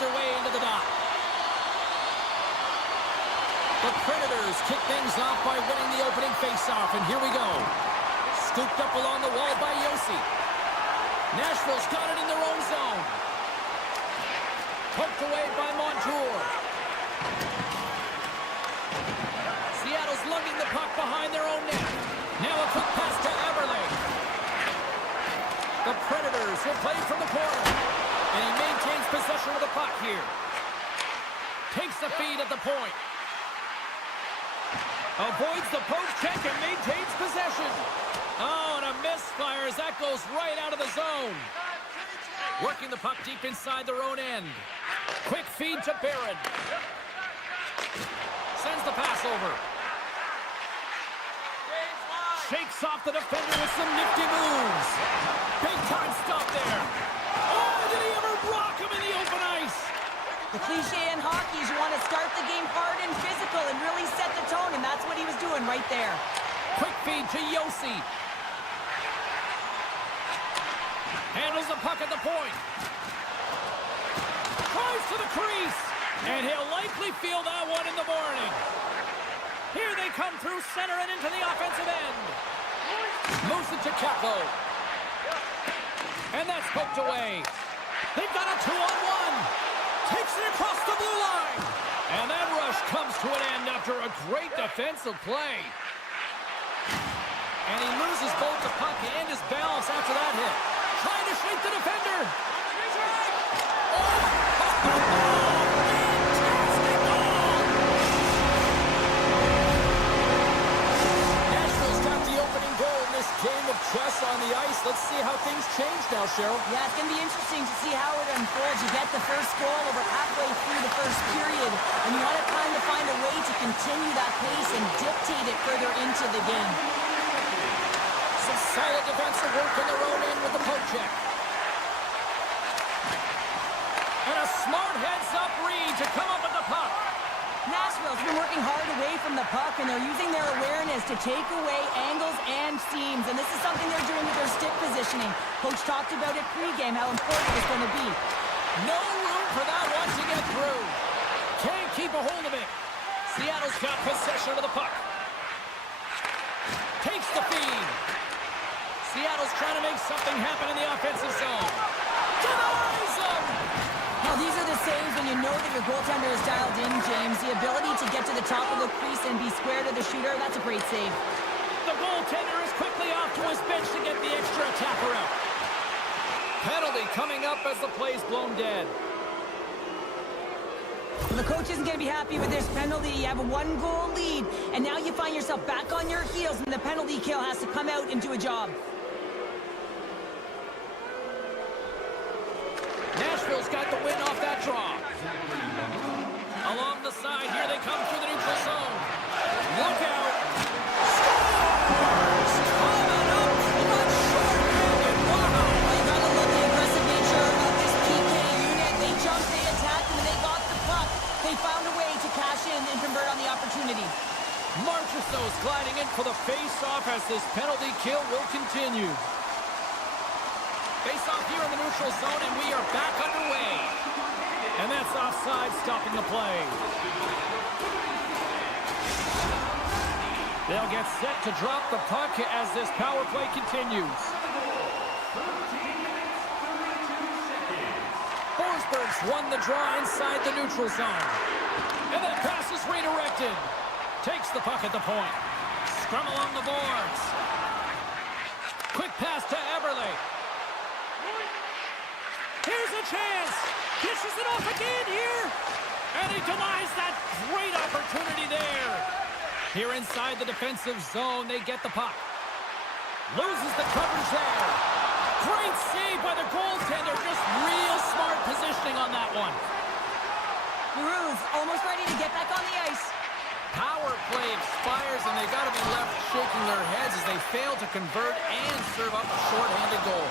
their way into the dot. The Predators kick things off by winning the opening faceoff, and here we go. Scooped up along the wall by Yossi. Nashville's got it in their own zone. Poked away by Montour. Seattle's lugging the puck behind their own net. Now a quick pass to Eberle. The Predators will play from the corner. And he maintains possession of the puck here. Takes the feed at the point. Avoids the post check and maintains possession. Oh, and a misfire as that goes right out of the zone. Working the puck deep inside their own end. Quick feed to Barron. Sends the pass over. Shakes off the defender with some nifty moves. Big time stop there. Oh, did he ever rock him in the open ice? The cliche in hockey is you want to start the game hard and physical and really set the tone, and that's what he was doing right there. Quick feed to Yossi. Handles the puck at the point. Drives to the crease. And he'll likely feel that one in the morning. Here they come through center and into the offensive end. Moves it to Kako. And that's poked away. They've got a 2-on-1. Takes it across the blue line. And that rush comes to an end after a great defensive play. And he loses both the puck and his balance after that hit. Trying to shake the defender. Nashville's got the opening goal in this game of chess on the ice. Let's see how things change now, Cheryl. Yeah, it's going to be interesting to see how it unfolds. You get the first goal over halfway through the first period, and you want to kind of find a way to continue that pace and dictate it further into the game. Some solid defensive work in their own end with the poke check. And a smart heads-up read to come up with the puck. Nashville's been working hard away from the puck, and they're using their awareness to take away angles and seams, and this is something they're doing with their stick positioning. Coach talked about it pregame, how important it's going to be. No room for that one to get through. Can't keep a hold of it. Seattle's got possession of the puck. Takes the feed. Seattle's trying to make something happen in the offensive zone. Denies him! Now, these are the saves when you know that your goaltender is dialed in, James. The ability to get to the top of the crease and be square to the shooter, that's a great save. The goaltender is quickly off to his bench to get the extra attacker out. Penalty coming up as the play's blown dead. The coach isn't going to be happy with this penalty. You have a one-goal lead, and now you find yourself back on your heels, and the penalty kill has to come out and do a job. Nashville's got the win off that draw. Along the side, here they come through the neutral zone. Look out. Scores! Coming up clutch short-handed. Wow! You gotta love the aggressive nature of this PK unit. They jumped, they attacked, and they got the puck. They found a way to cash in and convert on the opportunity. Marchessault's gliding in for the face-off as this penalty kill will continue. Face-off here in the neutral zone, and we are back underway. And that's offside, stopping the play. They'll get set to drop the puck as this power play continues. Forsberg's won the draw inside the neutral zone. And that pass is redirected. Takes the puck at the point. Scrum along the boards. Quick pass to Eberle. Here's a chance. Dishes it off again here. And he denies that great opportunity there. Here inside the defensive zone, they get the puck. Loses the coverage there. Great save by the goaltender. Just real smart positioning on that one. Maroons almost ready to get back on the ice. Power play expires, and they've got to be left shaking their heads as they fail to convert and serve up a shorthanded goal.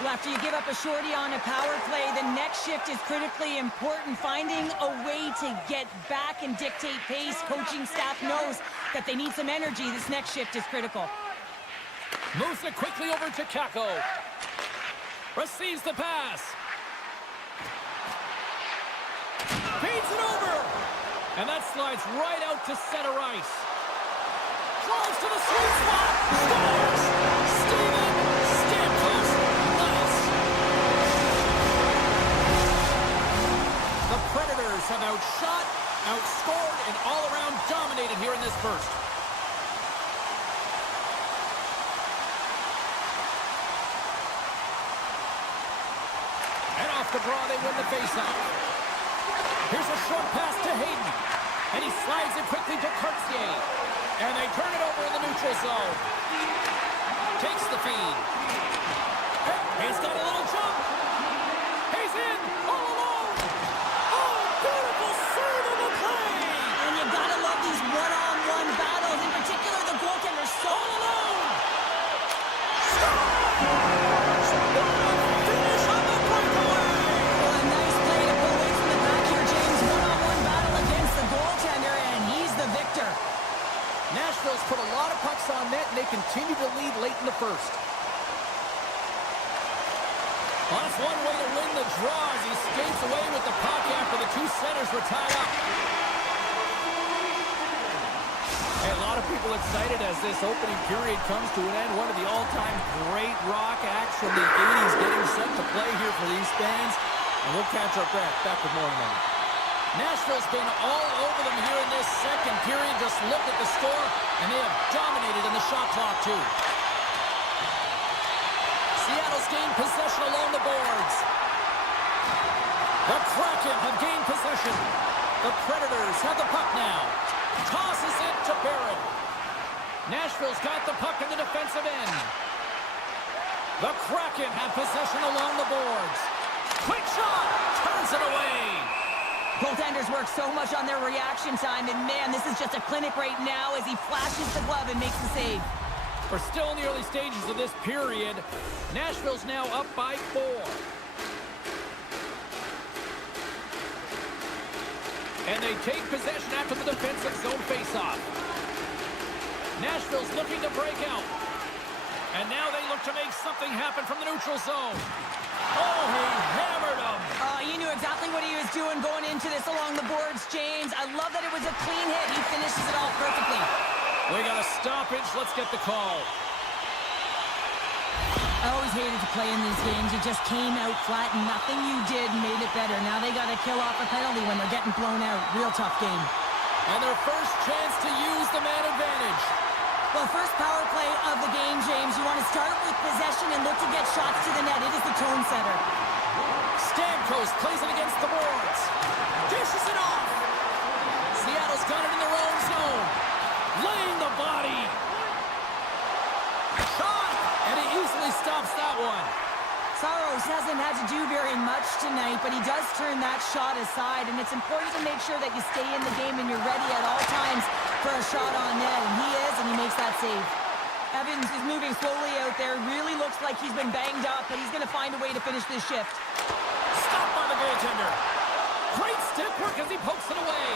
Well, after you give up a shorty on a power play, the next shift is critically important. Finding a way to get back and dictate pace. Coaching staff knows that they need some energy. This next shift is critical. Moves it quickly over to Kako. Receives the pass. Feeds it over. And that slides right out to center ice. Drives to the sweet spot. Scores. Steven Stamkos. Nice. The Predators have outshot, outscored, and all around dominated here in this first. And off the draw, they win the faceoff. Here's a short pass to Hayden. And he slides it quickly to Cartier. And they turn it over in the neutral zone. Takes the feed. He's got a little jump. He's in all alone. Oh, beautiful save of the play. And you gotta love these one-on-one battles. In particular, the goaltender so alone. Finish on the breakaway. Well, a nice play to pull away from the back here, James. One-on-one battle against the goaltender, and he's the victor. Nashville's put a lot of pucks on net, and they continue to lead late in the first. Well, that's one way to win the draw as he skates away with the puck after the two centers were tied up. Hey, a lot of people excited as this opening period comes to an end. One of the all-time great rock acts from the 80s getting set to play here for these fans. And we'll catch our breath. Back with more in a moment. Nashville's been all over them here in this second period. Just look at the score, and they have dominated in the shot clock, too. Seattle's gained possession along the boards. The Kraken have gained possession. The Predators have the puck now. Tosses it to Barron. Nashville's got the puck in the defensive end. The Kraken have possession along the boards. Quick shot! Turns it away. Goaltenders work so much on their reaction time, and man, this is just a clinic right now as he flashes the glove and makes the save. We're still in the early stages of this period. Nashville's now up by 4. And they take possession after the defensive zone faceoff. Nashville's looking to break out. And now they look to make something happen from the neutral zone. Oh, he hammered him. You knew exactly what he was doing going into this along the boards, James. I love that it was a clean hit. He finishes it off perfectly. We got a stoppage. Let's get the call. I always hated to play in these games. You just came out flat and nothing you did made it better. Now they got to kill off a penalty when they're getting blown out. Real tough game. And their first chance to use the man advantage. Well, first power play of the game, James. You want to start with possession and look to get shots to the net. It is the tone setter. Stamkos plays it against the boards. Dishes it off. Seattle's got it in their own zone. Laying the body. Shot! And he easily stops that one. Saros hasn't had to do very much tonight, but he does turn that shot aside, and it's important to make sure that you stay in the game and you're ready at all times for a shot on net, and he is, and he makes that save. Evans is moving slowly out there. Really looks like he's been banged up, but he's going to find a way to finish this shift. Stopped by the goaltender. Great stick work as he pokes it away.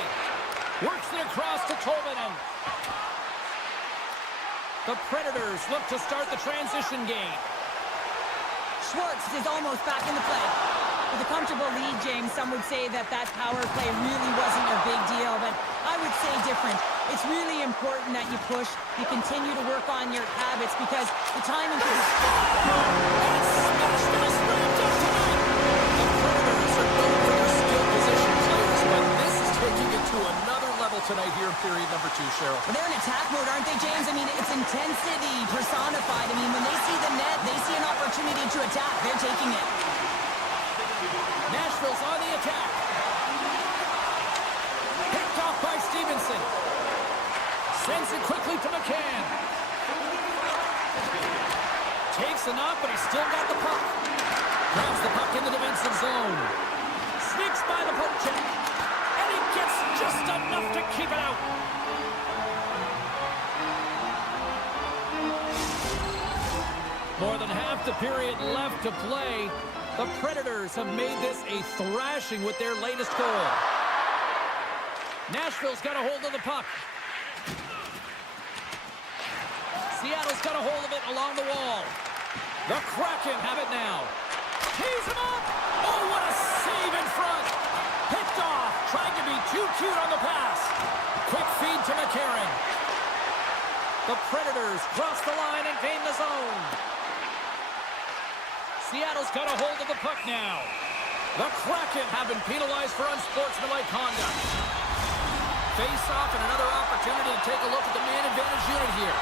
Works it across to Tolvanen. The Predators look to start the transition game. Schwartz is almost back in the play. With a comfortable lead, James, some would say that power play really wasn't a big deal, but I would say different. It's really important that you push, you continue to work on your habits, because the timing could be... Smashed and wrapped up tonight. The Predators are known for their skill position players, but this is taking it to another level tonight here in period number 2, Cheryl. Well, they're in attack mode, aren't they, James? I mean, it's intensity personified. I mean, when they see the net, they see an opportunity to attack. They're taking it. Nashville's on the attack. Picked off by Stevenson. Sends it quickly to McCann. Takes enough, but he's still got the puck. Grabs the puck in the defensive zone. Sneaks by the poke check. And he gets just enough to keep it out. More than half the period left to play. The Predators have made this a thrashing with their latest goal. Nashville's got a hold of the puck. Seattle's got a hold of it along the wall. The Kraken have it now. Tees him up. Oh, what a save in front. Picked Picked off. Trying to be too cute on the pass. Quick feed to McCarron. The Predators cross the line and gain the zone. Seattle's got a hold of the puck now. The Kraken have been penalized for unsportsmanlike conduct. Face off and another opportunity to take a look at the man advantage unit here.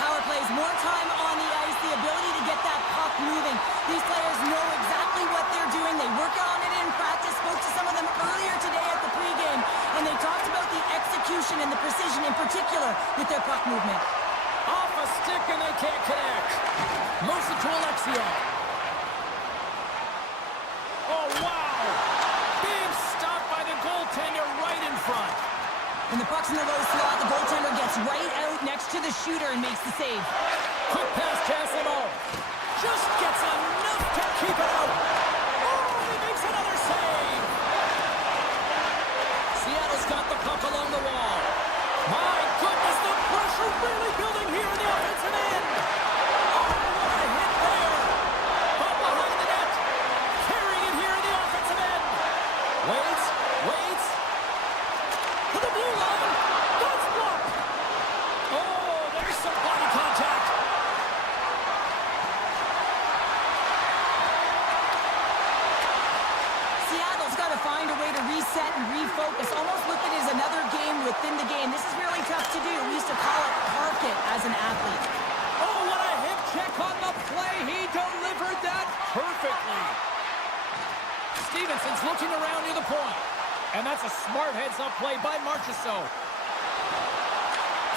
Power plays, more time on the ice, the ability to get that puck moving. These players know exactly what they're doing. They work on it in practice. Spoke to some of them earlier today at the pregame, and they talked about the execution and the precision in particular with their puck movement. Off a stick and they can't connect. Moves it to Alexio. Oh, wow. Big stop by the goaltender right in front. When the puck's in the low slot, the goaltender gets right out next to the shooter and makes the save. Quick pass to SMO. Just gets enough to keep it out. Oh, he makes another save. Seattle's got the puck along the wall. My goodness, the pressure really building here in the offensive end. Oh, what a hit there. But behind the net. Carrying it here in the offensive end. Waits. To the blue line. That's blocked. Oh, there's some body contact. Seattle's got to find a way to reset and refocus. Almost look at it as another game within the game. This is really tough to do. We used to call it park it as an athlete. Oh, what a hip check on the play. He delivered that perfectly. Stevenson's looking around near the point. And that's a smart heads-up play by Marchessault.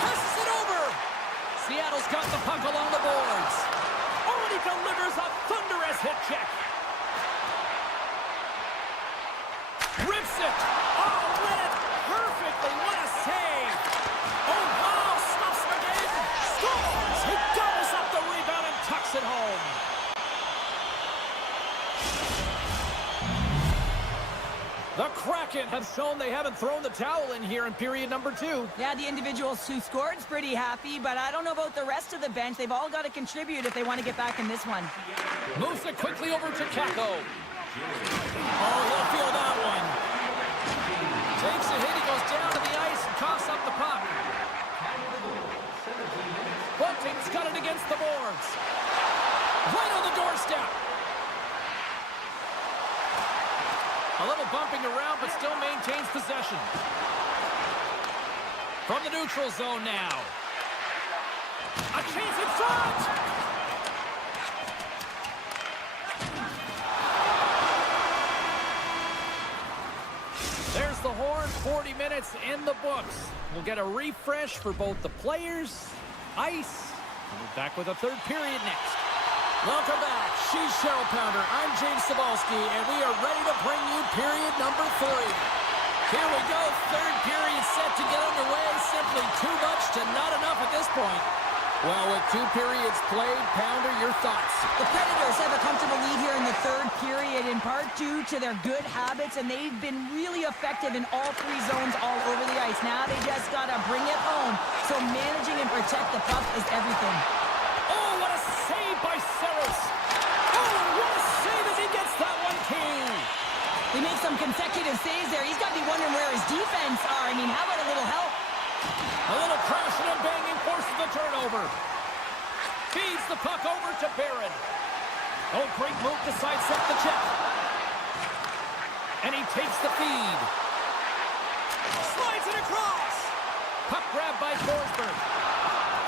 Passes it over. Seattle's got the puck along the boards. Oh, and he delivers a thunderous hit check. Rips it. Oh, read it perfectly. What a save. Oh, wow. Stuffs again. Scores. He doubles up the rebound and tucks it home. The Kraken have shown they haven't thrown the towel in here in period number 2. Yeah, the individuals who scored's pretty happy, but I don't know about the rest of the bench. They've all got to contribute if they want to get back in this one. Moves it quickly over to Kako. Oh, he'll feel that one. Takes a hit, he goes down to the ice and coughs up the puck. Bunting's got it against the boards. Right on the doorstep. A little bumping around, but still maintains possession. From the neutral zone now. A chance in front! There's the horn, 40 minutes in the books. We'll get a refresh for both the players, ice, and we're back with a third period next. Welcome back. She's Cheryl Pounder. I'm James Cebulski, and we are ready to bring you period number 3. Here we go. Third period set to get underway. Simply too much to not enough at this point. Well, with 2 periods played, Pounder, your thoughts? The Predators have a comfortable lead here in the third period, in part due to their good habits, and they've been really effective in all 3 zones all over the ice. Now they just got to bring it home, so managing and protect the puck is everything. Oh, what a save by Saros. Oh, what a save as he gets that one key. He makes some consecutive saves there. He's got to be wondering where his defense are. I mean, how about a little help? A little crashing and banging forces the turnover. Feeds the puck over to Barron. Oh, great move to sidestep the check. And he takes the feed. Slides it across. Puck grab by Forsberg.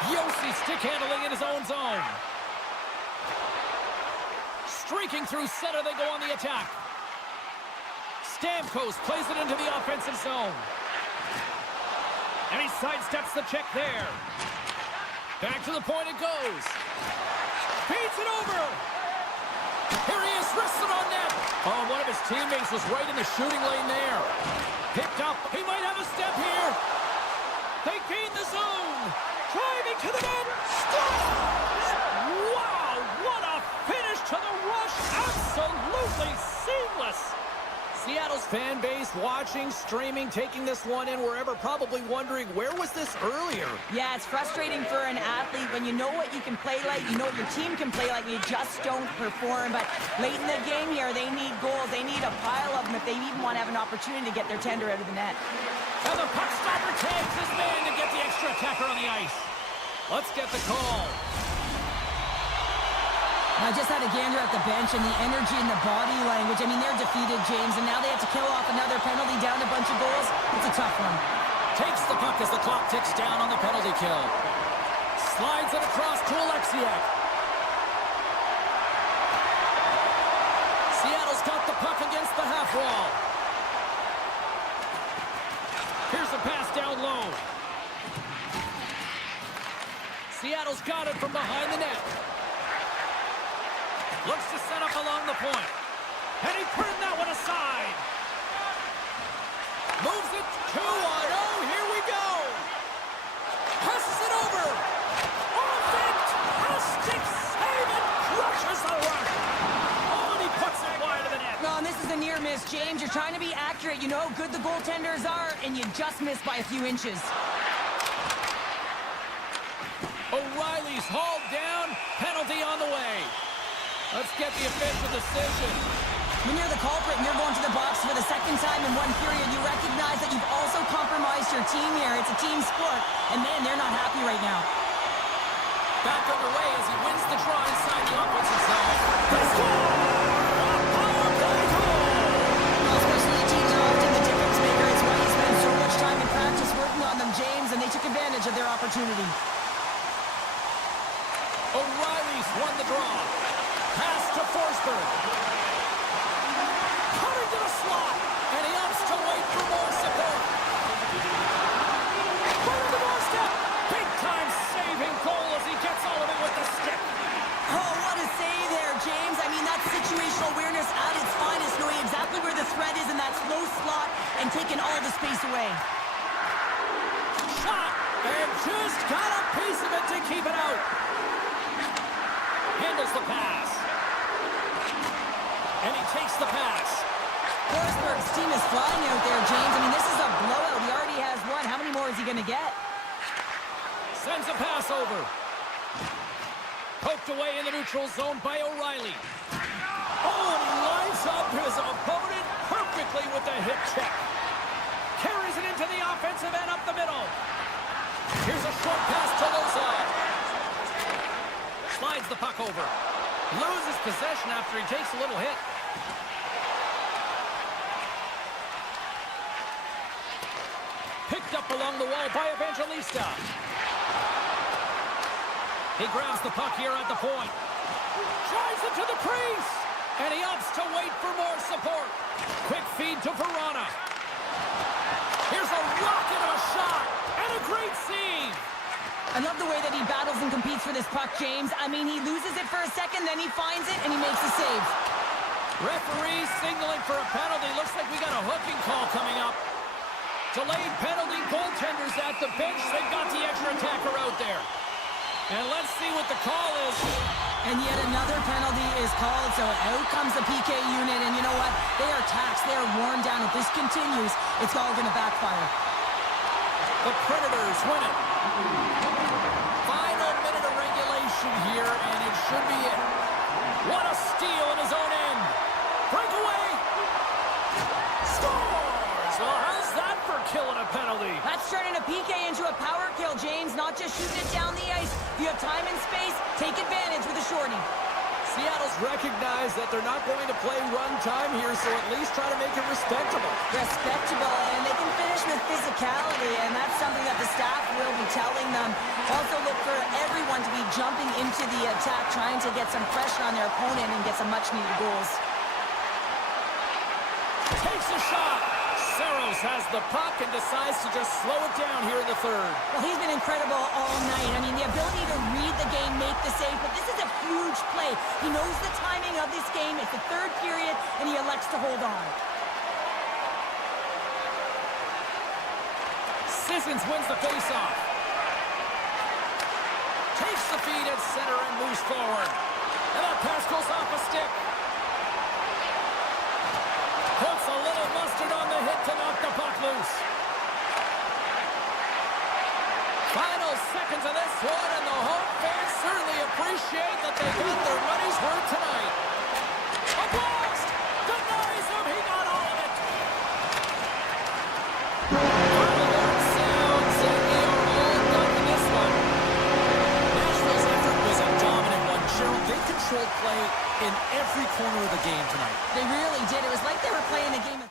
Yossi stick handling in his own zone. Streaking through center, they go on the attack. Stamkos plays it into the offensive zone. And he sidesteps the check there. Back to the point it goes. Feeds it over. Here he is, wristed on net. Oh, one of his teammates was right in the shooting lane there. Picked up. He might have a step here. They gain the zone. Driving to the net. Scores! Wow, what a finish to the rush. Absolutely seamless. Seattle's fan base just watching, streaming, taking this one in wherever, probably wondering, where was this earlier? Yeah, it's frustrating for an athlete when you know what you can play like, you know what your team can play like, and you just don't perform. But late in the game here, they need goals. They need a pile of them if they even want to have an opportunity to get their tender out of the net. And the puck stopper takes his man to get the extra attacker on the ice. Let's get the call. I just had a gander at the bench, and the energy and the body language, I mean, they're defeated, James, and now they have to kill off another penalty, down a bunch of goals. It's a tough one. Takes the puck as the clock ticks down on the penalty kill. Slides it across to Alexiak. Seattle's got the puck against the half wall. Here's a pass down low. Seattle's got it from behind the net. Looks to set up along the point. And he turned that one aside. Moves it 2-1. Oh, here we go. Passes it over. Oh, fantastic save and crushes the rush. Oh, and he puts it wide of the net. No, and this is a near miss, James. You're trying to be accurate. You know how good the goaltenders are, and you just miss by a few inches. O'Reilly's hauled down. Penalty on the way. Let's get the official decision. When you're the culprit and you're going to the box for the second time in one period, you recognize that you've also compromised your team here. It's a team sport, and man, they're not happy right now. Back underway as he wins the draw inside the offensive zone. They score! A power play goal! Well, especially teams are often the difference maker. It's why you spend so much time in practice working on them, James, and they took advantage of their opportunity. O'Reilly's won the draw. Pass to Forsberg. Cutting to the slot. And he opts to wait for more support. Right on the doorstep. Big time saving goal as he gets all of it with the stick. Oh, what a save there, James. I mean, that's situational awareness at its finest, knowing exactly where the threat is in that slow slot and taking all the space away. Shot. And just got a piece of it to keep it out. Handles the pass. And he takes the pass. Forsberg's team is flying out there, James. I mean, this is a blowout. He already has one. How many more is he going to get? Sends a pass over. Poked away in the neutral zone by O'Reilly. Oh, and he lines up his opponent perfectly with the hip check. Carries it into the offensive end up the middle. Here's a short pass to Lozon. Slides the puck over. Loses possession after he takes a little hit. Picked up along the wall by Evangelista. He grabs the puck here at the point. Drives it to the crease. And he opts to wait for more support. Quick feed to Verona. Here's a rocket of a shot. And a great save. I love the way that he battles and competes for this puck, James. I mean, he loses it for a second, then he finds it, and he makes the save. Referee signaling for a penalty. Looks like we got a hooking call coming up. Delayed penalty, goaltenders at the bench. They've got the extra attacker out there. And let's see what the call is. And yet another penalty is called, so out comes the PK unit, and you know what? They are taxed, they are worn down. If this continues, it's all going to backfire. The Predators win it. Final minute of regulation here, and it should be it. What a steal in his own end. Breakaway. Scores! Well, how's that for killing a penalty? That's turning a PK into a power kill, James. Not just shooting it down the ice. If you have time and space, take advantage with a shorty. Seattle's recognized that they're not going to play run time here, so at least try to make it respectable. Respectable, and they can finish with physicality, and that's something that the staff will be telling them. Also look for everyone to be jumping into the attack, trying to get some pressure on their opponent and get some much-needed goals. Takes a shot. Saros has the puck and decides to just slow it down here in the third. Well, he's been incredible all night. I mean, the ability to read the game, make the save, but this is a huge play. He knows the timing of this game. It's the third period, and he elects to hold on. Sissons wins the faceoff. Takes the feed at center and moves forward. And that pass goes off a stick. Puts a little mustard mustard on the hit to knock the puck loose. Final seconds of this one, and the home fans certainly appreciate that they got their money's worth tonight. A blast! Denies him! He got all of it! Fireworks sounds, and we are all done in this one. Nashville's effort was a dominant one. Cheryl, they controlled play in every corner of the game tonight. They really did. It was like they were playing a game of...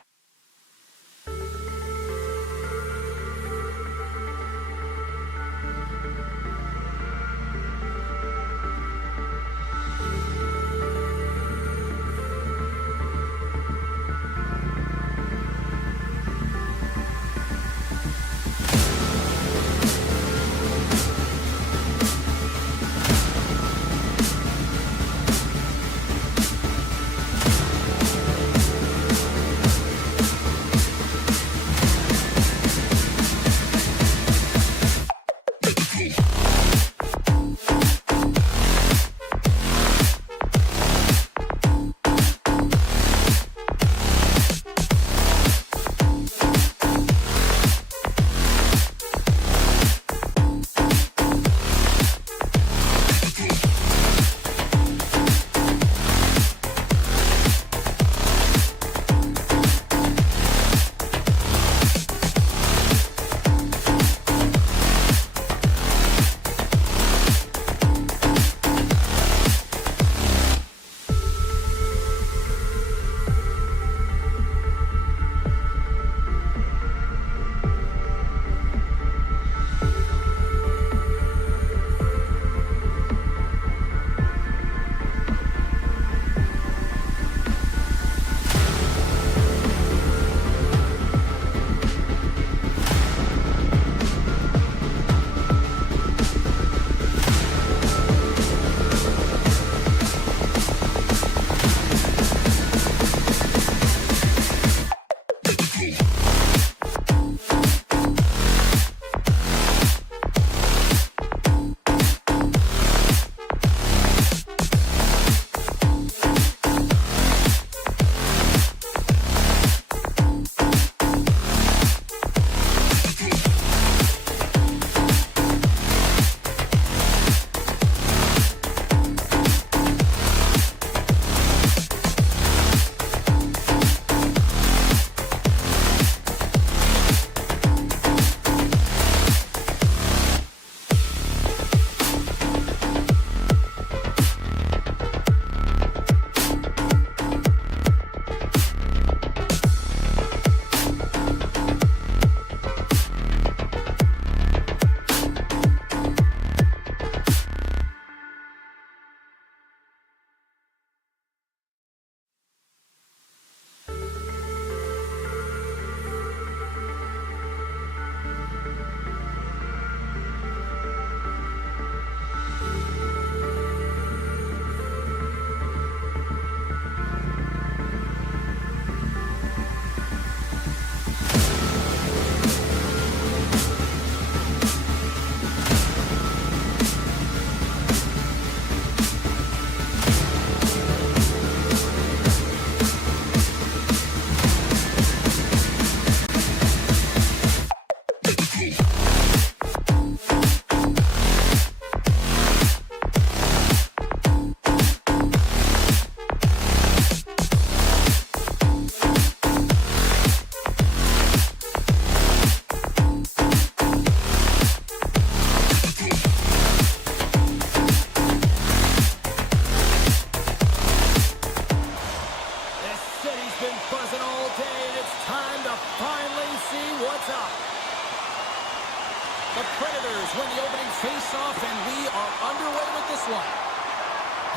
The Predators win the opening face-off, and we are underway with this one.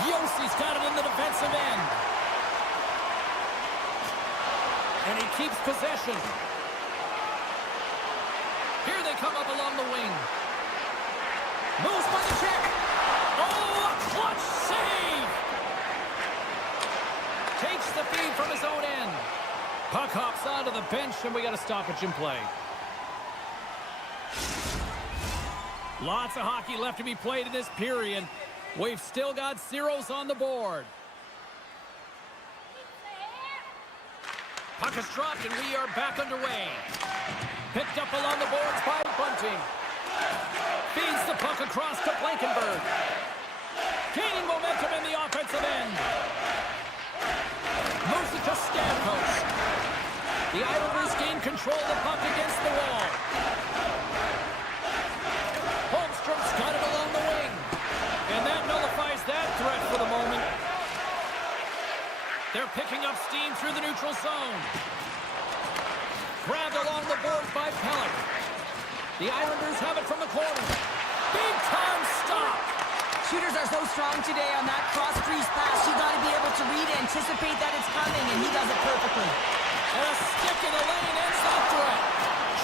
Yossi's got it in the defensive end. And he keeps possession. Here they come up along the wing. Moves by the check. Oh, a clutch save! Takes the feed from his own end. Puck hops onto the bench, and we got a stoppage in play. Lots of hockey left to be played in this period. We've still got zeros on the board. Puck is dropped, and we are back underway. Picked up along the boards by Bunting. Feeds the puck across to Blankenberg. Gaining momentum in the offensive end. Moves it to Stamkos. The Islanders gain control of the puck against the wall. Holmstrom's got it along the wing. And that nullifies that threat for the moment. They're picking up steam through the neutral zone. Grabbed along the boards by Pellick. The Islanders have it from the corner. Big time stop. Shooters are so strong today on that cross-crease pass. You got to be able to read, anticipate that it's coming, and he does it perfectly. And a stick in the lane ends that threat.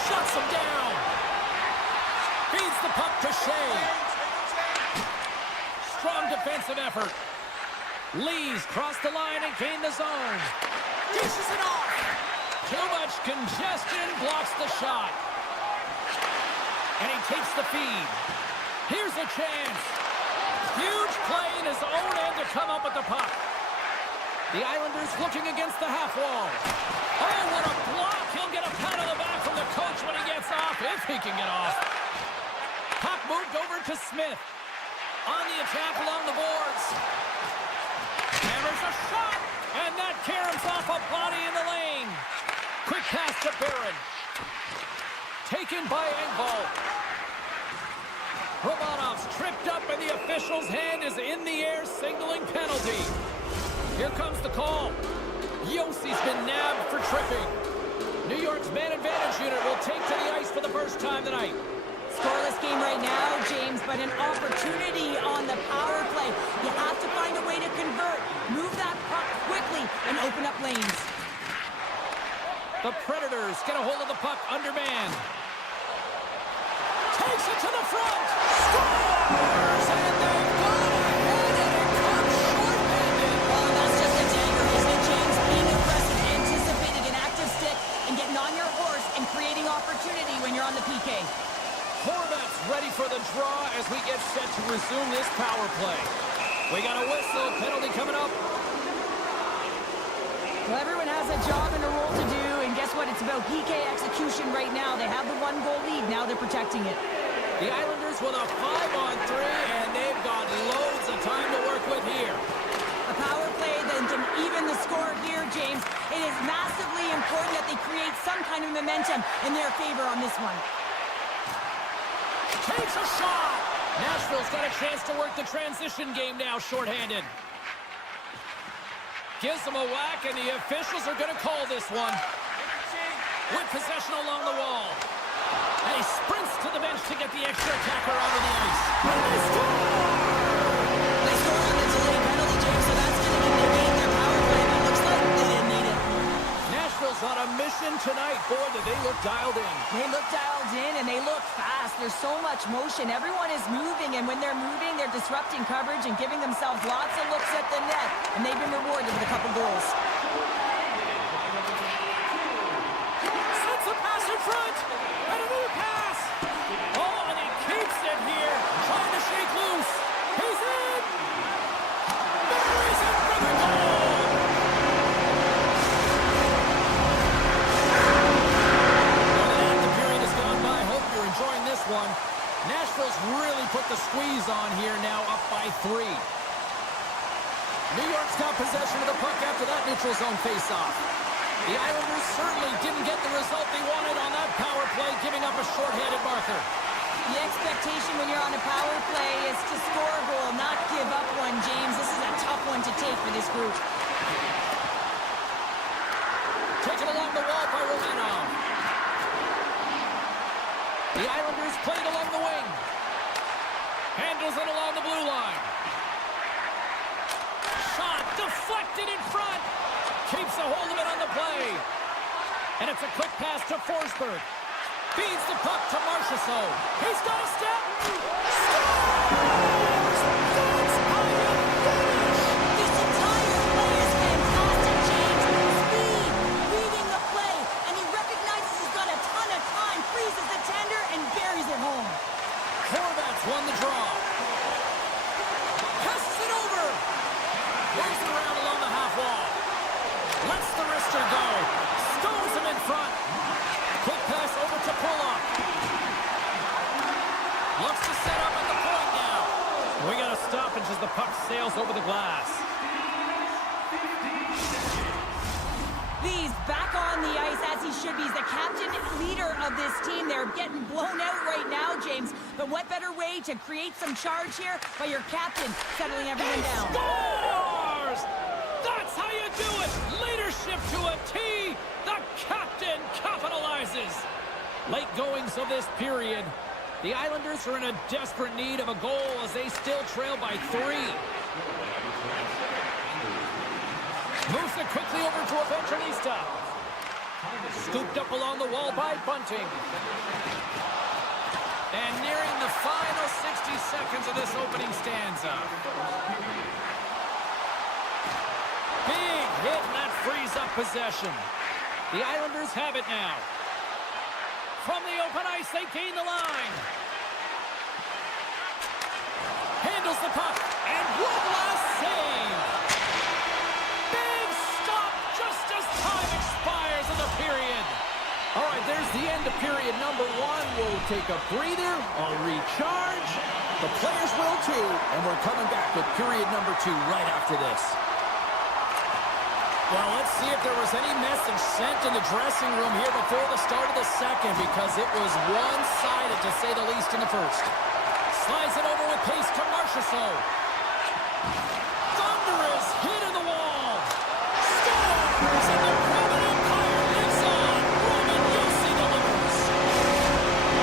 Shuts him down. Feeds the puck to Shea. Strong defensive effort. Lees cross the line and gain the zone. Dishes it off. Too much congestion blocks the shot. And he takes the feed. Here's a chance. Huge play in his own end to come up with the puck. The Islanders looking against the half wall. Oh, what a block. He'll get a pat on the back from the coach when he gets off, if he can get off. Puck moved over to Smith. On the attack along the boards. Hammers a shot, and that caroms off a body in the lane. Quick pass to Barron. Taken by Engvall. Romanov's tripped up, and the official's hand is in the air, signaling penalty. Here comes the call. Yossi's been nabbed for tripping. New York's man advantage unit will take to the ice for the first time tonight. Scoreless game right now, James, but an opportunity on the power play. You have to find a way to convert. Move that puck quickly and open up lanes. The Predators get a hold of the puck undermanned. Takes it to the front. Scores! And they've gone ahead, and it comes short-handed. Oh, that's just a dagger, isn't it, James? Being aggressive, anticipating an active stick, and getting on your horse and creating opportunity when you're on the PK. Horvat's ready for the draw as we get set to resume this power play. We got a whistle, penalty coming up. Well, everyone has a job and a role to do, and guess what? It's about PK execution right now. They have the 1-goal lead. Now they're protecting it. The Islanders with a 5-on-3, and they've got loads of time to work with here. A power play that can even the score here, James. It is massively important that they create some kind of momentum in their favor on this one. Takes a shot. Nashville's got a chance to work the transition game now, shorthanded. Gives them a whack, and the officials are going to call this one. With possession along the wall. And he sprints to the bench to get the extra attacker out of the ice. And they score! They score on the delayed penalty, James, so that's going to negate their power play, but it looks like they didn't need it. Nashville's on a mission tonight. Boy, do they look dialed in. They look dialed in, and they look fast. There's so much motion. Everyone is moving, and when they're moving, they're disrupting coverage and giving themselves lots of looks at the net, and they've been rewarded with a couple goals. Sets a pass in front, and another pass. Oh, and he keeps it here, trying to shake loose. He's in. Buries it for the goal. The period has gone by. Hope you're enjoying this one. Nashville's really put the squeeze on here now, up by 3. New York's got possession of the puck after that neutral zone faceoff. The Islanders certainly didn't get the result they wanted on that power play, giving up a shorthanded marker. The expectation when you're on a power play is to score a goal, not give up one, James. This is a tough one to take for this group. Taken along the wall by Romanov. The Islanders played along the wing. Handles it along the blue line. Shot deflected in front. Keeps a hold of it on the play. And it's a quick pass to Forsberg. Feeds the puck to Marchessault. He's got a step. Scores! That's how you finish. This entire play is fantastic, James. Speed, reading the play, and he recognizes he's got a ton of time, freezes the tender, and buries it home. Horvat's won the draw. Passes it over. Moves it around along the half wall. Lets the wrister go. Stones him in front. Quick pass over to Bullock. Looks to set up at the point now. We got a stoppage as the puck sails over the glass. He's back on the ice as he should be. He's the captain leader of this team. They're getting blown out right now, James. But what better way to create some charge here by your captain settling everyone down? Scores! That's how you do it! Leadership to a T! The captain capitalizes! Late goings of this period. The Islanders are in a desperate need of a goal as they still trail by 3. Moves it quickly over to Evangelista. Scooped up along the wall by Bunting. And nearing the final 60 seconds of this opening stanza. Big hit, and that frees up possession. The Islanders have it now. From the open ice, they gain the line. Handles the puck, and one last save. Big stop just as time expires in the period. All right, there's the end of period number 1. We'll take a breather, a recharge. The players will too, and we're coming back with period number 2 right after this. Well, let's see if there was any message sent in the dressing room here before the start of the second, because it was one-sided, to say the least, in the first. Slides it over with pace to Marchessault. Thunderous hit in the wall. Scores! And the Roman Empire lives on. Roman Josi delivers.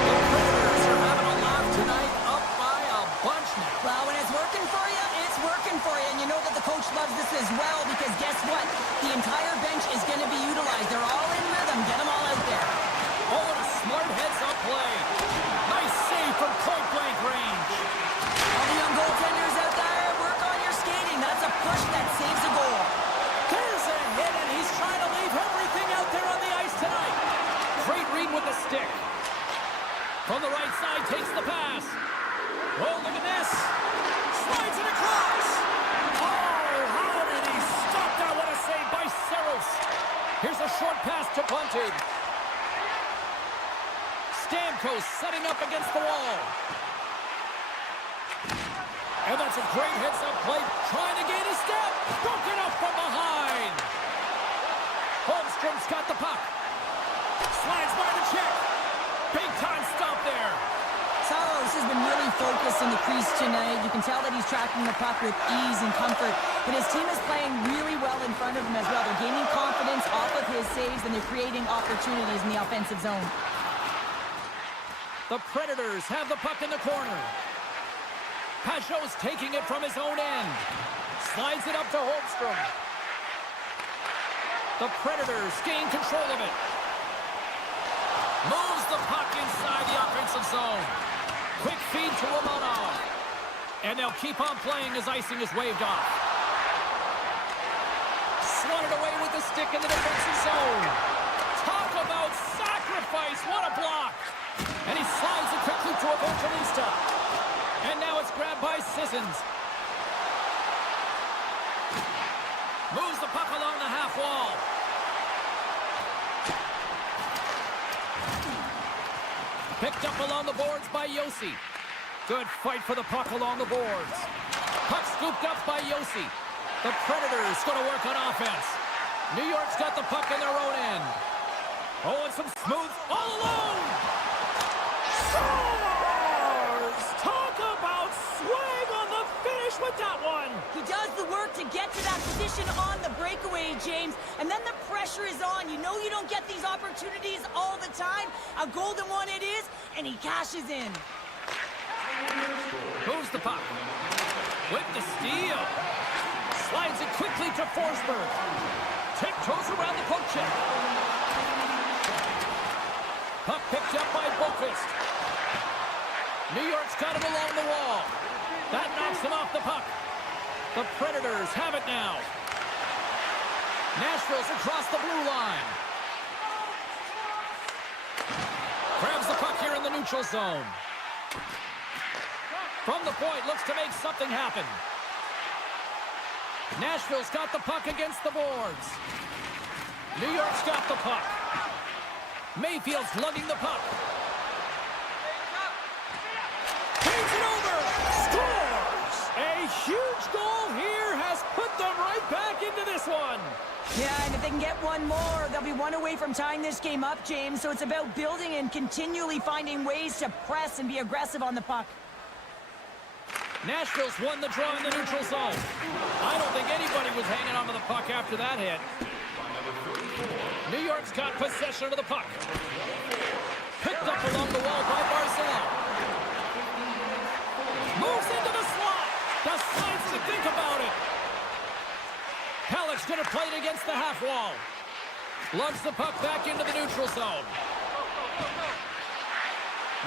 The Predators are having a laugh tonight, up by a bunch now. Well, when it's working for you, it's working for you. And you know that the coach loves this as well, because guess what? The entire bench is going to be utilized. They're all in rhythm. Get them all out there. Oh, and a smart heads-up play. Nice save from point-blank range. All the young goaltenders out there, work on your skating. That's a push that saves a goal. There's a hit, and he's trying to leave everything out there on the ice tonight. Great read with the stick. From the right side, takes the pass. Oh, look at this. Slides it across. Oh, how did he stop that? What a save by Saros. Here's a short pass to Bunting. Stamkos setting up against the wall. And that's a great heads-up play. Trying to gain a step. Broken up from behind. Holmstrom's got the puck. Slides by the check. Big time stop there. Saros has been really focused in the crease tonight. You can tell that he's tracking the puck with ease and comfort. But his team is playing really well in front of him as well. They're gaining confidence off of his saves, and they're creating opportunities in the offensive zone. The Predators have the puck in the corner. Pajot's taking it from his own end. Slides it up to Holmstrom. The Predators gain control of it. Moves the puck inside the offensive zone. Quick feed to Romanov. And they'll keep on playing as icing is waved off. Swatted away with the stick in the defensive zone. Talk about sacrifice. What a block. And he slides it quickly to Evangelista. And now it's grabbed by Sissons. Moves the puck along the half wall. Picked up along the boards by Josi. Good fight for the puck along the boards. Puck scooped up by Josi. The Predators going to work on offense. New York's got the puck in their own end. Oh, and some smooth all alone. Scores! Talk about swag on the finish with that one. He does the work to get to that position on the breakaway, James. And then the pressure is on. You know you don't get these opportunities all the time. A golden one it is, and he cashes in. Moves the puck. With the steal. Slides it quickly to Forsberg. Tiptoes around the poke check. Puck picked up by Boqvist. New York's got him along the wall. That knocks him off the puck. The Predators have it now. Nashville's across the blue line. Grabs the puck here in the neutral zone. From the point, looks to make something happen. Nashville's got the puck against the boards. New York's got the puck. Mayfield's lugging the puck. Takes it over. Scores! A huge goal here has put them right back into this one. Yeah, and if they can get one more, they'll be one away from tying this game up, James. So it's about building and continually finding ways to press and be aggressive on the puck. Nashville's won the draw in the neutral zone. I don't think anybody was hanging onto the puck after that hit. New York's got possession of the puck. Picked up along the wall by Barcelona. Moves into the slot. Decides to think about it. Pellick's going to play it against the half wall. Lugs the puck back into the neutral zone.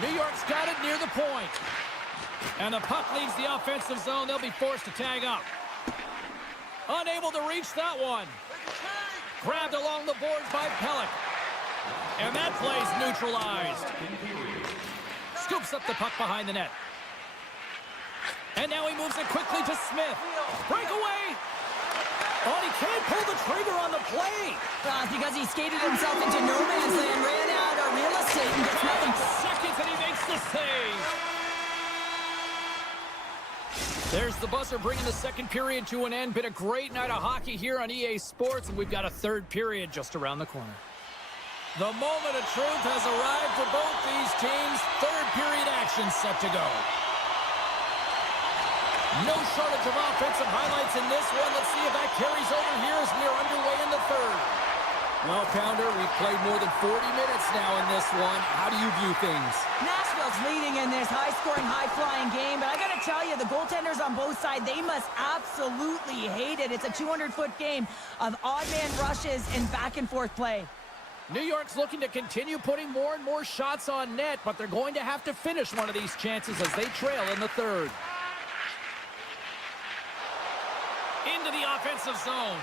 New York's got it near the point. And the puck leaves the offensive zone. They'll be forced to tag up. Unable to reach that one. Grabbed along the boards by Pellick. And that play's neutralized. Scoops up the puck behind the net. And now he moves it quickly to Smith. Breakaway. Oh, he can't pull the trigger on the play. Because he skated himself into no man's land, ran out of real estate, and gets nothing. Seconds, and he makes the save. There's the buzzer bringing the second period to an end. Been a great night of hockey here on EA Sports, and we've got a third period just around the corner. The moment of truth has arrived for both these teams. Third period action set to go. No shortage of offensive highlights in this one. Let's see if that carries over here as we are underway in the third. Well, Pounder, we've played more than 40 minutes now in this one. How do you view things? Nashville's leading in this high-scoring, high-flying game, but I got to tell you, the goaltenders on both sides, they must absolutely hate it. It's a 200-foot game of odd-man rushes and back-and-forth play. New York's looking to continue putting more and more shots on net, but they're going to have to finish one of these chances as they trail in the third. Into the offensive zone.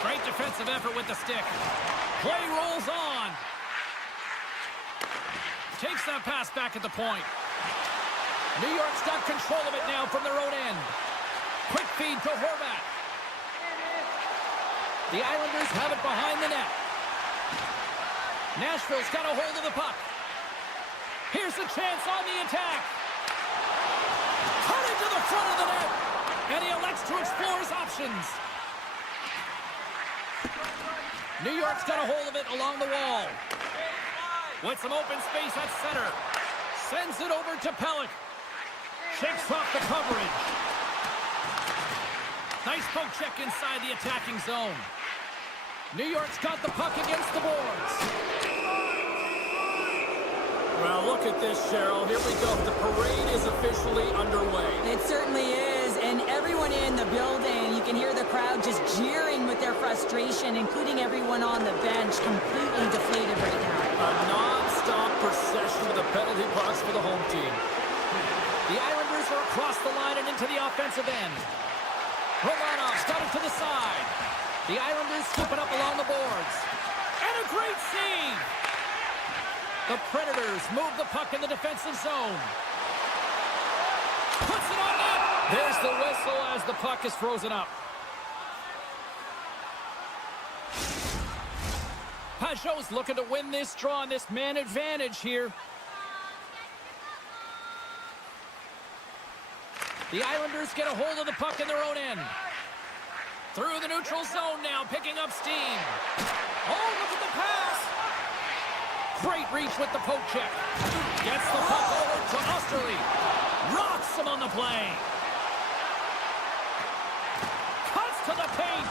Great defensive effort with the stick. Play rolls on. Takes that pass back at the point. New York's got control of it now from their own end. Quick feed to Horvat. The Islanders have it behind the net. Nashville's got a hold of the puck. Here's a chance on the attack. Cut into the front of the net. And he elects to explore his options. New York's got a hold of it along the wall. With some open space at center. Sends it over to Pellick. Shakes off the coverage. Nice poke check inside the attacking zone. New York's got the puck against the boards. Well, look at this, Cheryl. Here we go. The parade is officially underway. It certainly is, and everyone in the building, you can hear the crowd just jeering with their frustration, including everyone on the bench, completely deflated right now. A non-stop procession to the penalty box for the home team. The Islanders are across the line and into the offensive end. Romanov's got it to the side. The Islanders scoop it up along the boards. And a great save! The Predators move the puck in the defensive zone. Puts it on net. There's the whistle as the puck is frozen up. Pajot's looking to win this draw on this man advantage here. The Islanders get a hold of the puck in their own end. Through the neutral zone now, picking up steam. Oh, look at the pass. Great reach with the poke check. Gets the puck over to Osterley. Rocks him on the play. Cuts to the paint.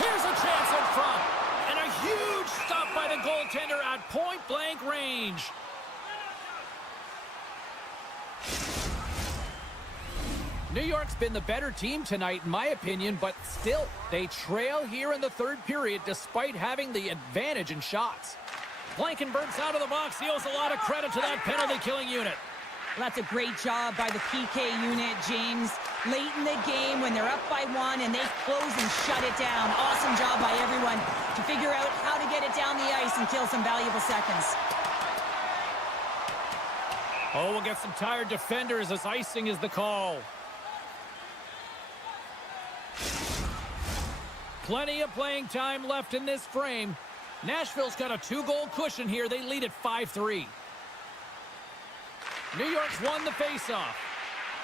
Here's a chance in front. And a huge stop by the goaltender at point-blank range. New York's been the better team tonight, in my opinion, but still, they trail here in the third period despite having the advantage in shots. Blankenberg's out of the box. He owes a lot of credit to that penalty-killing unit. Well, that's a great job by the PK unit, James. Late in the game, when they're up by one, and they close and shut it down. Awesome job by everyone to figure out how to get it down the ice and kill some valuable seconds. Oh, we'll get some tired defenders as icing is the call. Plenty of playing time left in this frame. Nashville's got a 2-goal cushion here. They lead at 5-3. New York's won the faceoff.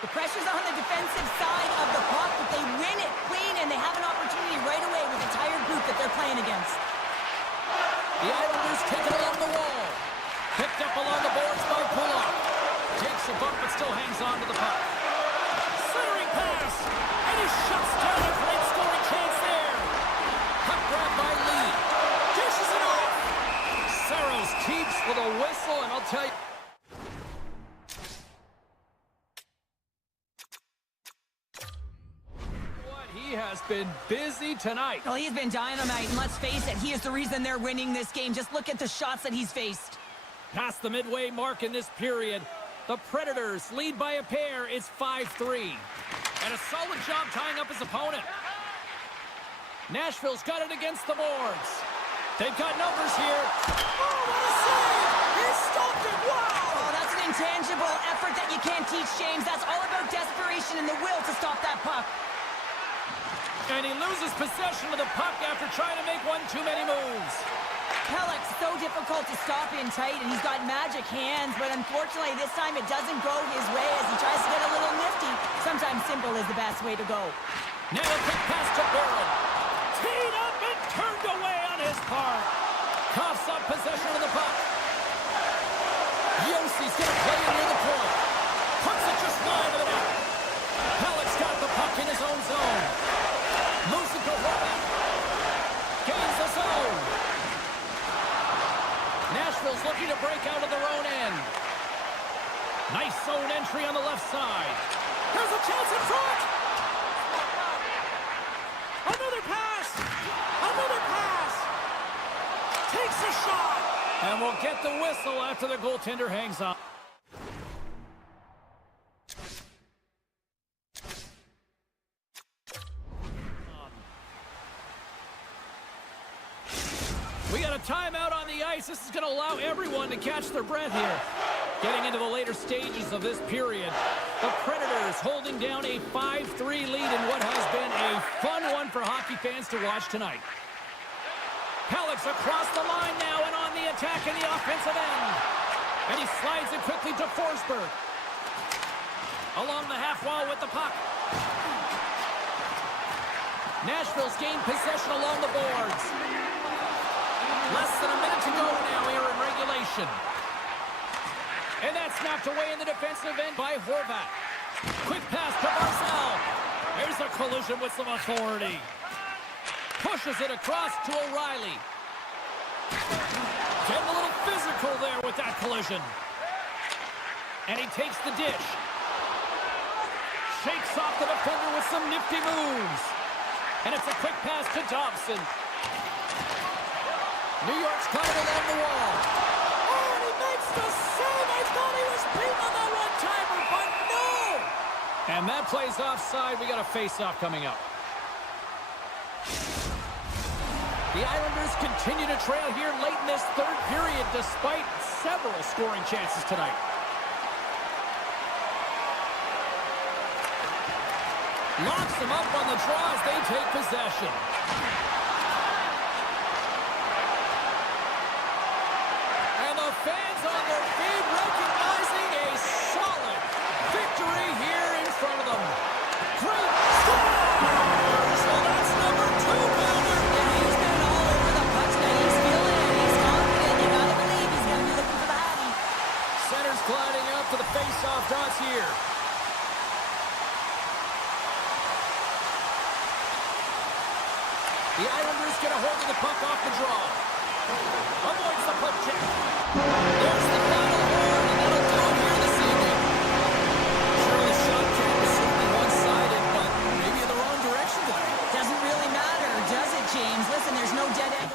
The pressure's on the defensive side of the puck, but they win it clean, and they have an opportunity right away with the tired group that they're playing against. The Islanders take it along the wall. Picked up along the boards by Pulock. Takes a bump, but still hangs on to the puck. Centering pass, and he shuts down a great scoring chance there. Puck grabbed by Lee. Dishes it off. Saros keeps with a whistle, and I'll tell you. He has been busy tonight. Well, he's been dynamite, and let's face it, he is the reason they're winning this game. Just look at the shots that he's faced. Past the midway mark in this period, the Predators lead by a pair. It's 5-3. And a solid job tying up his opponent. Nashville's got it against the boards. They've got numbers here. Oh, what a save! He stopped it! Wow! Oh, that's an intangible effort that you can't teach, James. That's all about desperation and the will to stop that puck. And he loses possession of the puck after trying to make one too many moves. Pelech's so difficult to stop in tight, and he's got magic hands, but unfortunately this time it doesn't go his way as he tries to get a little nifty. Sometimes simple is the best way to go. Now a quick pass to Barron. Teed up and turned away on his part. Coughs up possession of the puck. Yossi's going to play it near the point. Puts it just wide of the net. Pelech's got the puck in his own zone. Moves it to Horvath. Gains the zone. Nashville's looking to break out of their own end. Nice zone entry on the left side. There's a chance in front. Another pass. Another pass. Takes a shot. And we'll get the whistle after the goaltender hangs on. We got a timeout on the ice. This is going to allow everyone to catch their breath here. Getting into the later stages of this period, the Predators holding down a 5-3 lead in what has been a fun one for hockey fans to watch tonight. Pelech's across the line now and on the attack in the offensive end. And he slides it quickly to Forsberg. Along the half wall with the puck. Nashville's gained possession along the boards. Less than a minute to go now here in regulation. And that's knocked away in the defensive end by Horvath. Quick pass to Barzal. There's a collision with some authority. Pushes it across to O'Reilly. Getting a little physical there with that collision. And he takes the dish. Shakes off the defender with some nifty moves. And it's a quick pass to Dobson. New York's got it along the wall. Oh, and he makes the save. I thought he was beaten on that one-timer, but no! And that plays offside. We got a face-off coming up. The Islanders continue to trail here late in this third period despite several scoring chances tonight. Locks them up on the draw as they take possession. And the fans on their feet recognizing a solid victory here in front of them. Great score! So that's number 2, Milner. Yeah, he's been all over the puck tonight. He's feeling it. He's confident. You gotta believe he's gonna be looking for the Hattie. Center's gliding up to the face-off dots here. The Islanders get a hold of the puck off the draw. Avoids the puck check. There's the final horn, and that'll do it here this evening. Sure, the shot count was certainly one-sided, but maybe in the wrong direction tonight. Doesn't really matter, does it, James? Listen, there's no dead end.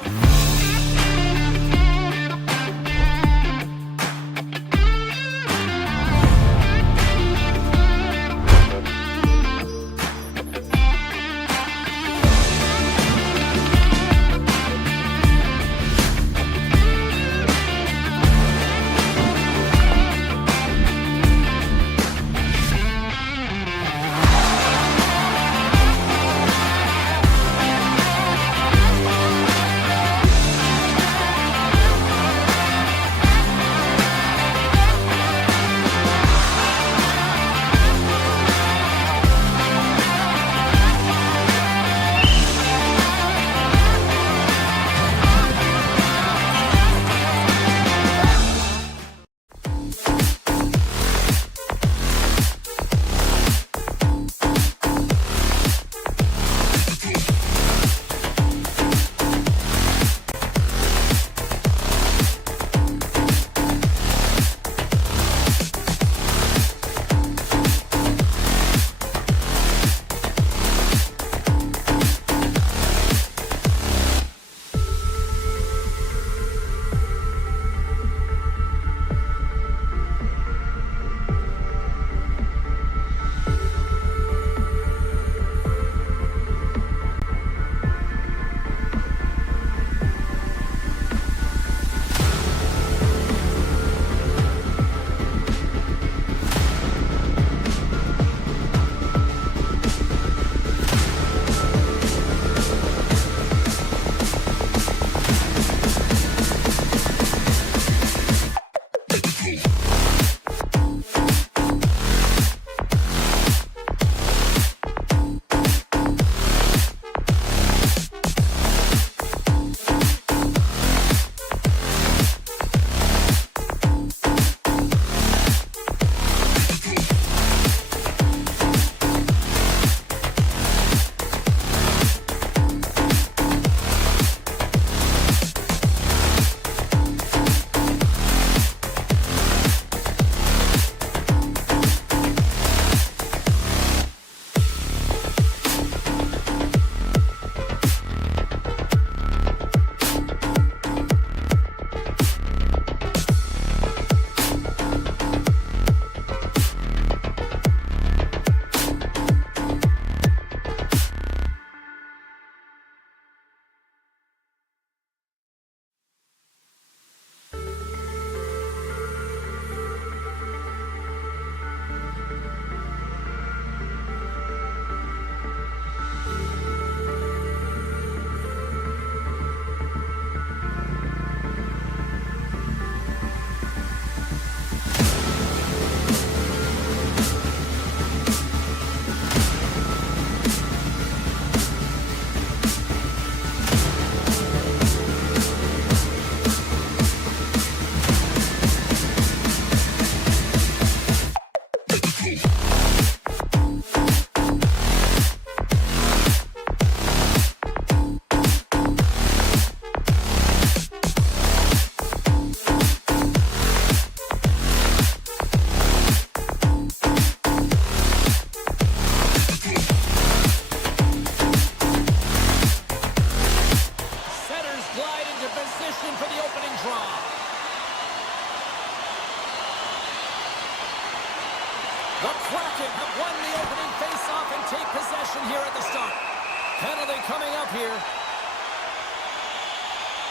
penalty coming up here.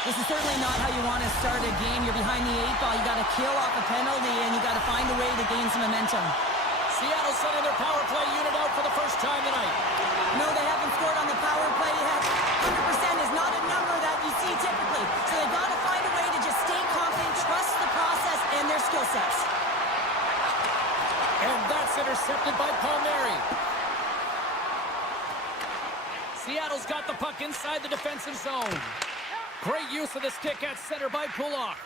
This is certainly not how you want to start a game. You're behind the 8 ball. You got to kill off a penalty, and you got to find a way to gain some momentum. Seattle sending their power play unit out for the first time tonight. No, they haven't scored on the power play yet. 100% is not a number that you see typically. So they've got to find a way to just stay confident, trust the process and their skill sets. And that's intercepted by Palmieri. Seattle's got the puck inside the defensive zone. Great use of this kick at center by Pulock.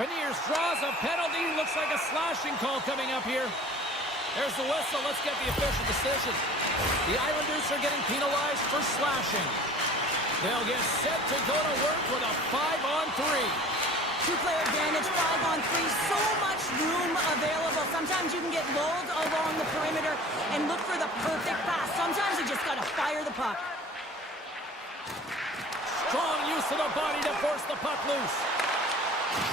Beniers draws a penalty. Looks like a slashing call coming up here. There's the whistle. Let's get the official decision. The Islanders are getting penalized for slashing. They'll get set to go to work with a 5-on-3. Two-player advantage, 5-on-3. So much room available. Sometimes you can get lulled along the perimeter and look for the perfect pass. Sometimes you just got to fire the puck. Strong use of the body to force the puck loose.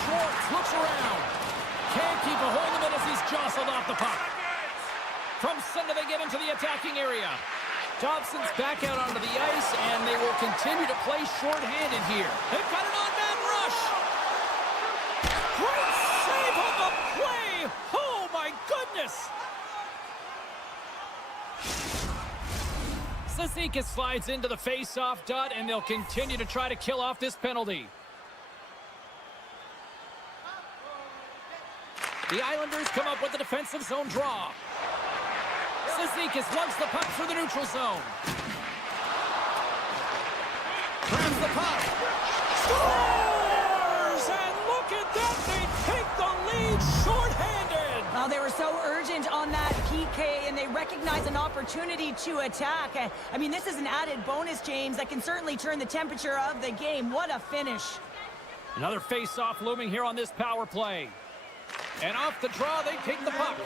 Schwartz looks around. Can't keep a hold of it as he's jostled off the puck. From center, they get into the attacking area. Dobson's back out onto the ice, and they will continue to play short-handed here. They've got an on-man rush. Great save on the play. Oh, my goodness. Cizikas slides into the face-off dot, and they'll continue to try to kill off this penalty. The Islanders come up with the defensive zone draw. Cizikas lugs the puck through the neutral zone. Grabs the puck. Scores! And look at that! They take the lead short-handed. Well, they were so urgent on that PK, and they recognize an opportunity to attack. I mean, this is an added bonus, James, that can certainly turn the temperature of the game. What a finish. Another face-off looming here on this power play. And off the draw, they take the puck.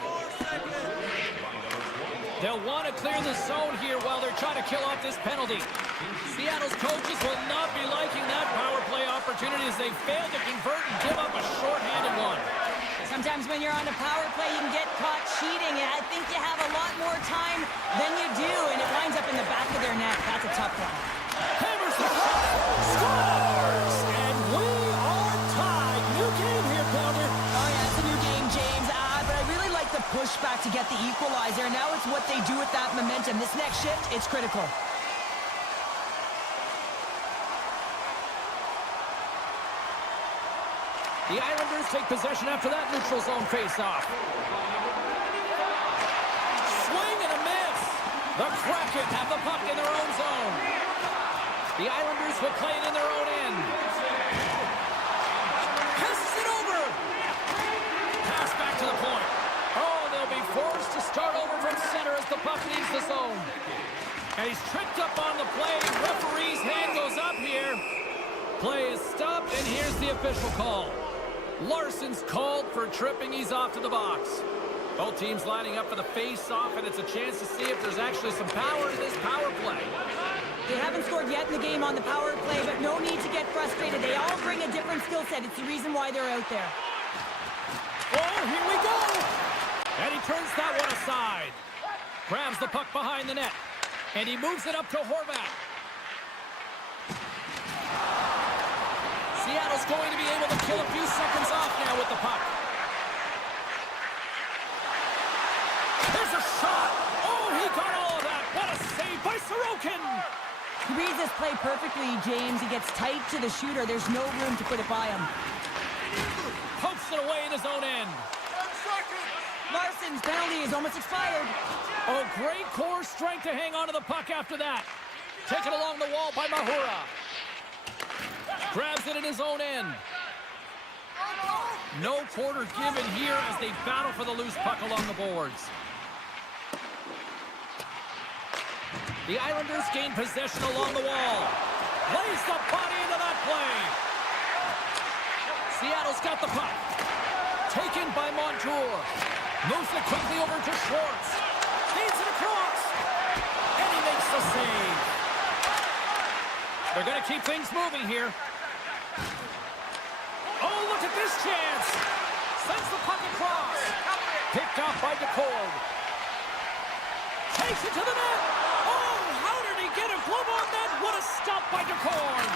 They'll want to clear the zone here while they're trying to kill off this penalty. Seattle's coaches will not be liking that power play opportunity as they fail to convert and give up a short-handed one. Sometimes when you're on a power play, you can get caught cheating, and I think you have a lot more time than you do, and it winds up in the back of their net. That's a tough one. Hammers the shot, scores, and we are tied. New game here, Pounder. Oh, yeah, it's a new game, James. But I really like the pushback to get the equalizer. Now it's what they do with that momentum. This next shift, it's critical. The Islanders take possession after that neutral zone face-off. Swing and a miss. The Kraken have the puck in their own zone. The Islanders will play it in their own end. Passes it over. Pass back to the point. Oh, they'll be forced to start over from center as the puck leaves the zone. And he's tripped up on the play. Referee's hand goes up here. Play is stopped, and here's the official call. Larson's called for tripping. He's off to the box. Both teams lining up for the face-off, and it's a chance to see if there's actually some power to this power play. They haven't scored yet in the game on the power play, but no need to get frustrated. They all bring a different skill set. It's the reason why they're out there. Oh, here we go! And he turns that one aside. Grabs the puck behind the net, and he moves it up to Horvat. Seattle's going to be able to kill a few seconds off now with the puck. There's a shot! Oh, he got all of that! What a save by Sorokin! He reads this play perfectly, James. He gets tight to the shooter. There's no room to put it by him. Pokes it away in his own end. Larson's penalty is almost expired. Oh, great core strength to hang on to the puck after that. Taken along the wall by Mahura. Grabs it in his own end. No quarter given here as they battle for the loose puck along the boards. The Islanders gain possession along the wall. Lays the body into that play. Seattle's got the puck. Taken by Montour. Moves it quickly over to Schwartz. Feeds it across. And he makes the save. They're going to keep things moving here. Oh, look at this chance. Sends the puck across. Picked off by DeCord. Takes it to the net. Oh, how did he again, and glove on net. What a stop by DeCorn.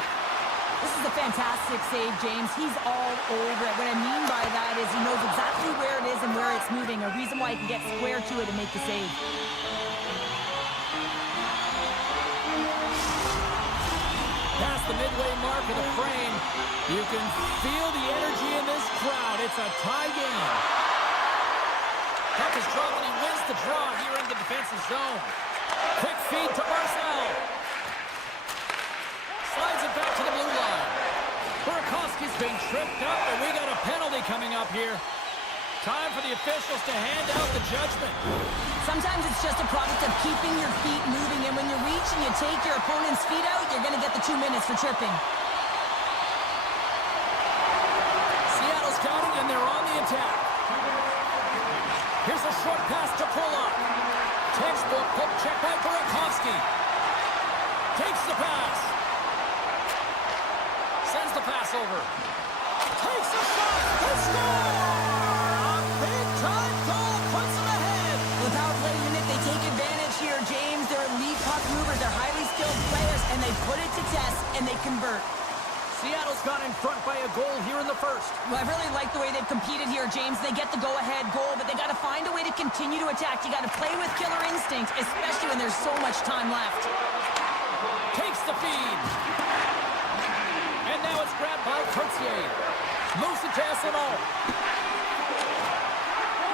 This is a fantastic save, James. He's all over it. What I mean by that is he knows exactly where it is and where it's moving. A reason why he can get square to it and make the save. Past the midway mark of the frame, you can feel the energy in this crowd. It's a tie game. Puck is dropped and he wins the draw here in the defensive zone. Quick feed to Marcel. Slides it back to the blue line. Burakovsky's being tripped up, and we got a penalty coming up here. Time for the officials to hand out the judgment. Sometimes it's just a product of keeping your feet moving, and when you reach and you take your opponent's feet out, you're going to get the 2 minutes for tripping. Seattle's got it, and they're on the attack. Here's a short pass to Pulla. Textbook poke check by Burakovsky. Takes the pass. Sends the pass over. Takes a shot. They score! A big-time goal puts them ahead. With power play unit, they take advantage here, James. They're elite puck movers. They're highly skilled players, and they put it to test, and they convert. Seattle's gone in front by a goal here in the first. Well, I really like the way they've competed here, James. They get the go-ahead goal, but they got to find a way to continue to attack. You got to play with killer instinct, especially when there's so much time left. Takes the feed. And now it's grabbed by Courtier. Moves it to SNO.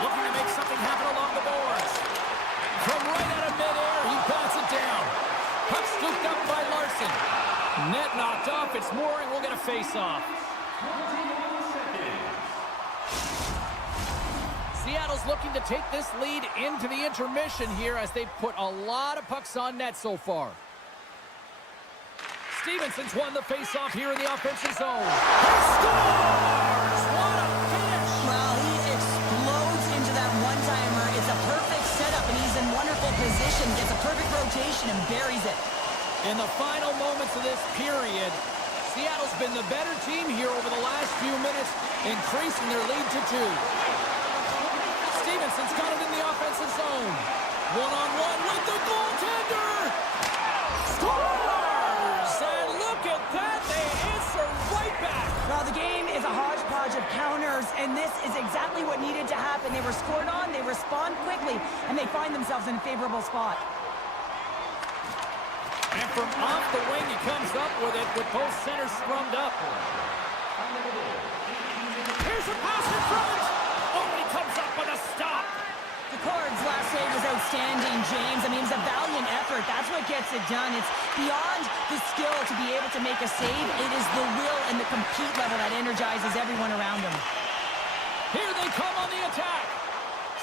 Looking to make something happen along the boards. From right out of midair, he bats it down. Puck scooped up by Larson. Net knocked off. It's Mooring. We'll get a face-off. Seattle's looking to take this lead into the intermission here as they've put a lot of pucks on net so far. Stevenson's won the face-off here in the offensive zone. He scores! What a finish! Well, he explodes into that one-timer. It's a perfect setup, and he's in wonderful position. Gets a perfect rotation and buries it. In the final moments of this period, Seattle's been the better team here over the last few minutes, increasing their lead to 2. Stevenson's got it in the offensive zone. One-on-one with the goaltender! Scores! And look at that, they answer right back! Well, the game is a hodgepodge of counters, and this is exactly what needed to happen. They were scored on, they respond quickly, and they find themselves in a favorable spot. And from off the wing, he comes up with it with both centers scrummed up. Here's a pass in front! Oh, he comes up with a stop! DeCorn's last save was outstanding, James. I mean, it's a valiant effort. That's what gets it done. It's beyond the skill to be able to make a save. It is the will and the compete level that energizes everyone around him. Here they come on the attack.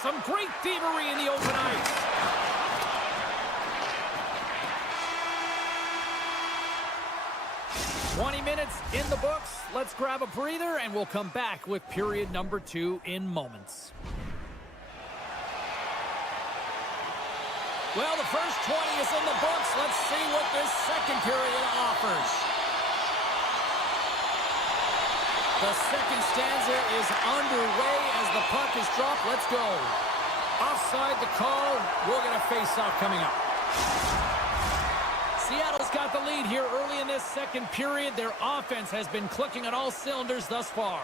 Some great thievery in the open ice. "20 minutes in the books. Let's grab a breather, and we'll come back with period number 2 in moments. Well, the first 20 is in the books. Let's see what this second period offers. The second stanza is underway as the puck is dropped. Let's go. Offside the call. We'll get a face-off coming up. Seattle's got the lead here early in this second period. Their offense has been clicking on all cylinders thus far.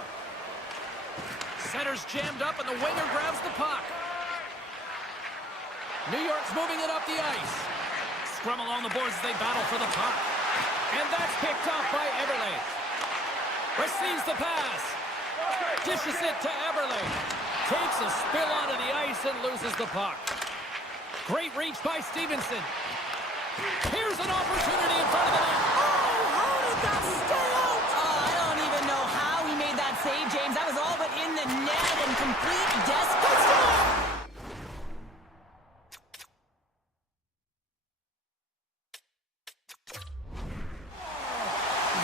Center's jammed up, and the winger grabs the puck. New York's moving it up the ice. Scrum along the boards as they battle for the puck. And that's picked up by Eberle. Receives the pass. Dishes it to Eberle. Takes a spill onto the ice and loses the puck. Great reach by Stevenson. Here's an opportunity in front of the net. Oh, how did that stay out? Oh, I don't even know how he made that save, James. That was all but in the net and complete desperation.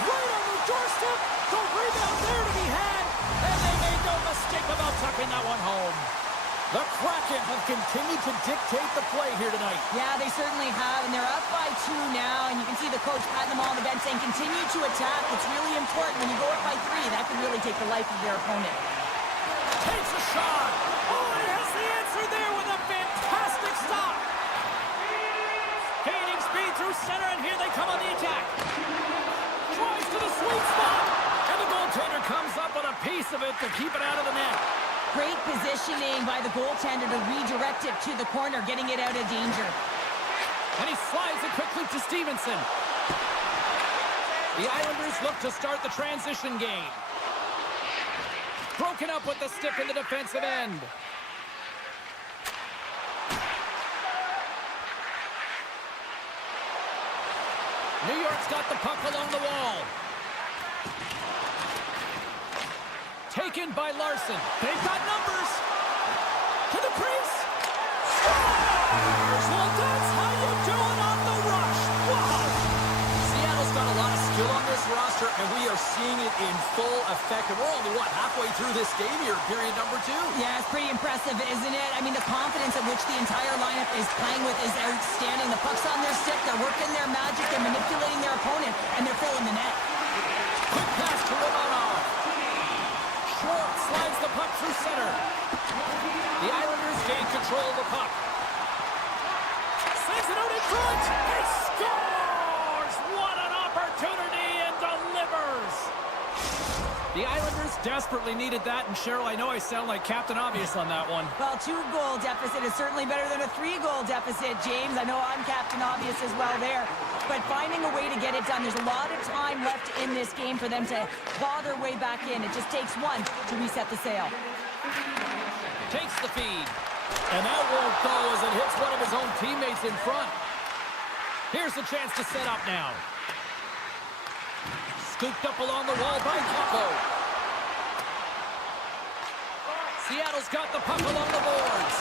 Right on the doorstep. The rebound there to be had. And they made no mistake about tucking that one home. The Kraken have continued to dictate the play here tonight. Yeah, they certainly have, and they're up by 2 now, and you can see the coach patting them all on the bench saying, continue to attack. It's really important. When you go up by 3, that can really take the life of their opponent. Takes a shot. Oh, and he has the answer there with a fantastic stop. Gaining speed through through center, and here they come on the attack. Tries to the sweet spot. And the goaltender comes up with a piece of it to keep it out of the net. Great positioning by the goaltender to redirect it to the corner, getting it out of danger. And he slides it quickly to Stevenson. The Islanders look to start the transition game. Broken up with the stick in the defensive end. New York's got the puck along the wall. Taken by Larson. They've got numbers. To the crease. Scores! Well, that's how you do it on the rush. Wow! Seattle's got a lot of skill on this roster, and we are seeing it in full effect. And we're only, halfway through this game here, period number 2. Yeah, it's pretty impressive, isn't it? I mean, the confidence at which the entire lineup is playing with is outstanding. The puck's on their stick, they're working their magic, they're manipulating their opponent, and they're filling the net. Quick pass to Romanov. Short slides the puck through center. The Islanders gain control of the puck. Sends it out in front. He scores! What an opportunity, and delivers! The Islanders desperately needed that, and Cheryl, I know I sound like Captain Obvious on that one. Well, 2-goal deficit is certainly better than a 3-goal deficit, James. I know I'm Captain Obvious as well there. But finding a way to get it done, there's a lot of time left in this game for them to claw their way back in. It just takes one to reset the sail. Takes the feed. And that won't go as it hits one of his own teammates in front. Here's the chance to set up now. Scooped up along the wall by Kakko. Seattle's got the puck along the boards.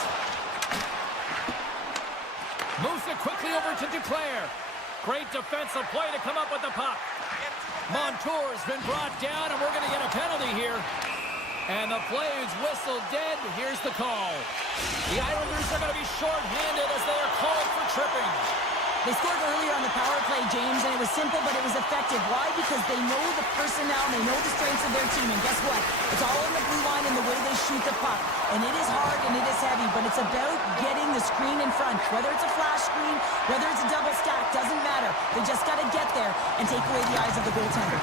Moves it quickly over to Duclair. Great defensive play to come up with the puck. Montour's been brought down, and we're going to get a penalty here. And the play is whistled dead. Here's the call. The Islanders are going to be shorthanded as they are called for tripping. They scored earlier on the power play, James, and it was simple, but it was effective. Why? Because they know the personnel, they know the strengths of their team, and guess what? It's all in the blue line and the way they shoot the puck. And it is hard and it is heavy, but it's about getting the screen in front. Whether it's a flash screen, whether it's a double stack, doesn't matter. They just got to get there and take away the eyes of the goaltender.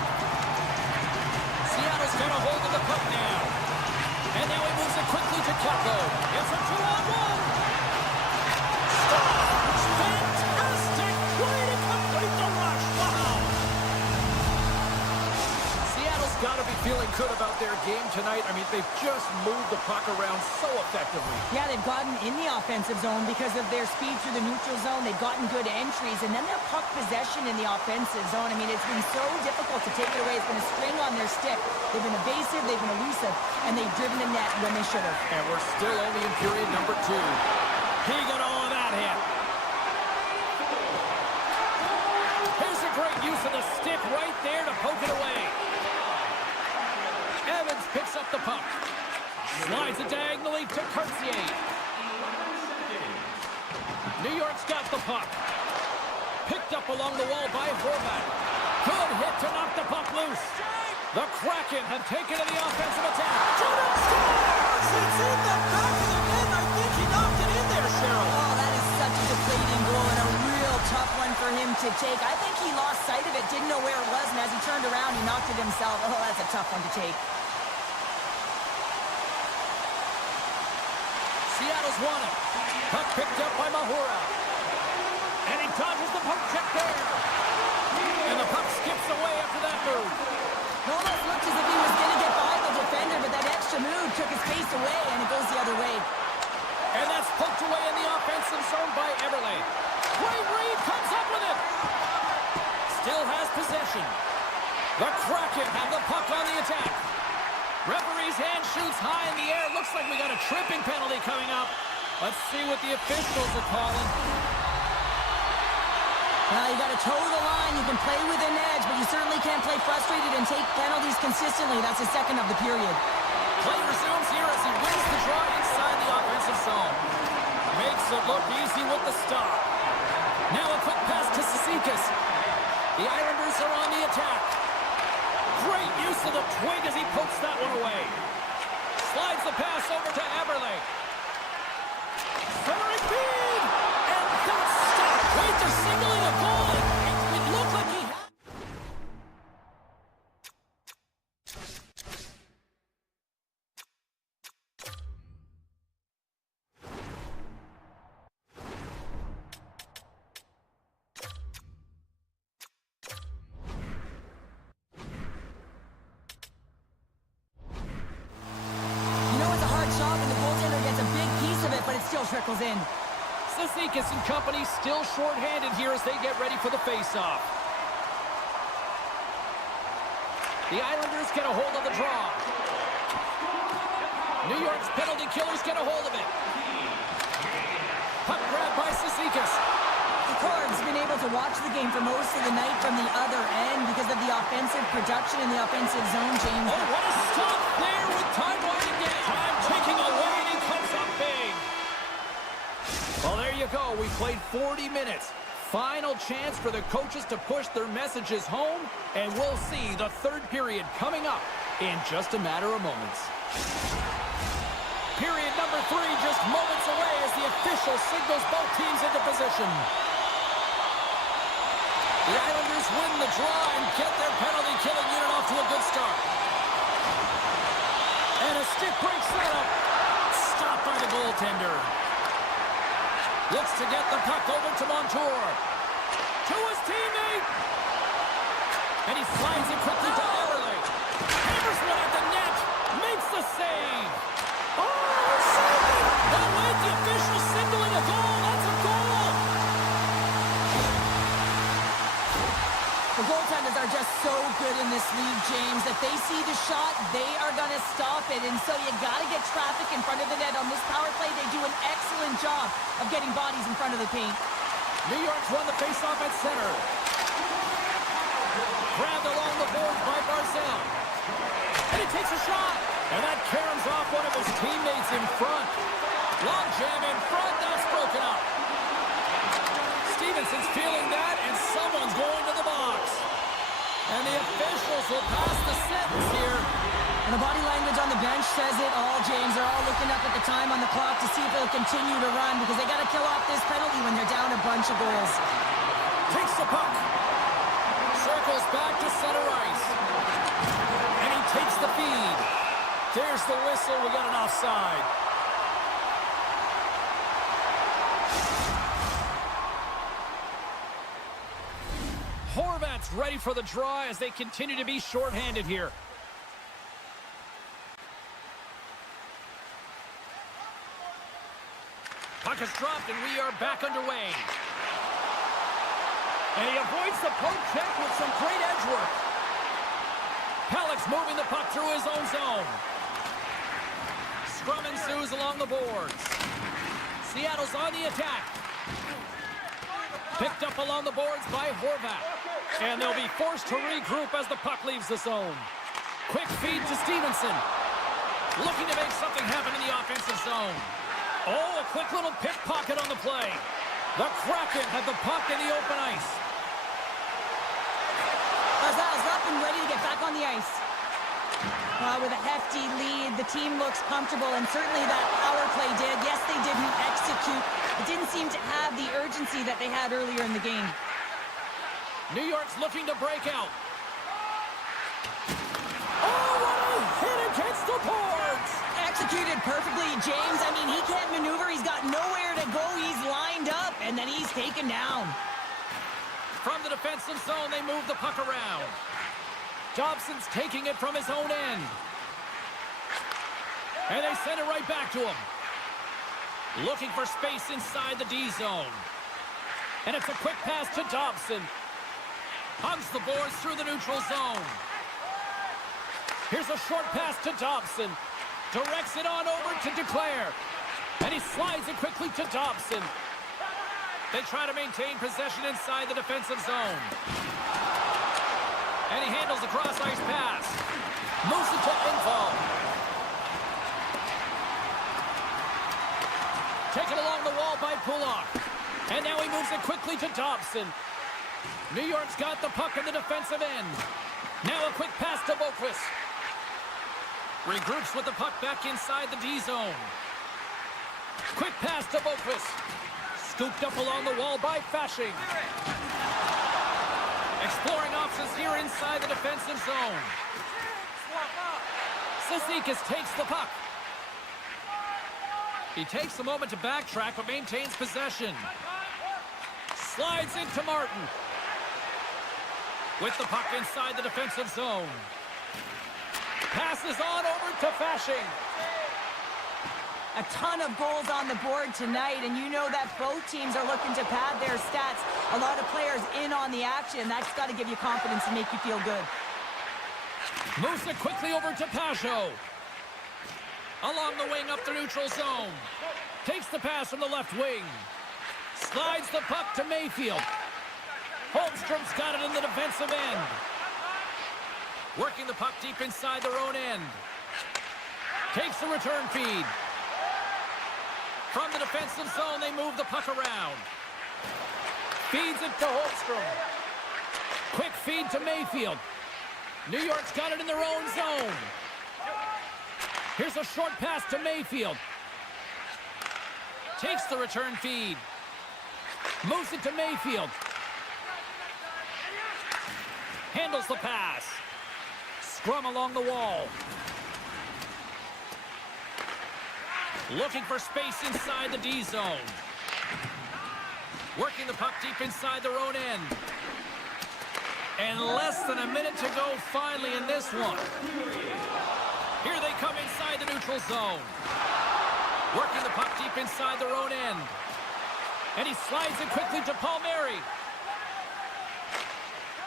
Seattle's got a hold of the puck now. And now he moves it quickly to Kakko. It's a 2-on-1. Fantastic way to complete the rush. Wow. Seattle's got to be feeling good about their game tonight. I mean, they've just moved the puck around so effectively. Yeah, they've gotten in the offensive zone because of their speed through the neutral zone. They've gotten good entries, and then their puck possession in the offensive zone. I mean, it's been so difficult to take it away. It's been a string on their stick. They've been evasive, they've been elusive, and they've driven the net when they should have. And we're still only in period number 2. He got all of that hit. Here's a great use of the stick right there to poke it away. Evans picks up the puck. Slides it diagonally to Cartier. New York's got the puck. Picked up along the wall by Horvat. Good hit to knock the puck loose. The Kraken have taken to the offensive attack. Jordan scores! It's in the back of the net. I think he knocked it in there, Cheryl. Oh, that is such a deflating goal and a real tough one for him to take. I think he lost sight of it, didn't know where it was, and as he turned around, he knocked it himself. Oh, that's a tough one to take. Seattle's won it. Puck picked up by Mahura. And he dodges the poke check there. And the puck skips away after that move. It almost looked as if he was going to get by the defender, but that extra move took his pace away, and it goes the other way. And that's poked away in the offensive zone by Eberle. Great read, comes up with it. Still has possession. The Kraken have the puck on the attack. Referee's hand shoots high in the air. Looks like we got a tripping penalty coming up. Let's see what the officials are calling. Well, you got to toe the line. You can play with an edge, but you certainly can't play frustrated and take penalties consistently. That's the second of the period. Play resumes here as he wins the draw inside the offensive zone. Makes it look easy with the stop. Now a quick pass to Cizikas. The Islanders are on the attack. Great use of the twig as he pokes that one away. Slides the pass over to Eberle. Centering feed! And that's stopped. Wait, they're signaling a goal. circles in. Cizikas and company still short-handed here as they get ready for the face-off. The Islanders get a hold of the draw. New York's penalty killers get a hold of it. Puck grab by Cizikas. The Cards been able to watch the game for most of the night from the other end because of the offensive production in the offensive zone, James. Oh, what a stop there with time winding down. Time ticking away, and he comes up big. Well, there you go. We played 40 minutes. Final chance for the coaches to push their messages home, and we'll see the third period coming up in just a matter of moments. Period number 3 just moments away as the official signals both teams into position. The Islanders win the draw and get their penalty-killing unit off to a good start. And a stick break setup. Stopped by the goaltender. Looks to get the puck over to Montour. To his teammate. And he slides it quickly to Everly. Hammers one at the net. Makes the save. Oh, saved it. Oh, wait, the official signaling a goal. That's a goal. The goaltenders are just so good in this league, James, that they see the shot, they are going to stop it. And so you got to get traffic in front of the net. On this power play, they do an excellent job of getting bodies in front of the paint. New York's won the faceoff at center. Grabbed along the boards by Barzal. And he takes a shot. And that caroms off one of his teammates in front. Long jam in front, that's broken up. Stevenson's feeling that, and someone's going to the box. And the officials will pass the sentence here. And the body language on the bench says it all, James. They're all looking up at the time on the clock to see if they'll continue to run because they got to kill off this penalty when they're down a bunch of goals. Takes the puck. Circles back to center ice. And he takes the feed. There's the whistle. We got an offside. Horvat's ready for the draw as they continue to be shorthanded here. Puck is dropped and we are back underway. And he avoids the poke check with some great edge work. Halleck's moving the puck through his own zone. Scrum ensues along the boards. Seattle's on the attack. Picked up along the boards by Horvat. And they'll be forced to regroup as the puck leaves the zone. Quick feed to Stevenson. Looking to make something happen in the offensive zone. Oh, a quick little pickpocket on the play. The Kraken had the puck in the open ice. Barzal's up and ready to get back on the ice. With a hefty lead, the team looks comfortable, and certainly that power play did. Yes, they didn't execute. It didn't seem to have the urgency that they had earlier in the game. New York's looking to break out. Oh, what a hit against the boards! Executed perfectly, James. I mean, he can't maneuver. He's got nowhere to go. He's lined up, and then he's taken down. From the defensive zone, they move the puck around. Dobson's taking it from his own end. And they send it right back to him. Looking for space inside the D zone. And it's a quick pass to Dobson. Hugs the boards through the neutral zone. Here's a short pass to Dobson. Directs it on over to Declare. And he slides it quickly to Dobson. They try to maintain possession inside the defensive zone. And he handles the cross-ice pass. Moves it to Engvall. Taken along the wall by Pulock. And now he moves it quickly to Dobson. New York's got the puck in the defensive end. Now a quick pass to Boquist. Regroups with the puck back inside the D zone. Quick pass to Boquist. Scooped up along the wall by Fasching. Exploring options here inside the defensive zone. Cizikas takes the puck. He takes a moment to backtrack but maintains possession. Slides into Martin. With the puck inside the defensive zone. Passes on over to Fasching. A ton of goals on the board tonight, and you know that both teams are looking to pad their stats. A lot of players in on the action. That's got to give you confidence and make you feel good. Moves it quickly over to Pasho. Along the wing up the neutral zone. Takes the pass from the left wing. Slides the puck to Mayfield. Holmstrom's got it in the defensive end. Working the puck deep inside their own end. Takes the return feed. From the defensive zone, they move the puck around. Feeds it to Holmstrom. Quick feed to Mayfield. New York's got it in their own zone. Here's a short pass to Mayfield. Takes the return feed. Moves it to Mayfield. Handles the pass. Scrum along the wall. Looking for space inside the D zone. Working the puck deep inside their own end. And less than a minute to go finally in this one. Here they come inside the neutral zone. Working the puck deep inside their own end. And he slides it quickly to Palmieri.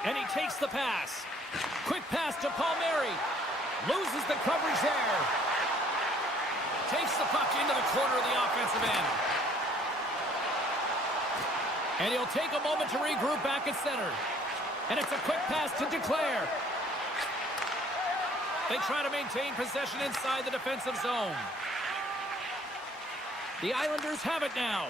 And he takes the pass. Quick pass to Palmieri. Loses the coverage there. Takes the puck into the corner of the offensive end. And he'll take a moment to regroup back at center. And it's a quick pass to Declare. They try to maintain possession inside the defensive zone. The Islanders have it now.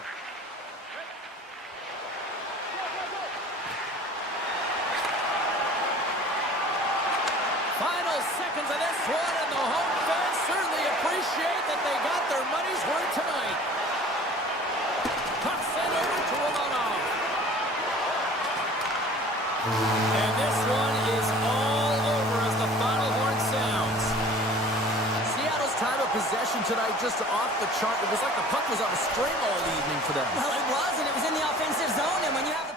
Final seconds of this one, and the home fans certainly appreciate that they got their money's worth tonight. Puck sent over to Romanov. And this one is all over as the final horn sounds. Seattle's time of possession tonight just off the chart. It was like the puck was on a string all evening for them. Well, it was, and it was in the offensive zone, and when you have the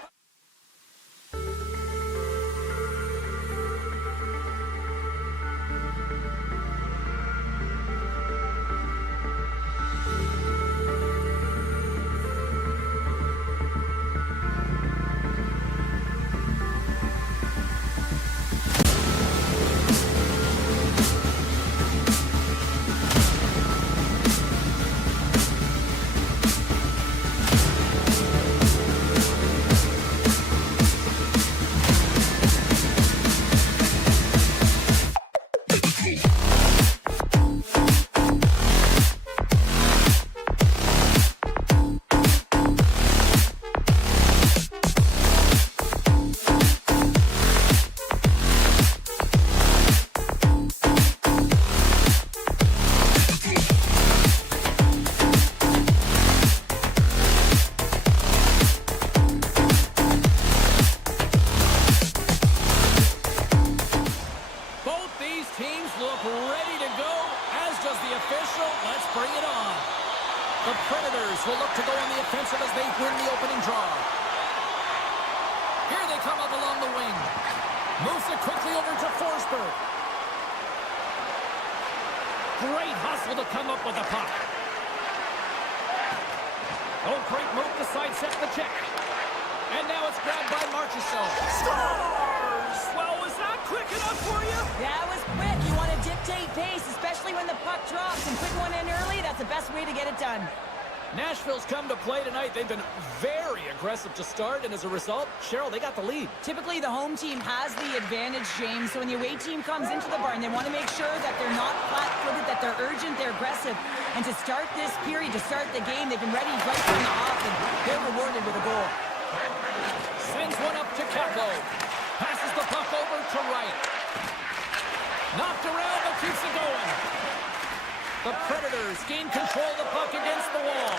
The Predators will look to go on the offensive as they win the opening draw. Here they come up along the wing. Moves it quickly over to Forsberg. Great hustle to come up with the puck. Oh, great move to sidestep the check. And now it's grabbed by Marchessault. Scores! Well, was that quick enough for you? Yeah, it was quick. You want to dictate pace, especially when the puck drops. And quick one in early, that's the best way to get it done. Nashville's come to play tonight. They've been very aggressive to start, and as a result, Cheryl, they got the lead. Typically, the home team has the advantage, James. So when the away team comes into the barn, they want to make sure that they're not flat-footed, that they're urgent, they're aggressive. And to start this period, to start the game, they've been ready right from the off, and they're rewarded with a goal. Sends one up to Kakko. Passes the puck over to Wright. Knocked around, but keeps it going. The Predators gain control of the puck against the wall.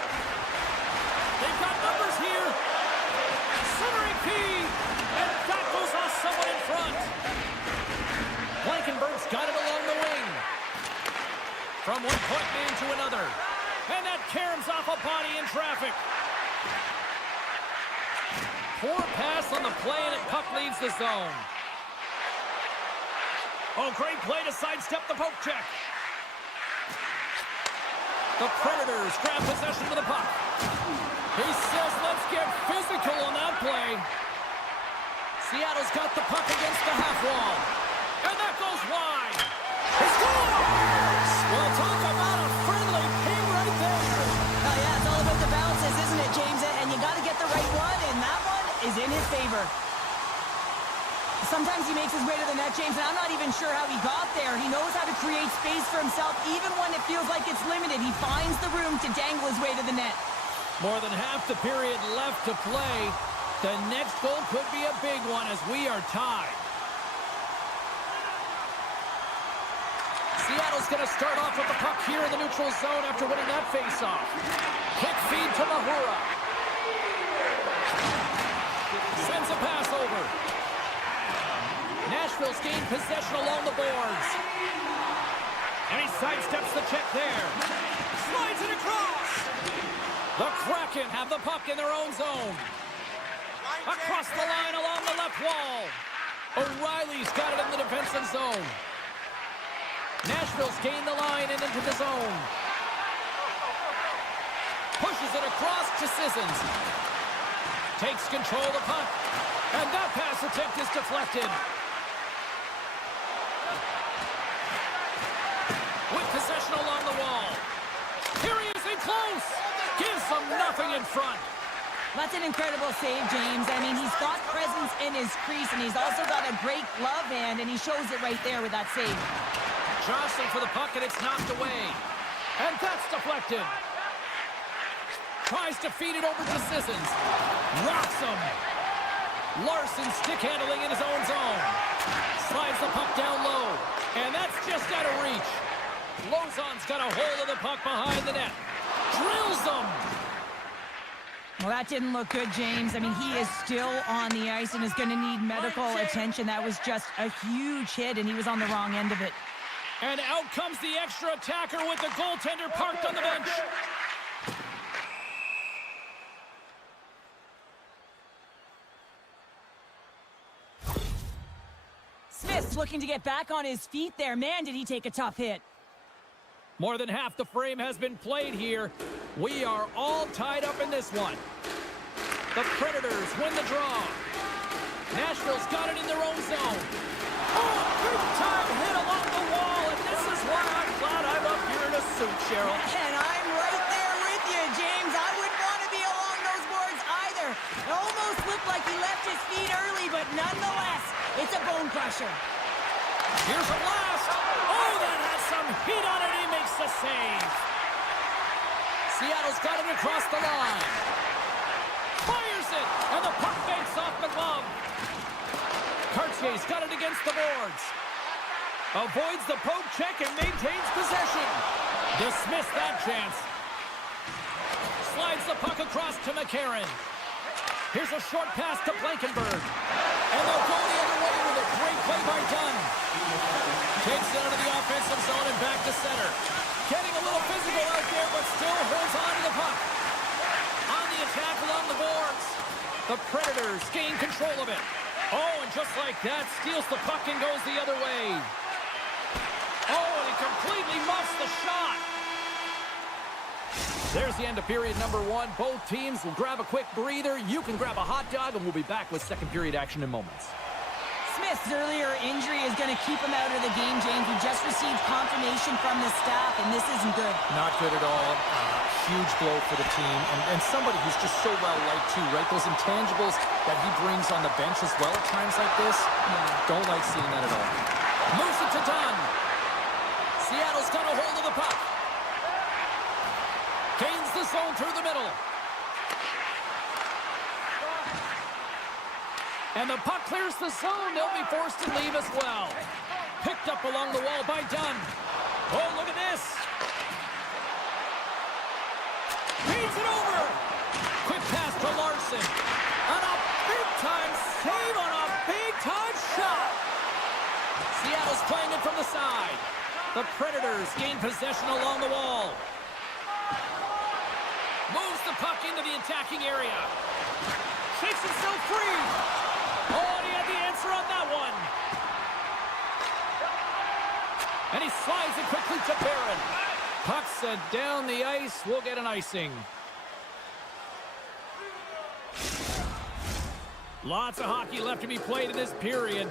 They've got numbers here. Centering feed. And that goes off someone in front. Blankenberg's got it along the wing. From one point man to another. And that caroms off a body in traffic. Poor pass on the play, and puck leaves the zone. Oh, great play to sidestep the poke check. The Predators grab possession of the puck. He says, let's get physical on that play. Seattle's got the puck against the half wall. And that goes wide. He scores! Well, talk about a friendly ping right there. Oh, yeah, it's all about the bounces, isn't it, James? And you got to get the right one, and that one is in his favor. Sometimes he makes his way to the net, James, and I'm not even sure how he got there. He knows how to create space for himself, even when it feels like it's limited. He finds the room to dangle his way to the net. More than half the period left to play. The next goal could be a big one as we are tied. Seattle's going to start off with the puck here in the neutral zone after winning that faceoff. Quick feed to Mahura. Sends a pass over. Nashville's gained possession along the boards. And he sidesteps the check there. Slides it across. The Kraken have the puck in their own zone. Across the line along the left wall. O'Reilly's got it in the defensive zone. Nashville's gained the line and into the zone. Pushes it across to Sissons. Takes control of the puck. And that pass attempt is deflected. With possession along the wall. Here he is in close. Gives them nothing in front. That's an incredible save, James. I mean, he's got presence in his crease, and he's also got a great glove hand, and he shows it right there with that save. Jostling for the puck, and it's knocked away. And that's deflected. Tries to feed it over to Sissons. Rocks him. Larson stick handling in his own zone. Slides the puck down low. And that's just out of reach. Lozon's got a hold of the puck behind the net. Drills them. Well, that didn't look good, James. I mean, he is still on the ice and is going to need medical attention. That was just a huge hit, and he was on the wrong end of it. And out comes the extra attacker with the goaltender parked on the bench. Smith's looking to get back on his feet there. Man, did he take a tough hit. More than half the frame has been played here. We are all tied up in this one. The Predators win the draw. Nashville's got it in their own zone. Oh, big time hit along the wall, and this is why I'm glad I'm up here in a suit, Cheryl. And I'm right there with you, James. I wouldn't want to be along those boards either. It almost looked like he left his feet early, but nonetheless, it's a bone crusher. Here's a blast. Oh, that has some heat on it. He makes the save. Seattle's got it across the line. Fires it, and the puck banks off the glove. Cartier's got it against the boards. Avoids the poke check and maintains possession. Dismissed that chance. Slides the puck across to McCarron. Here's a short pass to Blankenberg. And they'll go the other way with a great play by Dunn. Takes it out of the offensive zone and back to center. Getting a little physical out there, but still holds on to the puck. On the attack along the boards. The Predators gain control of it. Oh, and just like that, steals the puck and goes the other way. Oh, and he completely muffs the shot. There's the end of period number one. Both teams will grab a quick breather. You can grab a hot dog, and we'll be back with second period action in moments. Smith's earlier injury is going to keep him out of the game, James. We just received confirmation from the staff, and this isn't good. Not good at all. Huge blow for the team. And somebody who's just so well-liked, too, right? Those intangibles that he brings on the bench as well at times like this. Don't like seeing that at all. Moves it to Dunn. Seattle's got a hold of the puck. Gains the zone through the middle. And the puck clears the zone. They'll be forced to leave as well. Picked up along the wall by Dunn. Oh, look at this. Feeds it over. Quick pass to Larson. And a big-time save on a big-time shot. Seattle's playing it from the side. The Predators gain possession along the wall. Moves the puck into the attacking area. Shakes himself free. Oh, and he had the answer on that one. And he slides it quickly to Barron. Puck sent down the ice. We'll get an icing. Lots of hockey left to be played in this period.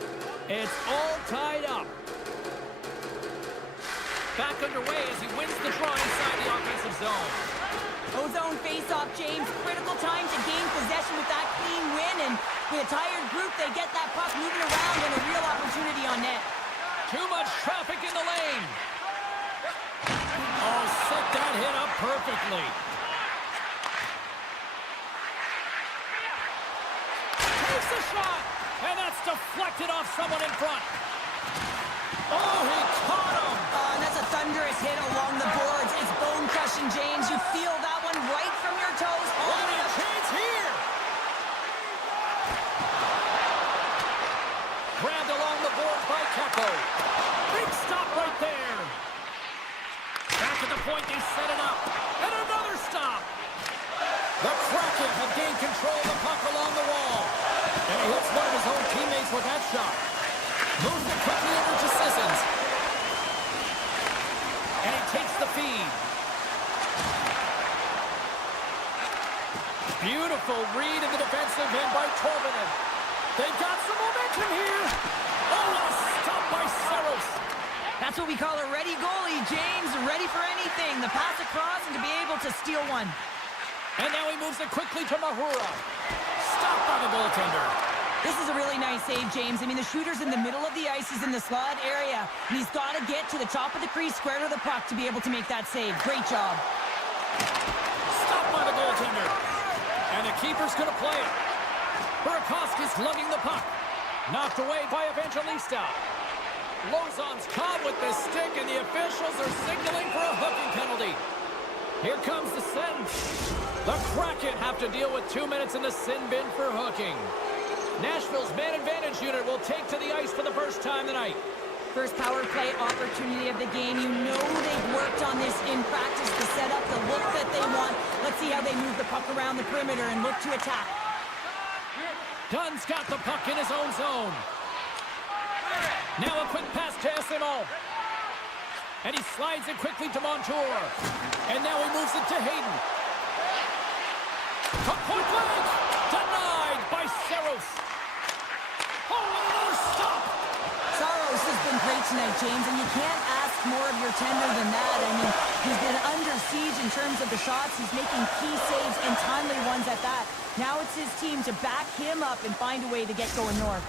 It's all tied up. Back underway as he wins the draw inside the offensive zone. Ozone face-off, James. Critical time to gain possession with that clean win. And with a tired group, they get that puck moving around and a real opportunity on net. Too much traffic in the lane. Oh, set that hit up perfectly. Takes a shot, and that's deflected off someone in front. Oh, he caught him. And that's a thunderous hit along the boards. It's bone-crushing, James. You feel that one right from your toes. What a chance here. Grabbed along the boards by Keppo. Big stop right there. Back at the point, they set it up. And another stop. The Kraken have gained control of the puck along the wall. And he hits one of his own teammates with that shot. Moves it quickly over to Sissons. And he takes the feed. Beautiful read in the defensive end by Torvinen. They've got some momentum here. Oh, what a stop by Saros. That's what we call a ready goalie, James. Ready for anything. The pass across and to be able to steal one. And now he moves it quickly to Mahura. Stopped by the goaltender. This is a really nice save, James. I mean, the shooter's in the middle of the ice. He's in the slot area. And he's got to get to the top of the crease, square to the puck to be able to make that save. Great job. Stopped by the goaltender. And the keeper's going to play it. Burakovsky's lugging the puck. Knocked away by Evangelista. Lozon's caught with the stick, and the officials are signaling for a hooking penalty. Here comes the sin. The Kraken have to deal with 2 minutes in the sin bin for hooking. Nashville's man advantage unit will take to the ice for the first time tonight. First power play opportunity of the game. You know they've worked on this in practice to set up the look that they want. Let's see how they move the puck around the perimeter and look to attack. Dunn's got the puck in his own zone. Now a quick pass to SMO. And he slides it quickly to Montour. And now he moves it to Hayden. Puck point blank. Denied by Saros. Oh, another stop. Saros has been great tonight, James, and you can't ask more of your tender than that. I mean, he's been under siege in terms of the shots. He's making key saves and timely ones at that. Now it's his team to back him up and find a way to get going north.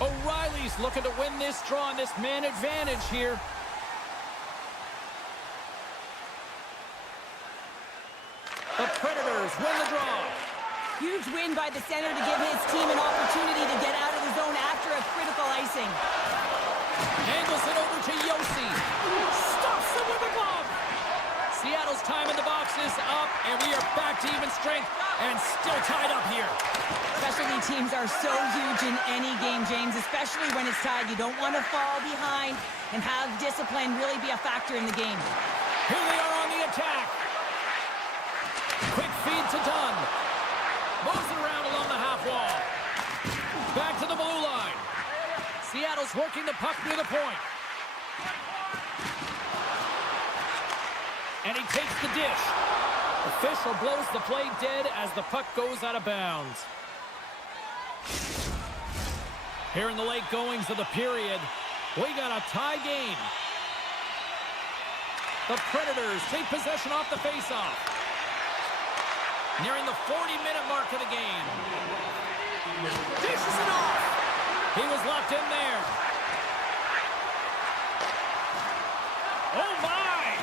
O'Reilly's looking to win this draw and this man advantage here. The Predators win the draw. Huge win by the center to give his team an opportunity to get out of the zone after a critical icing. Angles it over to Yossi. Stops him with a glove. Seattle's time in the box is up, and we are back to even strength and still tied up here. Specialty teams are so huge in any game, James, especially when it's tied. You don't want to fall behind and have discipline really be a factor in the game. Here they are on the attack. Quick feed to Dunn. Moves it around along the half wall. Back to the blue line. Seattle's working the puck near the point. And he takes the dish. Official blows the play dead as the puck goes out of bounds. Here in the late goings of the period, we got a tie game. The Predators take possession off the faceoff. Nearing the 40-minute mark of the game. Dishes it off. He was locked in there. Oh, my!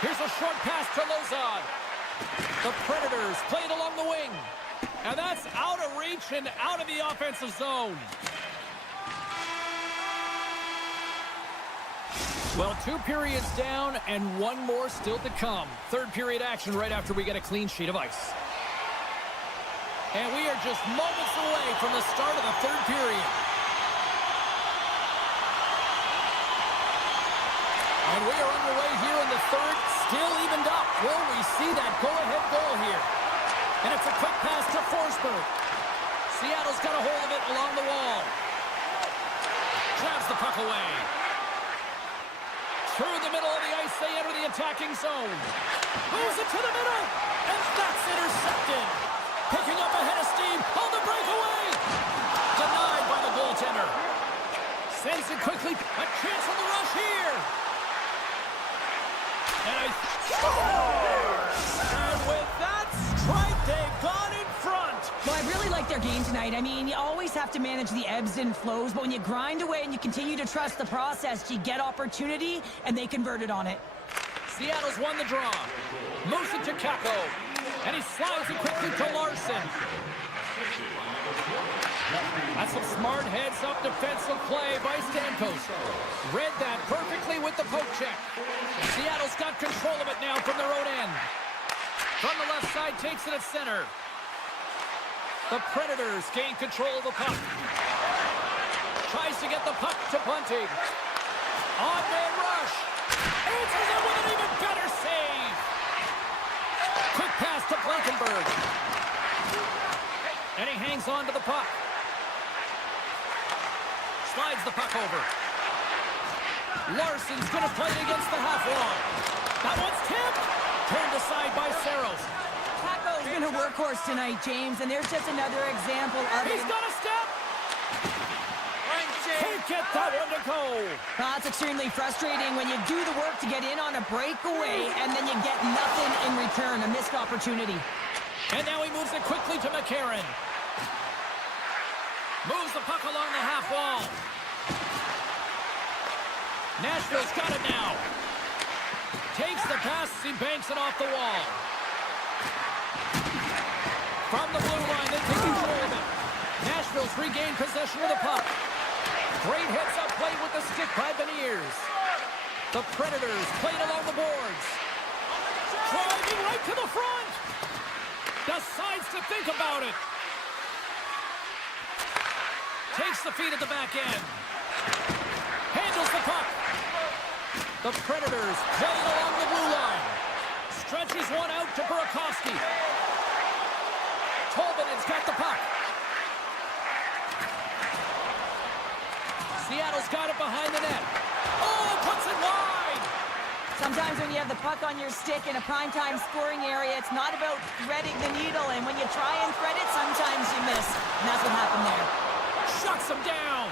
Here's a short pass to Lozon. The Predators play it along the wing. And that's out of reach and out of the offensive zone. Well, 2 periods down and 1 more still to come. Third period action right after we get a clean sheet of ice. And we are just moments away from the start of the third period. And we are underway here in the third, still evened up. Will we see that go-ahead goal here? And it's a quick pass to Forsberg. Seattle's got a hold of it along the wall. Drives the puck away. Through the middle of the ice, they enter the attacking zone. Moves it to the middle, and that's intercepted. Picking up ahead of steam on the breakaway. Denied by the goaltender. Sends it quickly. A chance on the rush here. And with that strike, they've gone in front. Well, I really like their game tonight. I mean, you always have to manage the ebbs and flows, but when you grind away and you continue to trust the process, you get opportunity, and they converted on it. Seattle's won the draw. Moves it to Kako. And he slides it quickly to Larson. That's some smart heads-up defensive play by Stamkos. Read that perfectly with the poke check. Seattle's got control of it now from their own end. From the left side, takes it at center. The Predators gain control of the puck. Tries to get the puck to Bunting. On-man rush. Answers it with an even better save. Quick pass to Blankenberg. And he hangs on to the puck. Slides the puck over. Larson's going to play it against the half wall. That one's tipped. Turned aside by Saros. Kako's been a workhorse tonight, James, and there's just another example of it. He's got a step. Can't get that one to go. Well, that's extremely frustrating when you do the work to get in on a breakaway and then you get nothing in return, a missed opportunity. And now he moves it quickly to McCarron. Moves the puck along the half wall. Nashville's got it now. Takes the pass as he banks it off the wall. From the blue line, they take control of it. Nashville's regained possession of the puck. Great heads-up play with the stick by Beniers. The Predators played along the boards. Driving right to the front. Decides to think about it. Takes the feed at the back end. Handles the puck. The Predators playing along the blue line. Stretches one out to Burakovsky. Tolvanen's got the puck. Seattle's got it behind the net. Oh, puts it wide. Sometimes when you have the puck on your stick in a primetime scoring area, it's not about threading the needle, and when you try and thread it, sometimes you miss. And that's what happened there. Shuts him down.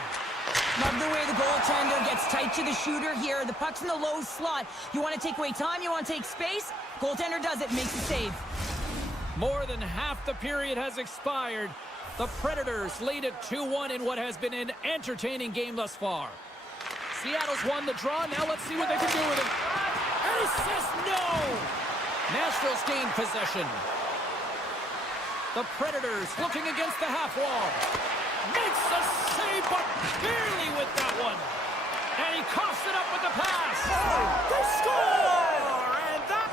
Love the way the goaltender gets tight to the shooter here. The puck's in the low slot. You want to take away time, you want to take space. Goaltender does it, makes a save. More than half the period has expired. The Predators lead it 2-1 in what has been an entertaining game thus far. Seattle's won the draw. Now let's see what they can do with it. And he says no! Nashville's gained possession. The Predators looking against the half wall. Makes the save, but barely with that one. And he coughs it up with the pass. They score! And that...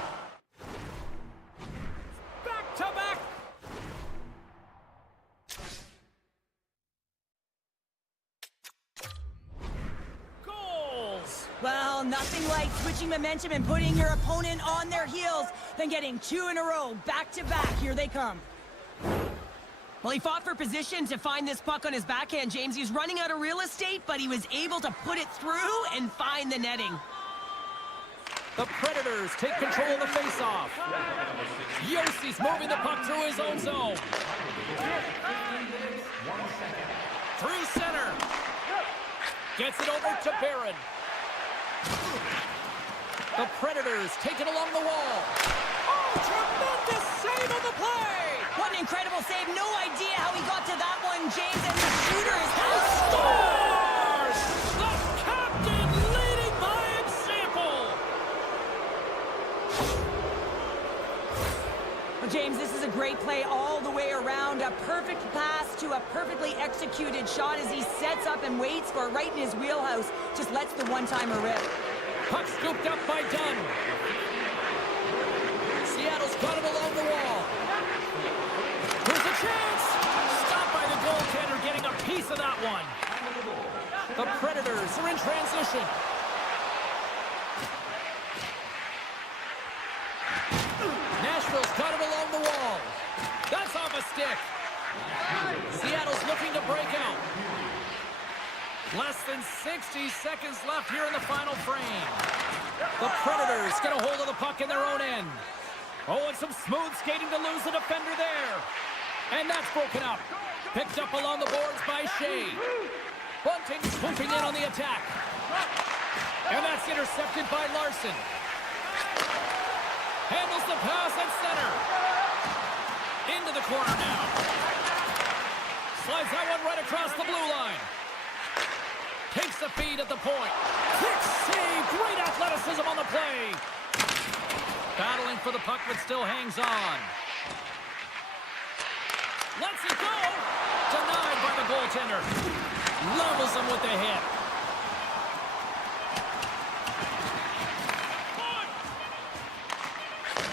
Back-to-back... goals! Well, nothing like switching momentum and putting your opponent on their heels than getting two in a row, back-to-back. Here they come. Well, he fought for position to find this puck on his backhand, James. He's running out of real estate, but he was able to put it through and find the netting. The Predators take control of the faceoff. Yossi's moving the puck through his own zone. Through center. Gets it over to Barron. The Predators take it along the wall. Oh, tremendous save on the play! What an incredible save. No idea how he got to that one, James, and the shooter is now Scores! The captain leading by example! Well, James, this is a great play all the way around. A perfect pass to a perfectly executed shot as he sets up and waits for it right in his wheelhouse. Just lets the one-timer rip. Puck scooped up by Dunn. Seattle's got it along the wall. Here's a chance! Stopped by the goaltender, getting a piece of that one. The Predators are in transition. Nashville's got it along the wall. That's off a stick. Seattle's looking to break out. Less than 60 seconds left here in the final frame. The Predators get a hold of the puck in their own end. Oh, and some smooth skating to lose the defender there. And that's broken up. Picked up along the boards by Shea. Bunting swooping in on the attack. And that's intercepted by Larson. Handles the pass at center. Into the corner now. Slides that one right across the blue line. Takes the feed at the point. Quick save. Great athleticism on the play. Battling for the puck, but still hangs on. Lets it go. Denied by the goaltender. Levels him with the hit.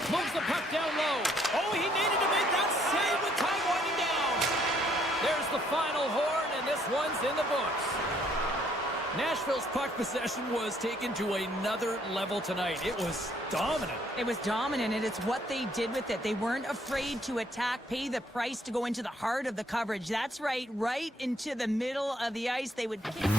Moves the puck down low. Oh, he needed to make that save with time winding down. There's the final horn, and this one's in the books. Nashville's puck possession was taken to another level tonight. It was dominant. It was dominant, and it's what they did with it. They weren't afraid to attack, pay the price to go into the heart of the coverage. That's right into the middle of the ice. They would kick.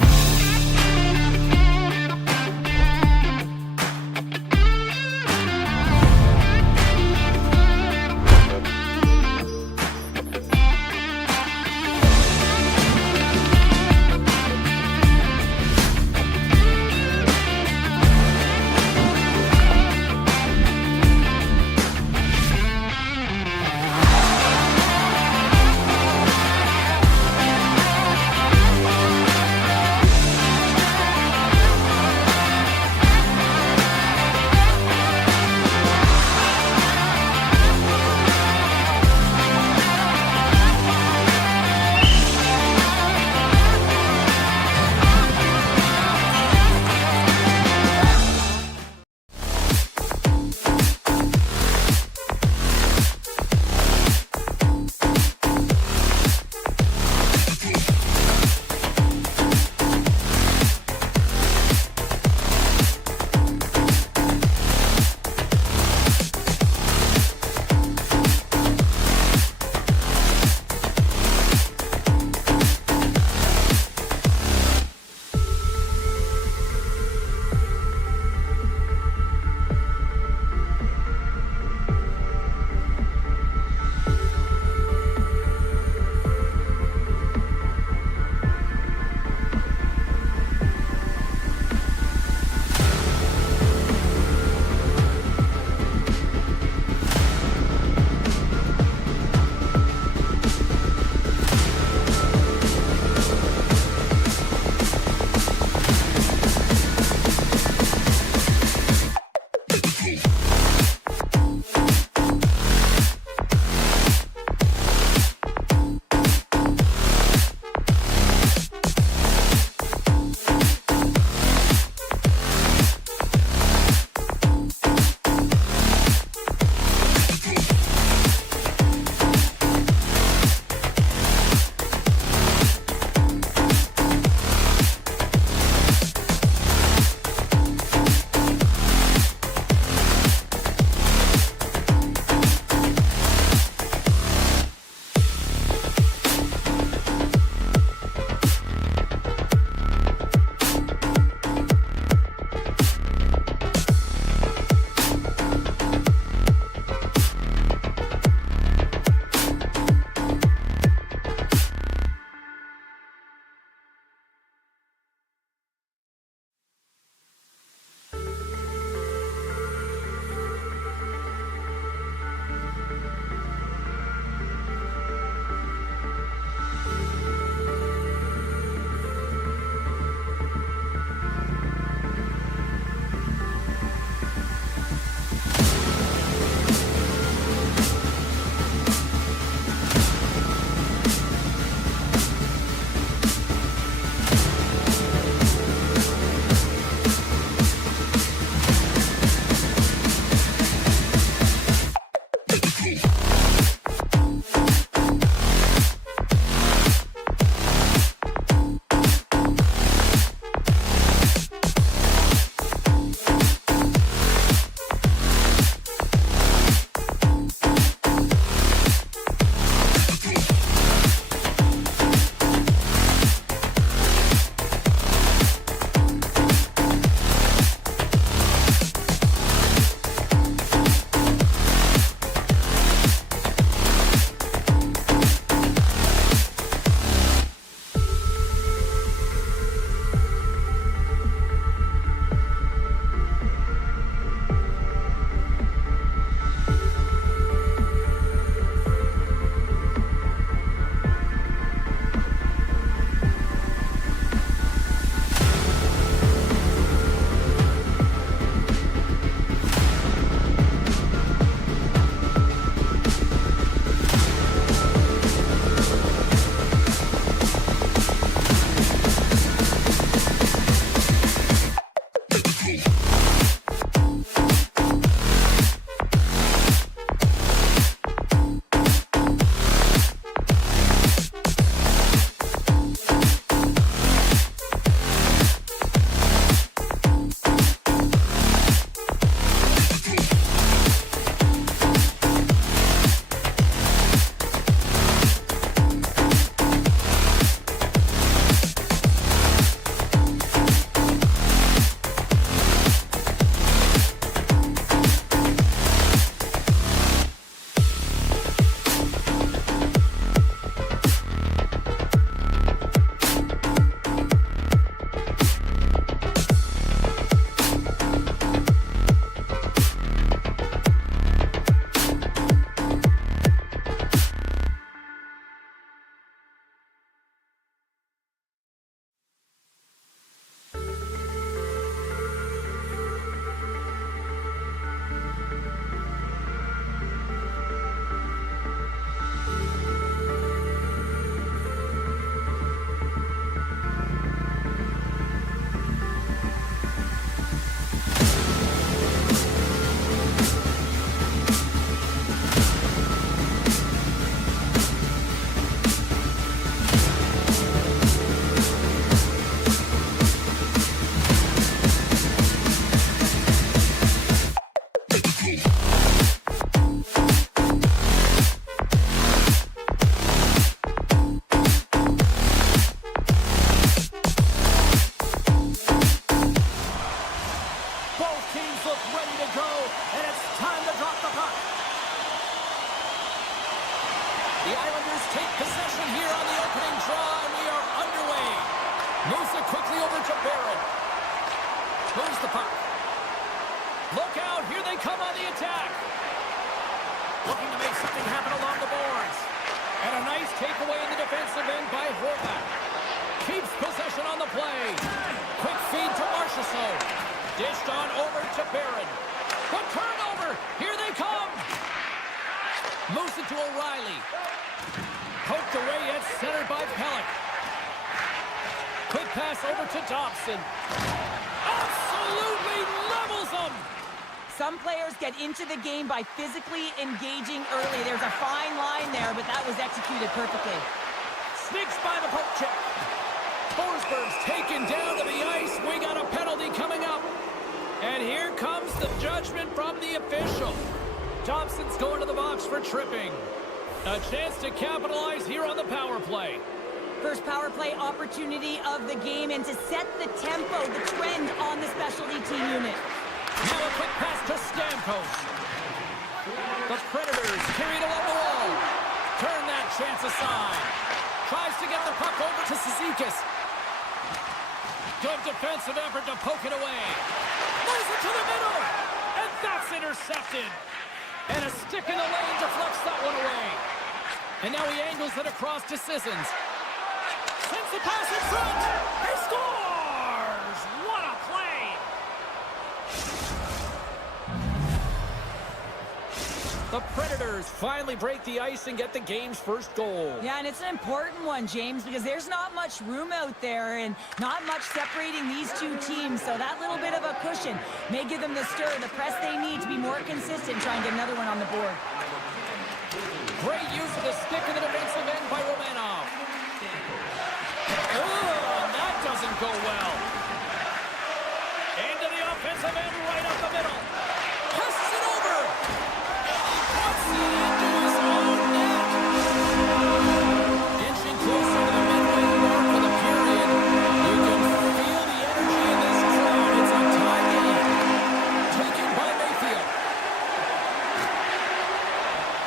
quickly over to Barron. Moves the puck. Look out, here they come on the attack. Looking to make something happen along the boards. And a nice takeaway in the defensive end by Horvath. Keeps possession on the play. Quick feed to Marchessault. Dished on over to Barron. The turnover, here they come. Moves it to O'Reilly. Poked away at center by Pelech. Quick pass over to Dobson. Absolutely levels them. Some players get into the game by physically engaging early. There's a fine line there, but that was executed perfectly. Sneaks by the poke check. Forsberg's taken down to the ice. We got a penalty coming up. And here comes the judgment from the official. Dobson's going to the box for tripping. A chance to capitalize here on the power play. First power play opportunity of the game, and to set the tempo, the trend on the specialty team unit. Now a quick pass to Stamkos. The Predators carried along the wall. Turn that chance aside. Tries to get the puck over to Cizikas. Good defensive effort to poke it away. Moves it to the middle. And that's intercepted. And a stick in the lane deflects that one away. And now he angles it across to Sissons. Sends the pass in front. He scores! What a play! The Predators finally break the ice and get the game's first goal. Yeah, and it's an important one, James, because there's not much room out there and not much separating these two teams. So that little bit of a cushion may give them the stir, the press they need to be more consistent, try and get another one on the board. Great use of the stick in the defensive end by Romanov. Oh, that doesn't go well. Into the offensive end, right up the middle. Passes it over. Puts it into his own net. Inching closer to the midway mark of the period. You can feel the energy in this crowd. It's a tie game. Taken by Mayfield.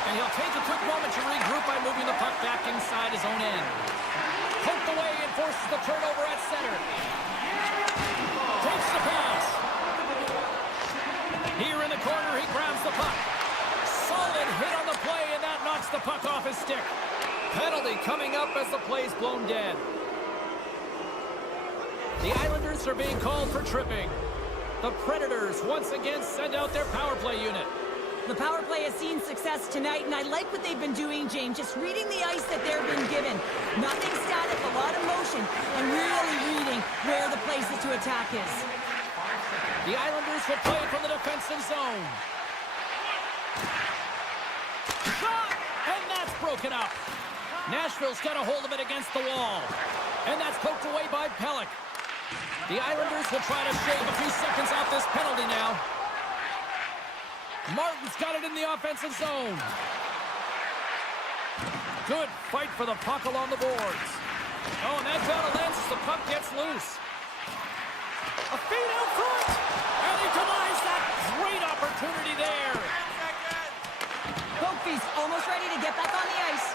And he'll take a quick moment to regroup by moving the puck back inside his own end. Poked away and forces the turnover at center. Takes the pass. Here in the corner, he grabs the puck. Solid hit on the play, and that knocks the puck off his stick. Penalty coming up as the play's blown dead. The Islanders are being called for tripping. The Predators once again send out their power play unit. The power play has seen success tonight, and I like what they've been doing, James. Just reading the ice that they're being given. Nothing static, a lot of motion, and really reading where the places to attack is. The Islanders will play from the defensive zone. Shot! And that's broken up. Nashville's got a hold of it against the wall. And that's poked away by Pelech. The Islanders will try to shave a few seconds off this penalty now. Martin's got it in the offensive zone. Good fight for the puck along the boards. Oh, and that battle ends as the puck gets loose. A feed out front. And he denies that great opportunity there. Hope's almost ready to get back on the ice.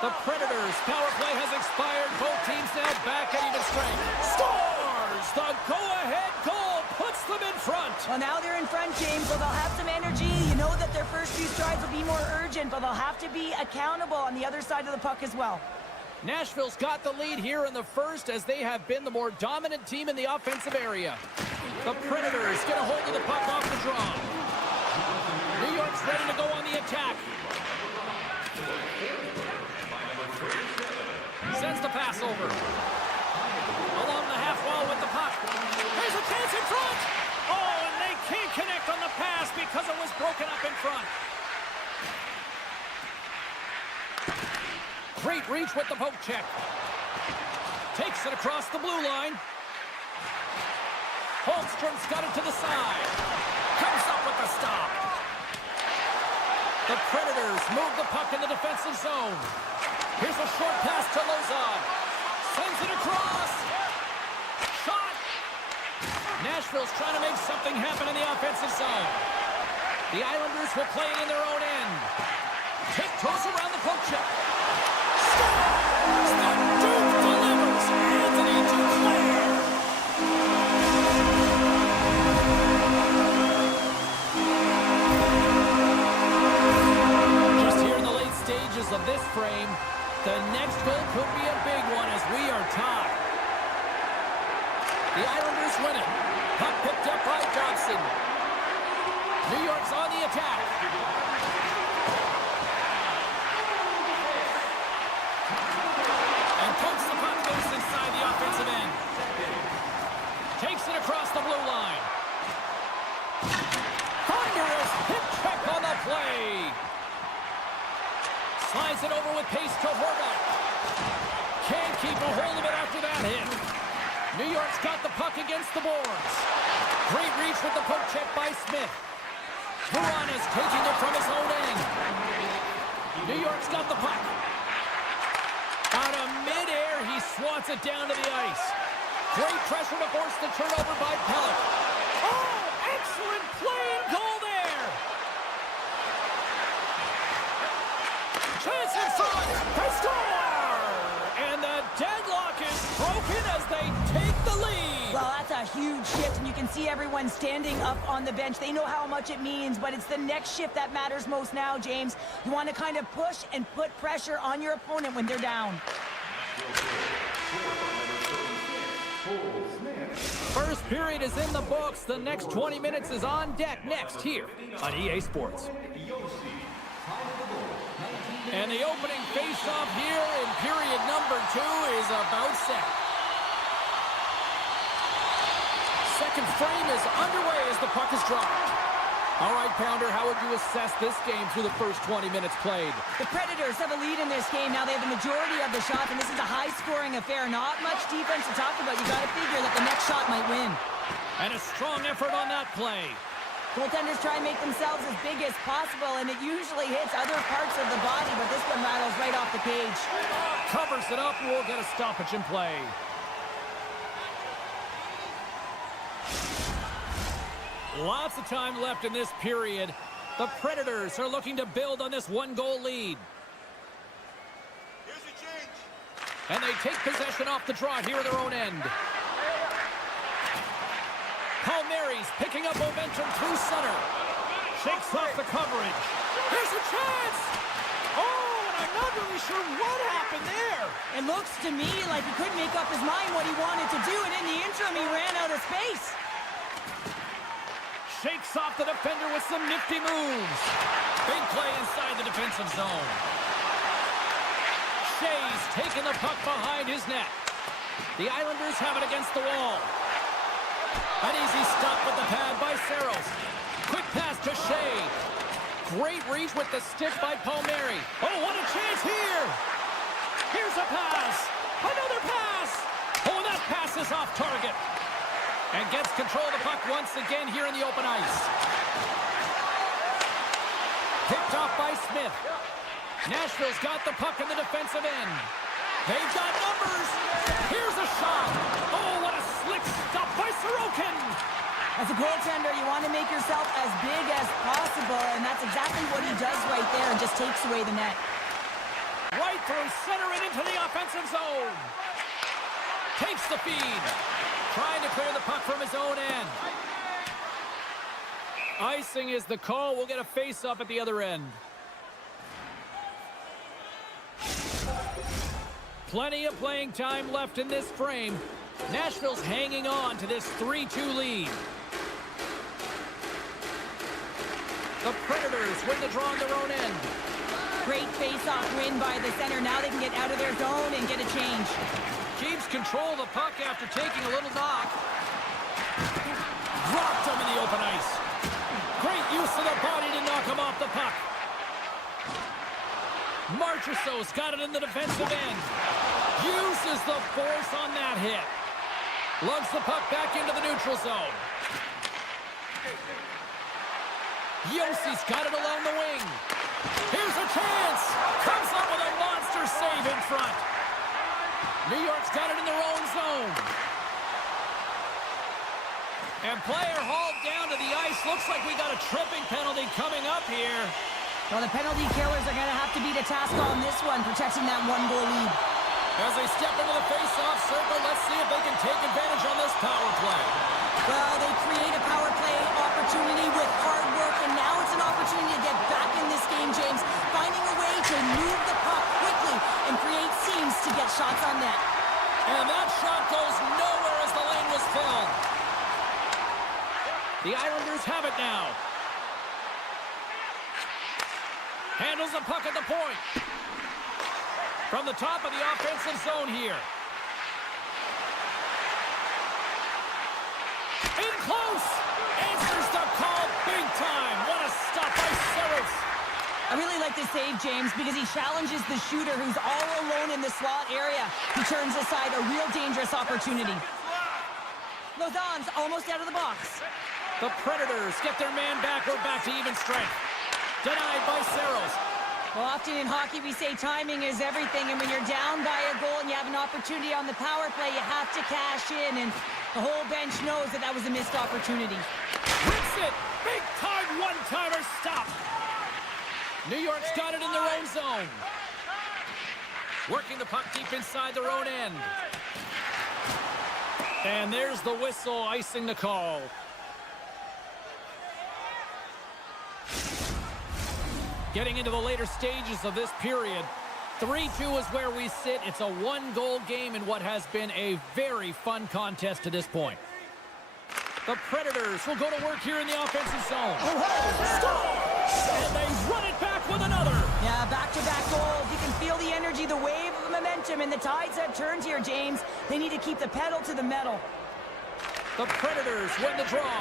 The Predators' power play has expired. Both teams now back at even strength. Scores! The go-ahead goal puts them in front. Well, now they're in front, James, so they'll have some energy. You know that their first few strides will be more urgent, but they'll have to be accountable on the other side of the puck as well. Nashville's got the lead here in the first as they have been the more dominant team in the offensive area. The Predators get a hold of the puck off the draw. New York's ready to go on the attack. Sends the pass over. Along the half wall with the puck. There's a chance in front. Oh, and they can't connect on the pass because it was broken up in front. Great reach with the poke check. Takes it across the blue line. Holmstrom's got it to the side. Comes up with the stop. The Predators move the puck in the defensive zone. Here's a short pass to Lozon. Sends it across. Shot. Nashville's trying to make something happen in the offensive zone. The Islanders will play it in their own end. Tiptoes around the poke check. Scores! The Duke delivers. Anthony Duclair. The Islanders win it. Puck picked up by Johnson. New York's on the attack. And pokes the puck loose inside the offensive end. Takes it across the blue line. Thunderous hip check on the play. Slides it over with pace to Horvat. Can't keep a hold of it after that hit. New York's got the puck against the boards. Great reach with the poke check by Smith. Verana's taking it from his own end. New York's got the puck. Out of midair, he swats it down to the ice. Great pressure to force the turnover by Pellick. Oh, excellent play and goal there. Chance in front. They score! And the deadlock is broken as they take the lead. Well, that's a huge shift, and you can see everyone standing up on the bench. They know how much it means, but it's the next shift that matters most now, James. You want to kind of push and put pressure on your opponent when they're down. First period is in the books. The next 20 minutes is on deck next here on EA Sports. And the opening face-off here in period number 2 is about set. Second frame is underway as the puck is dropped. All right, Pounder, how would you assess this game through the first 20 minutes played? The Predators have a lead in this game. Now they have the majority of the shots, and this is a high-scoring affair. Not much defense to talk about. You got to figure that the next shot might win. And a strong effort on that play. Goaltenders try and make themselves as big as possible, and it usually hits other parts of the body, but this one rattles right off the cage. Covers it up. We'll get a stoppage in play. Lots of time left in this period. The Predators are looking to build on this one-goal lead. Here's your change. And they take possession off the draw here at their own end. Palmieri's picking up momentum through center. Shakes off the coverage. Here's a chance! Oh, and I'm not really sure what happened there. It looks to me like he couldn't make up his mind what he wanted to do, and in the interim, he ran out of space. Shakes off the defender with some nifty moves. Big play inside the defensive zone. Shea's taking the puck behind his net. The Islanders have it against the wall. An easy stop with the pad by Saros. Quick pass to Shea. Great reach with the stick by Palmieri. Oh, what a chance here! Here's a pass. Another pass. Oh, that pass is off target. And gets control of the puck once again here in the open ice. Picked off by Smith. Nashville's got the puck in the defensive end. They've got numbers. Here's a shot. Oh, what a slick stop by Sorokin. As a goaltender, you want to make yourself as big as possible, and that's exactly what he does right there and just takes away the net. Right through center and into the offensive zone. Takes the feed. Trying to clear the puck from his own end. Icing is the call. We'll get a face-up at the other end. Plenty of playing time left in this frame. Nashville's hanging on to this 3-2 lead. The Predators win the draw on their own end. Great face-off win by the center. Now they can get out of their zone and get a change. Keeps control of the puck after taking a little knock. Dropped him in the open ice. Great use of the body to knock him off the puck. Marchessault's got it in the defensive end. Uses the force on that hit. Lugs the puck back into the neutral zone. Yossi's got it along the wing. Here's a chance. Comes up with a monster save in front. New York's got it in their own zone. And player hauled down to the ice. Looks like we got a tripping penalty coming up here. Well, the penalty killers are going to have to beat a task on this one, protecting that one-goal lead. As they step into the face-off circle, let's see if they can take advantage on this power play. Well, they create a power play opportunity with hard work, and now it's an opportunity to get back in this game, James, finding a way to move the puck quickly and create seams to get shots on net. And that shot goes nowhere as the lane was filled. The Islanders have it now. Handles the puck at the point. From the top of the offensive zone here. In close. Answers the call big time. What a stop by Saros. I really like this save, James, because he challenges the shooter who's all alone in the slot area. He turns aside a real dangerous opportunity. Lausanne's almost out of the box. The Predators get their man back. We're back to even strength. Denied by Saros. Well, often in hockey we say timing is everything, and when you're down by a goal and you have an opportunity on the power play, you have to cash in, and the whole bench knows that that was a missed opportunity. Hits it! Big time one-timer stop! New York's got it in their own zone. Working the puck deep inside their own end. And there's the whistle, icing the call. Getting into the later stages of this period. 3-2 is where we sit. It's a one-goal game in what has been a very fun contest to this point. The Predators will go to work here in the offensive zone. Score! And they run it back with another. Yeah, back-to-back goals. You can feel the energy, the wave of momentum, and the tides have turned here, James. They need to keep the pedal to the metal. The Predators win the draw.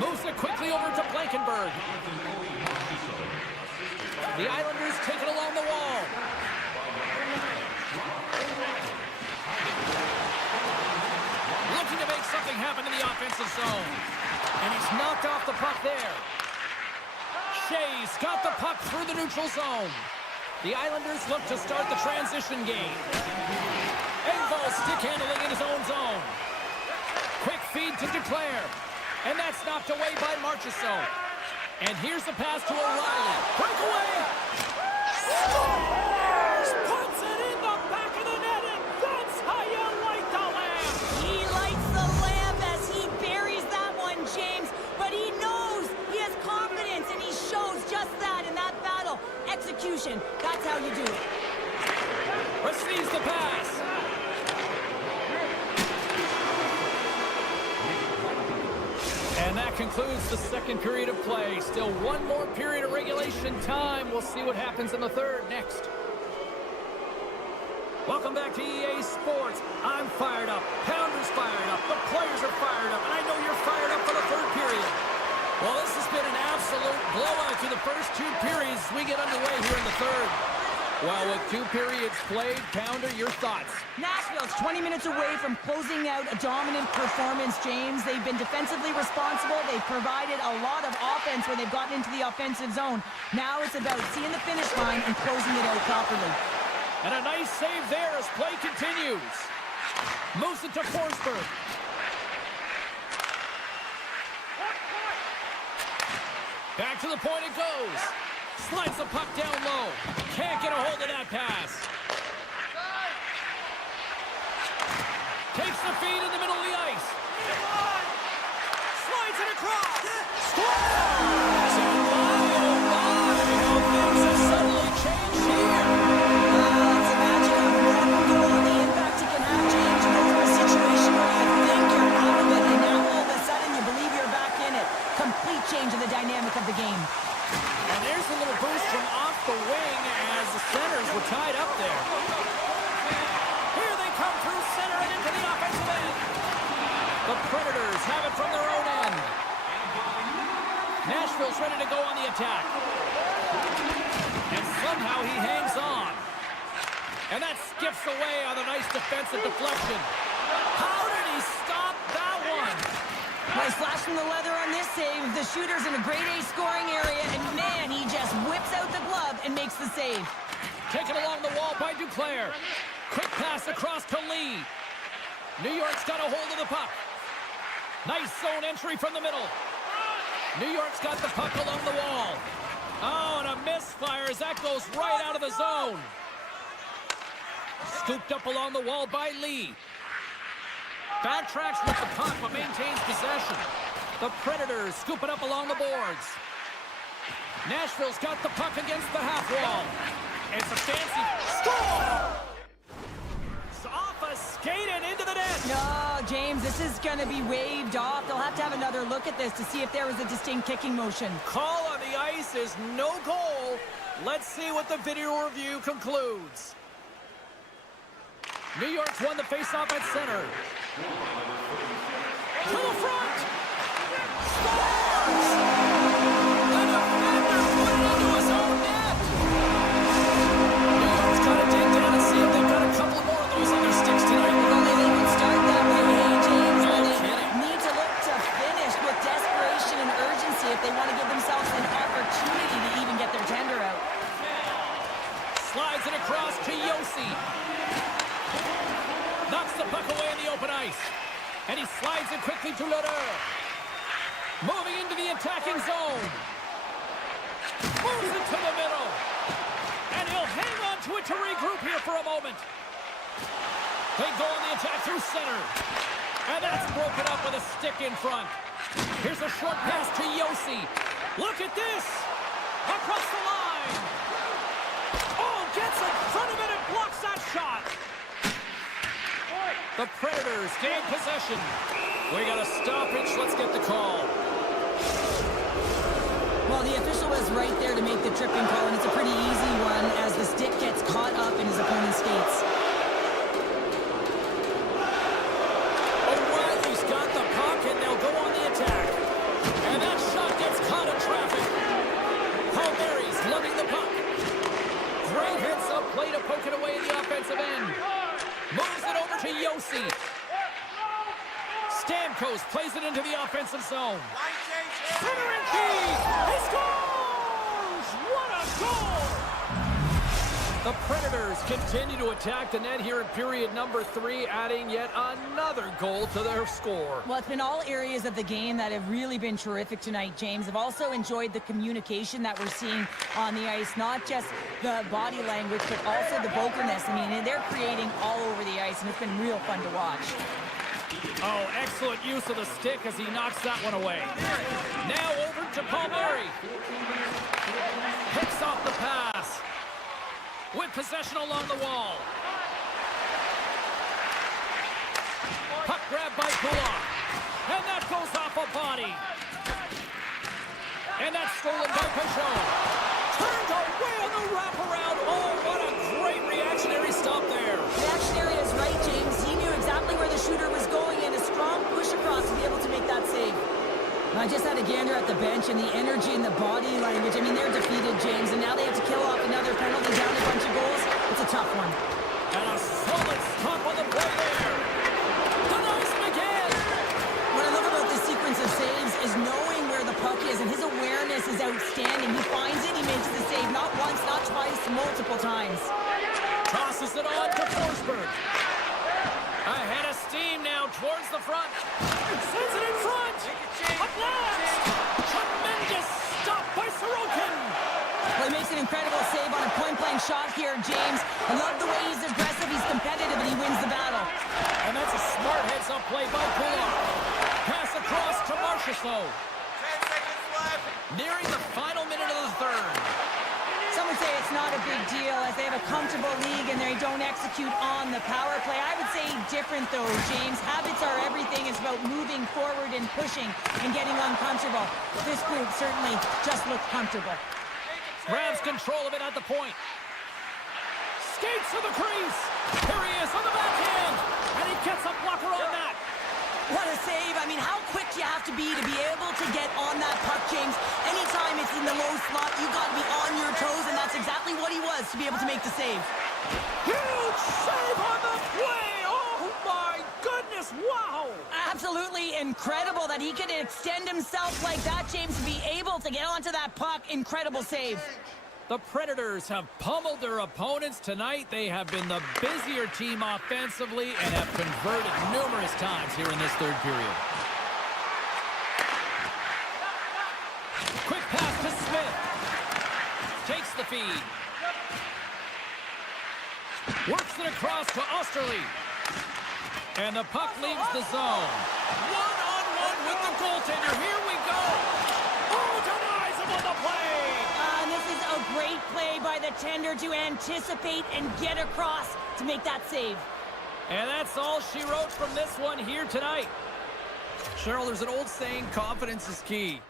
Moves it quickly over to Blankenberg. The Islanders take it along the wall. Looking to make something happen in the offensive zone. And he's knocked off the puck there. Shea's got the puck through the neutral zone. The Islanders look to start the transition game. Engvall stick handling in his own zone. Quick feed to Duclair. And that's knocked away by Marchessault. And here's the pass to O'Reilly. Breakaway! Scores! Puts it in the back of the net, and that's how you light the lamp! He lights the lamp as he buries that one, James. But he knows he has confidence, and he shows just that in that battle. Execution, that's how you do it. Receives the pass. And that concludes the second period of play. Still one more period of regulation time. We'll see what happens in the third next. Welcome back to EA Sports. I'm fired up. Pounder's fired up. The players are fired up. And I know you're fired up for the third period. Well, this has been an absolute blowout through the first two periods as we get underway here in the third. Well, with two periods played, Pounder, your thoughts? Nashville's 20 minutes away from closing out a dominant performance, James. They've been defensively responsible. They've provided a lot of offense when they've gotten into the offensive zone. Now it's about seeing the finish line and closing it out properly. And a nice save there as play continues. Moves it to Forsberg. Back to the point it goes. Slides the puck down low. Can't get a hold of that pass. Takes the feed in the middle of the ice. Slides it across. Scores! And how things have suddenly changed here. It's a magic of one goal, the impact it can have, James. You go from a situation where you think you're out of it, and now all of a sudden you believe you're back in it. Complete change of the dynamic of the game. And there's a little boost from off the wing as the centers were tied up there. Here they come through center and into the offensive end. The Predators have it from their own end. Nashville's ready to go on the attack. And somehow he hangs on. And that skips away on a nice defensive deflection. How did he stop that one? Nice flash from the leather on this save. The shooter's in a grade A scoring area, and man, he just whips out the glove and makes the save. Taken along the wall by Duclair. Quick pass across to Lee. New York's got a hold of the puck. Nice zone entry from the middle. New York's got the puck along the wall. Oh, and a misfire as that goes right out of the zone. Scooped up along the wall by Lee. Backtracks with the puck, but maintains possession. The Predators scoop it up along the boards. Nashville's got the puck against the half wall. It's a fancy score! It's off a skate and into the net. No, James, this is going to be waved off. They'll have to have another look at this to see if there was a distinct kicking motion. Call on the ice is no goal. Let's see what the video review concludes. New York's won the faceoff at center. To the front. Scores! The defender put it into his own net. New York's got to dig down and see if they've got a couple more of those on their sticks tonight. Well, they can start that way, hey, James. No They kidding. need to look to finish with desperation and urgency if they want to give themselves an opportunity to even get their tender out. Slides it across to Yossi. Knocks the puck away in the open ice. And he slides it quickly to Lodeur. Moving into the attacking zone. Moves it to the middle. And he'll hang on to it to regroup here for a moment. They go on the attack through center. And that's broken up with a stick in front. Here's a short pass to Yossi. Look at this. Across the line. Oh, gets in front of it and blocks that shot. The Predators gain possession. We got a stoppage. Let's get the call. Well, the official was right there to make the tripping call, and it's a pretty easy one as the stick gets caught up in his opponent's skates. O'Reilly's got the puck, and they'll go on the attack. And that shot gets caught in traffic. Palmieri's lugging the puck. Great heads-up play to poke it away in the offensive end. Moves it over to Yossi. Stamkos plays it into the offensive zone. Line change here. Centering key! He scores! What a goal! The Predators continue to attack the net here in period number 3, adding yet another goal to their score. Well, it's been all areas of the game that have really been terrific tonight, James. I've also enjoyed the communication that we're seeing on the ice, not just the body language, but also the vocalness. I mean, they're creating all over the ice, and it's been real fun to watch. Oh, excellent use of the stick as he knocks that one away. Now over to Palmieri. Picks off the pass. With possession along the wall. Puck grabbed by Kulak. And that goes off a body. And that's stolen by Peugeot. Turned away on the wraparound. Oh, what a great reactionary stop there. Reactionary is right, James. He knew exactly where the shooter was going, and a strong push across to be able to make that save. I just had a gander at the bench, and the energy and the body language. I mean, they're defeated, James, and now they have to kill off another penalty, down a bunch of goals. It's a tough one. And a solid stop on the play there. Denies him again. What I love about this sequence of saves is knowing where the puck is, and his awareness is outstanding. He finds it, he makes the save, not once, not twice, multiple times. Tosses it on to Forsberg. Ahead of steam now towards the front. Sends it in front. A blast. Tremendous stop by Sorokin. Well, he makes an incredible save on a point-blank shot here, James. I love the way he's aggressive, he's competitive, and he wins the battle. And that's a smart heads-up play by Kulak. Pass across to Marchessault. 10 seconds left. Nearing the final minute of the third. Some would say it's not a big deal as they have a comfortable league and they don't execute on the power play. I would say different though, James. Habits are everything. It's about moving forward and pushing and getting uncomfortable. This group certainly just looked comfortable. Grabs control of it at the point. Skates to the crease. Here he is on the backhand. And he gets a blocker on that. What a save. I mean, how quick you have to be able to get on that puck, James. Anytime it's in the low slot, you got to be on your toes, and that's exactly what he was to be able to make the save. Huge save on the play. Oh, my goodness. Wow. Absolutely incredible that he could extend himself like that, James, to be able to get onto that puck. Incredible save. The Predators have pummeled their opponents tonight. They have been the busier team offensively and have converted numerous times here in this third period. Quick pass to Smith. Takes the feed. Works it across to Osterley. And the puck leaves the zone. One-on-one with the goaltender. Here we go. Oh, denies him on the play. And this is a great play by the tender to anticipate and get across to make that save. And that's all she wrote from this one here tonight. Cheryl, there's an old saying, confidence is key.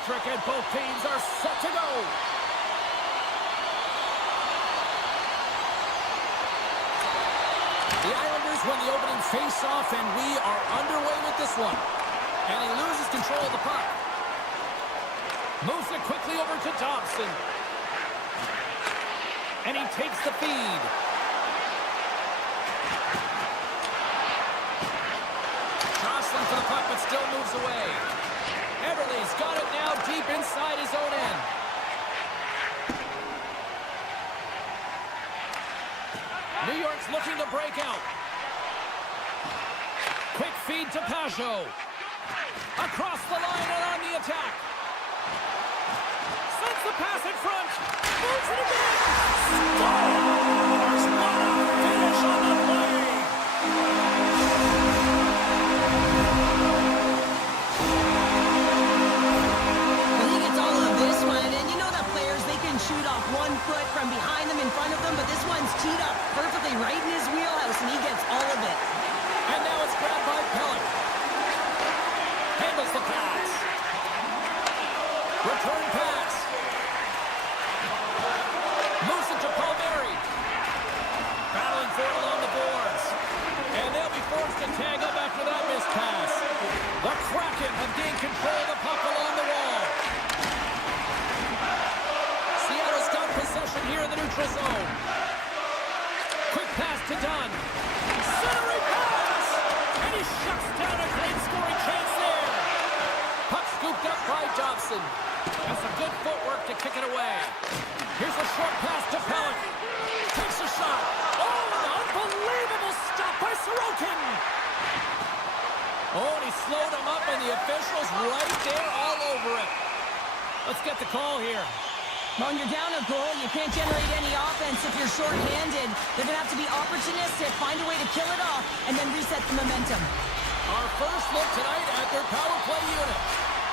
electric, and both teams are set to go. The Islanders win the opening face-off, and we are underway with this one. And he loses control of the puck. Moves it quickly over to Thompson. And he takes the feed. Jostling for the puck, but still moves away. Everly's got it now deep inside his own end. New York's looking to break out. Quick feed to Pajot. Across the line and on the attack. Sends the pass in front. Moves it again. Scores! What a finish on the play! I think it's all of this one, and you know that players, they can shoot off 1 foot from behind them, in front of them, but this one's teed up perfectly right in his wheelhouse, and he gets all of it. And now it's grabbed by Pellet. Handles the pass. Return pass. Moves it to Palmieri. Battling for it along the boards. neutral zone. Quick pass to Dunn. Centering pass! And he shuts down a great scoring chance there. Puck scooped up by Dobson. And some good footwork to kick it away. Here's a short pass to Pellick. Takes a shot. Oh, an unbelievable stop by Sorokin. Oh, and he slowed him up, and the officials right there all over it. Let's get the call here. When you're down a goal, you can't generate any offense if you're short-handed. They're going to have to be opportunistic, find a way to kill it off, and then reset the momentum. Our first look tonight at their power play unit.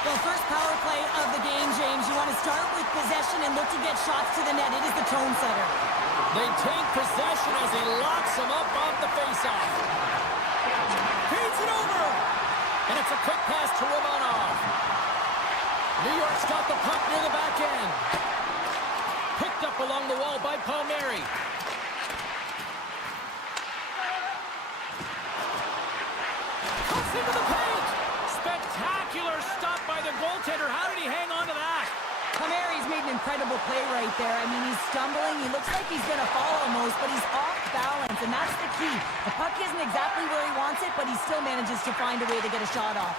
Well, first power play of the game, James. You want to start with possession and look to get shots to the net. It is the tone setter. They take possession as he locks him up off the faceoff. Feeds it over. And it's a quick pass to Romanov. New York's got the puck near the back end. Picked up along the wall by Palmieri. Cuts into the paint. Spectacular stop by the goaltender. How did he hang on to that? Palmieri's made an incredible play right there. I mean, he's stumbling. He looks like he's going to fall almost, but he's off balance, and that's the key. The puck isn't exactly where he wants it, but he still manages to find a way to get a shot off.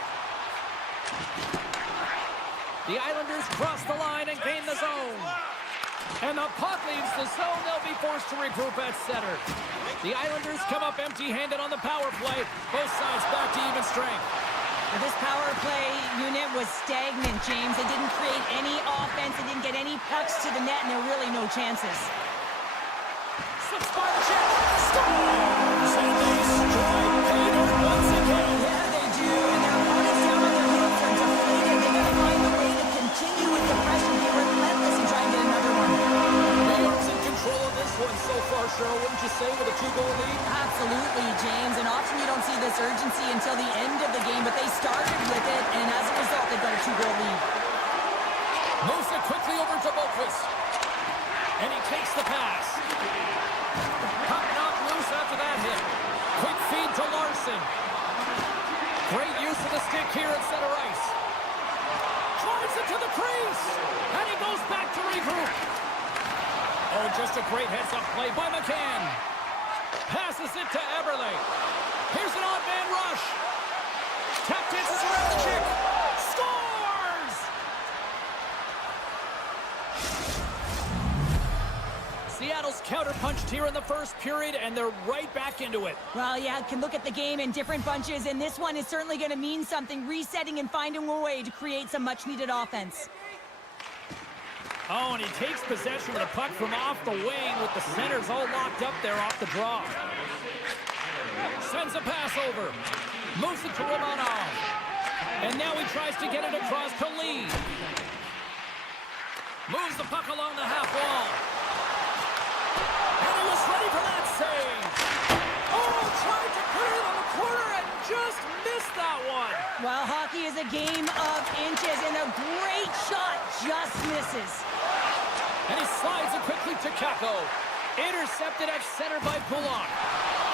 The Islanders cross the line and gain the zone. And the puck leaves the zone. They'll be forced to regroup at center. The Islanders come up empty-handed on the power play. Both sides back to even strength. Well, this power play unit was stagnant, James. They didn't create any offense. They didn't get any pucks to the net, and there were really no chances. Slips by the chest. Scores! And they strike pay dirt once again. Yeah, they do. And their opponents down on their heels are deflated. They're going to find a way to continue with the pressure, be relentless, and try and get another one. New York's in control of this one so far, Cheryl, wouldn't you say, with a 2-goal lead? Absolutely, James. And often you don't see this urgency until the end of the game, but they started with it, and as a result, they've got a 2-goal lead. Moves it quickly over to Boquist. And he takes the pass. Puck knocked loose after that hit. Quick feed to Larson. Great use of the stick here at center ice. Drives it to the crease. And he goes back to regroup. Oh, just a great heads-up play by McCann. Passes it to Eberle. Here's an odd man rush. Tap dances around the chick. Scores! Seattle's counter-punched here in the first period, and they're right back into it. Well, yeah, can look at the game in different bunches, and this one is certainly going to mean something, resetting and finding a way to create some much-needed offense. Oh, and he takes possession of the puck from off the wing with the centers all locked up there off the draw. Sends a pass over. Moves it to Romanov. And now he tries to get it across to Lee. Moves the puck along the half wall. And he was ready for that save. Oh, tried to put it on the corner and just missed that one. Well, hockey is a game of inches, and a great shot just misses. And he slides it quickly to Kako. Intercepted at center by Pulak.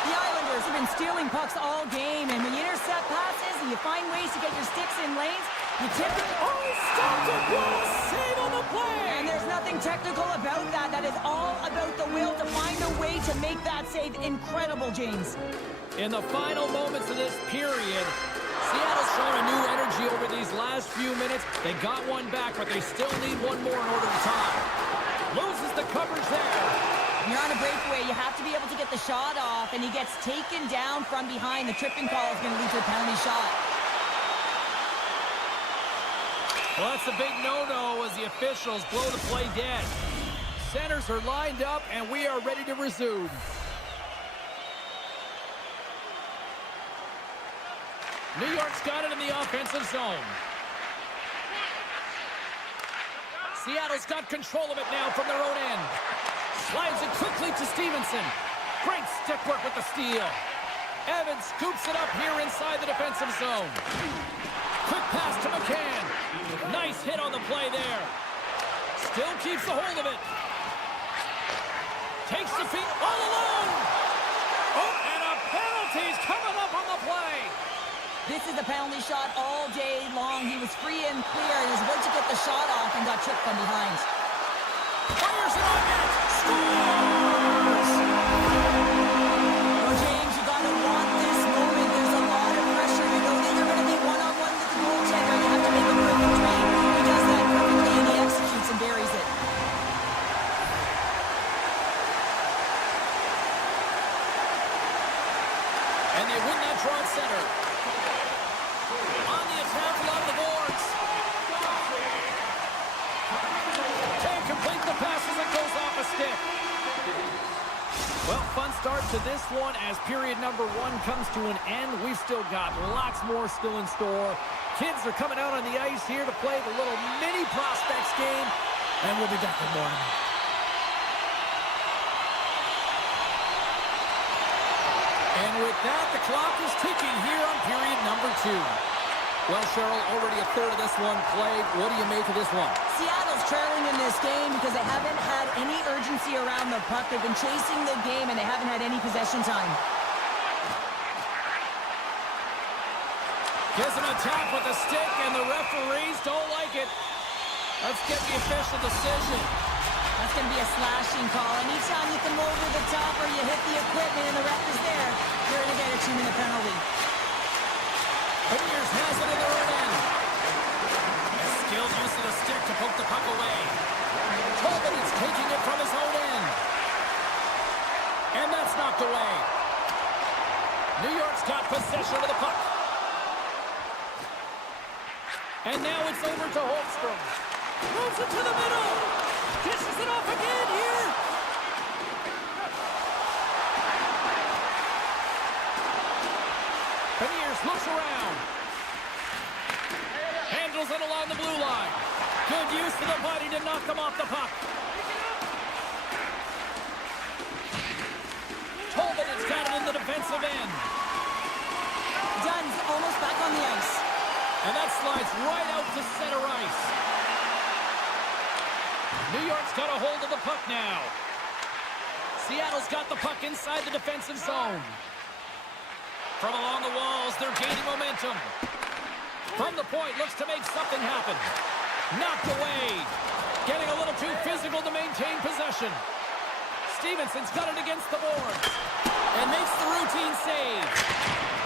The Islanders have been stealing pucks all game, and when you intercept passes and you find ways to get your sticks in lanes, you typically... Oh, he stopped it! What a save on the play! And there's nothing technical about that. That is all about the will to find a way to make that save incredible, James. In the final moments of this period, Seattle's shown a new energy over these last few minutes. They got one back, but they still need one more in order to tie. Loses the coverage there. When you're on a breakaway, you have to be able to get the shot off, and he gets taken down from behind. The tripping call is going to lead to a penalty shot. Well, that's a big no-no as the officials blow the play dead. Centers are lined up, and we are ready to resume. New York's got it in the offensive zone. Seattle's got control of it now from their own end. Slides it quickly to Stevenson. Great stick work with the steal. Evans scoops it up here inside the defensive zone. Quick pass to McCann. Nice hit on the play there. Still keeps the hold of it. Takes the feet all alone. Oh, and a penalty's coming up on the play. This is a penalty shot all day long. He was free and clear. He was about to get the shot off and got tripped from behind. Fires it on net. scores! Well, James, you gotta want this moment. There's a lot of pressure. You know that you're gonna be one-on-one with the goaltender. You have to make a perfect read. He does that perfectly, and he executes and buries it. And they win that draw at center. On the attack along the boards. Can't complete the pass as it goes off a stick. Well, fun start to this one as period number 1 comes to an end. We've still got lots more still in store. Kids are coming out on the ice here to play the little mini prospects game, and we'll be back with more in a minute. And with that, the clock is ticking here on period number 2. Well, Cheryl, already a third of this one played. What do you make of this one? Seattle's trailing in this game because they haven't had any urgency around the puck. They've been chasing the game, and they haven't had any possession time. Gives him a tap with the stick, and the referees don't like it. Let's get the official decision. That's going to be a slashing call. Anytime you come over the top or you hit the equipment and the ref is there, you're going to get a 2-minute penalty. Beniers has it in the right end. A skilled use of the stick to poke the puck away. Tolman is taking it from his own end. And that's knocked away. New York's got possession of the puck. And now it's over to Holmstrom. Moves it to the middle. Dishes it off again here. Beniers looks around. Handles it along the blue line. Good use of the body to knock them off the puck. Tolman has got it in the defensive end. Dunn's almost back on the ice. And that slides right out to center ice. New York's got a hold of the puck now. Seattle's got the puck inside the defensive zone. From along the walls, they're gaining momentum. From the point, looks to make something happen. Knocked away. Getting a little too physical to maintain possession. Stevenson's got it against the boards. And makes the routine save.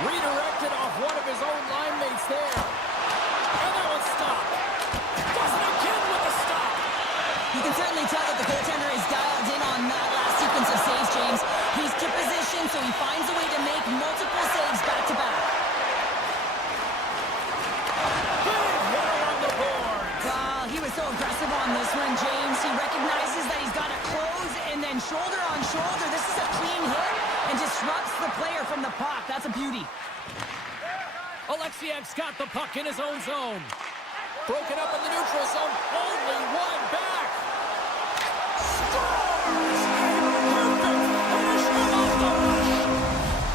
Redirected off one of his own line mates there. And that one's stopped. Does it again with the stop. You can certainly tell that the goaltender is dialed in on that last sequence of saves, James. He's kept position, so he finds a way to make multiple saves back-to-back. Big hit on the boards. He was so aggressive on this one, James. He recognizes that he's got to close, and then shoulder on shoulder. This is a clean hit and disrupts the player from the puck. That's a beauty. Alexiev's got the puck in his own zone. Broken up in the neutral zone. Only one back. Scores! Perfect finish from off the rush.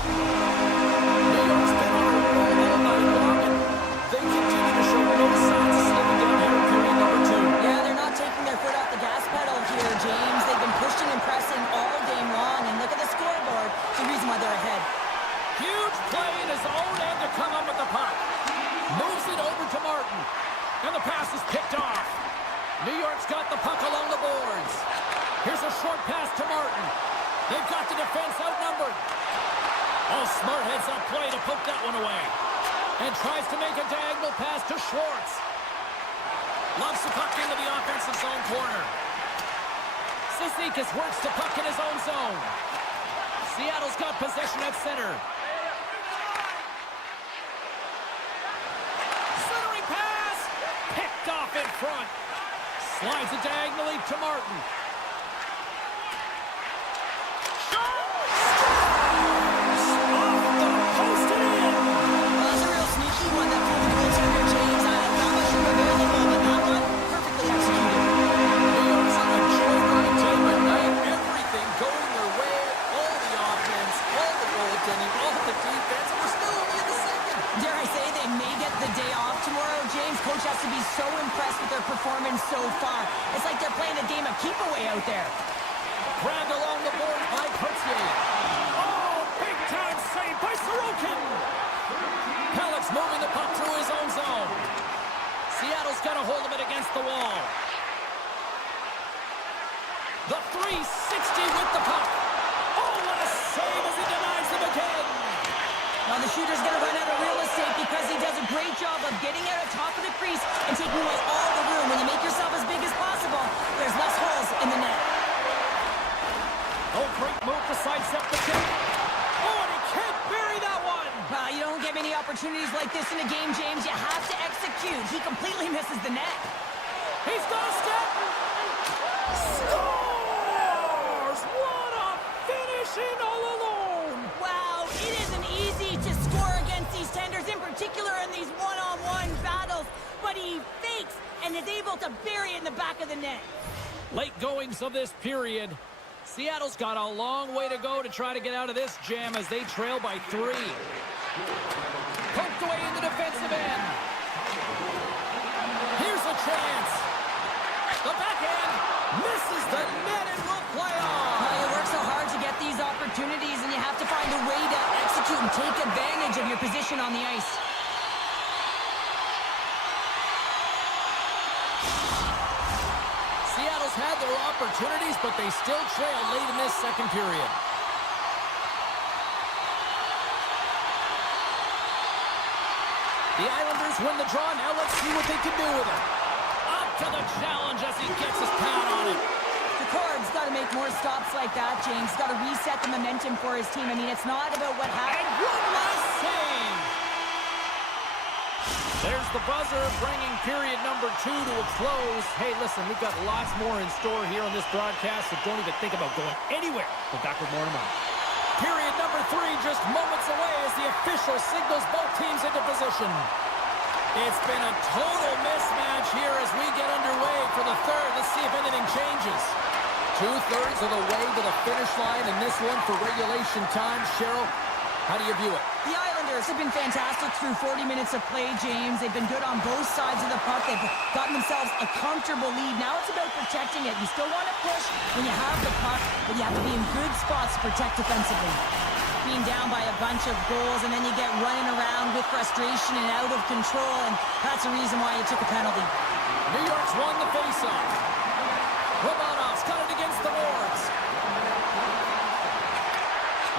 New York's been on a roll all night long, and they continue to show no signs of slowing down here in period number 2. Yeah, they're not taking their foot off the gas pedal here, James. They've been pushing and pressing all game long, and look at the scoreboard. It's the reason why they're ahead. Huge play in his own end to come up with the puck. Moves it over to Martin. And the pass is picked off. New York's got the puck along the boards. Here's a short pass to Martin. They've got the defense outnumbered. Oh, smart heads up play to poke that one away. And tries to make a diagonal pass to Schwartz. Loves the puck into the offensive zone corner. Cizikas works the puck in his own zone. Seattle's got possession at center. Centering pass! Picked off in front. Slides it diagonally to Martin. Performance so far. It's like they're playing a game of keep-away out there. Grabbed along the board by Kurtzier. Oh, big-time save by Sorokin. Pellick's moving the puck through his own zone. Seattle's got a hold of it against the wall. The 360 with the puck. Oh, what a save as he denies them again. Now the shooter's going to run out of real estate because he does a great job of getting out of top of the crease and taking away all the room. When you make yourself as big as possible, there's less holes in the net. Oh, great move to sidestep the kick. Oh, and he can't bury that one. You don't get many opportunities like this in a game, James. You have to execute. He completely misses the net. He's got a step. Scores! What a finish in all alone. Wow, it isn't easy to score against these tenders, in particular in these one-on-one battles. But he fakes and is able to bury it in the back of the net. Late goings of this period. Seattle's got a long way to go to try to get out of this jam as they trail by 3. Poked away in the defensive end. Here's a chance. The backhand misses the net and will play on. You work so hard to get these opportunities, and you have to find a way to execute and take advantage of your position on the ice. Seattle's had their opportunities, but they still trail late in this second period. The Islanders win the draw. Now let's see what they can do with it. Up to the challenge as he gets his pad on it. Decor's got to make more stops like that, James. Got to reset the momentum for his team. I mean, it's not about what happened. And one last save. There's the buzzer, bringing period number 2 to a close. Hey, listen, we've got lots more in store here on this broadcast, so don't even think about going anywhere. We're back with more in a moment. Period number 3 just moments away as the official signals both teams into position. It's been a total mismatch here as we get underway for the third. Let's see if anything changes. 2/3 of the way to the finish line in this one for regulation time. Cheryl, how do you view it? The Islanders have been fantastic through 40 minutes of play, James. They've been good on both sides of the puck. They've gotten themselves a comfortable lead. Now it's about protecting it. You still want to push when you have the puck, but you have to be in good spots to protect defensively. Being down by a bunch of goals, and then you get running around with frustration and out of control, and that's the reason why you took a penalty. New York's won the faceoff. Romanov's got it against the boards.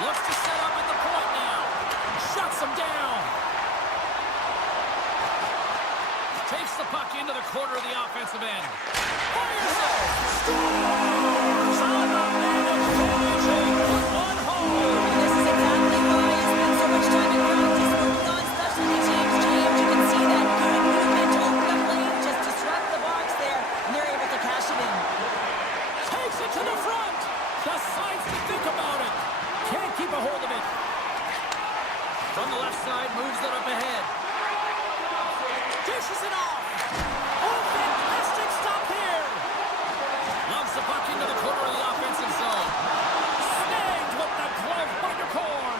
Looks to set up at the point now. Shuts him down. Takes the puck into the corner of the offensive end. Fires it. Scores on the man advantage. Put one home. And this is exactly why he spent so much time in practice working on specialty teams, James. You can see that good movement to open up lane, just disrupt the box there, and they're able to cash it in. Takes it to the front. Decides to think about it. Can't keep a hold of it. From the left side, moves it up ahead. Dishes it off. Oh, fantastic stop here. Loves the puck into the corner of the offensive zone. Snagged with the glove by Kraken.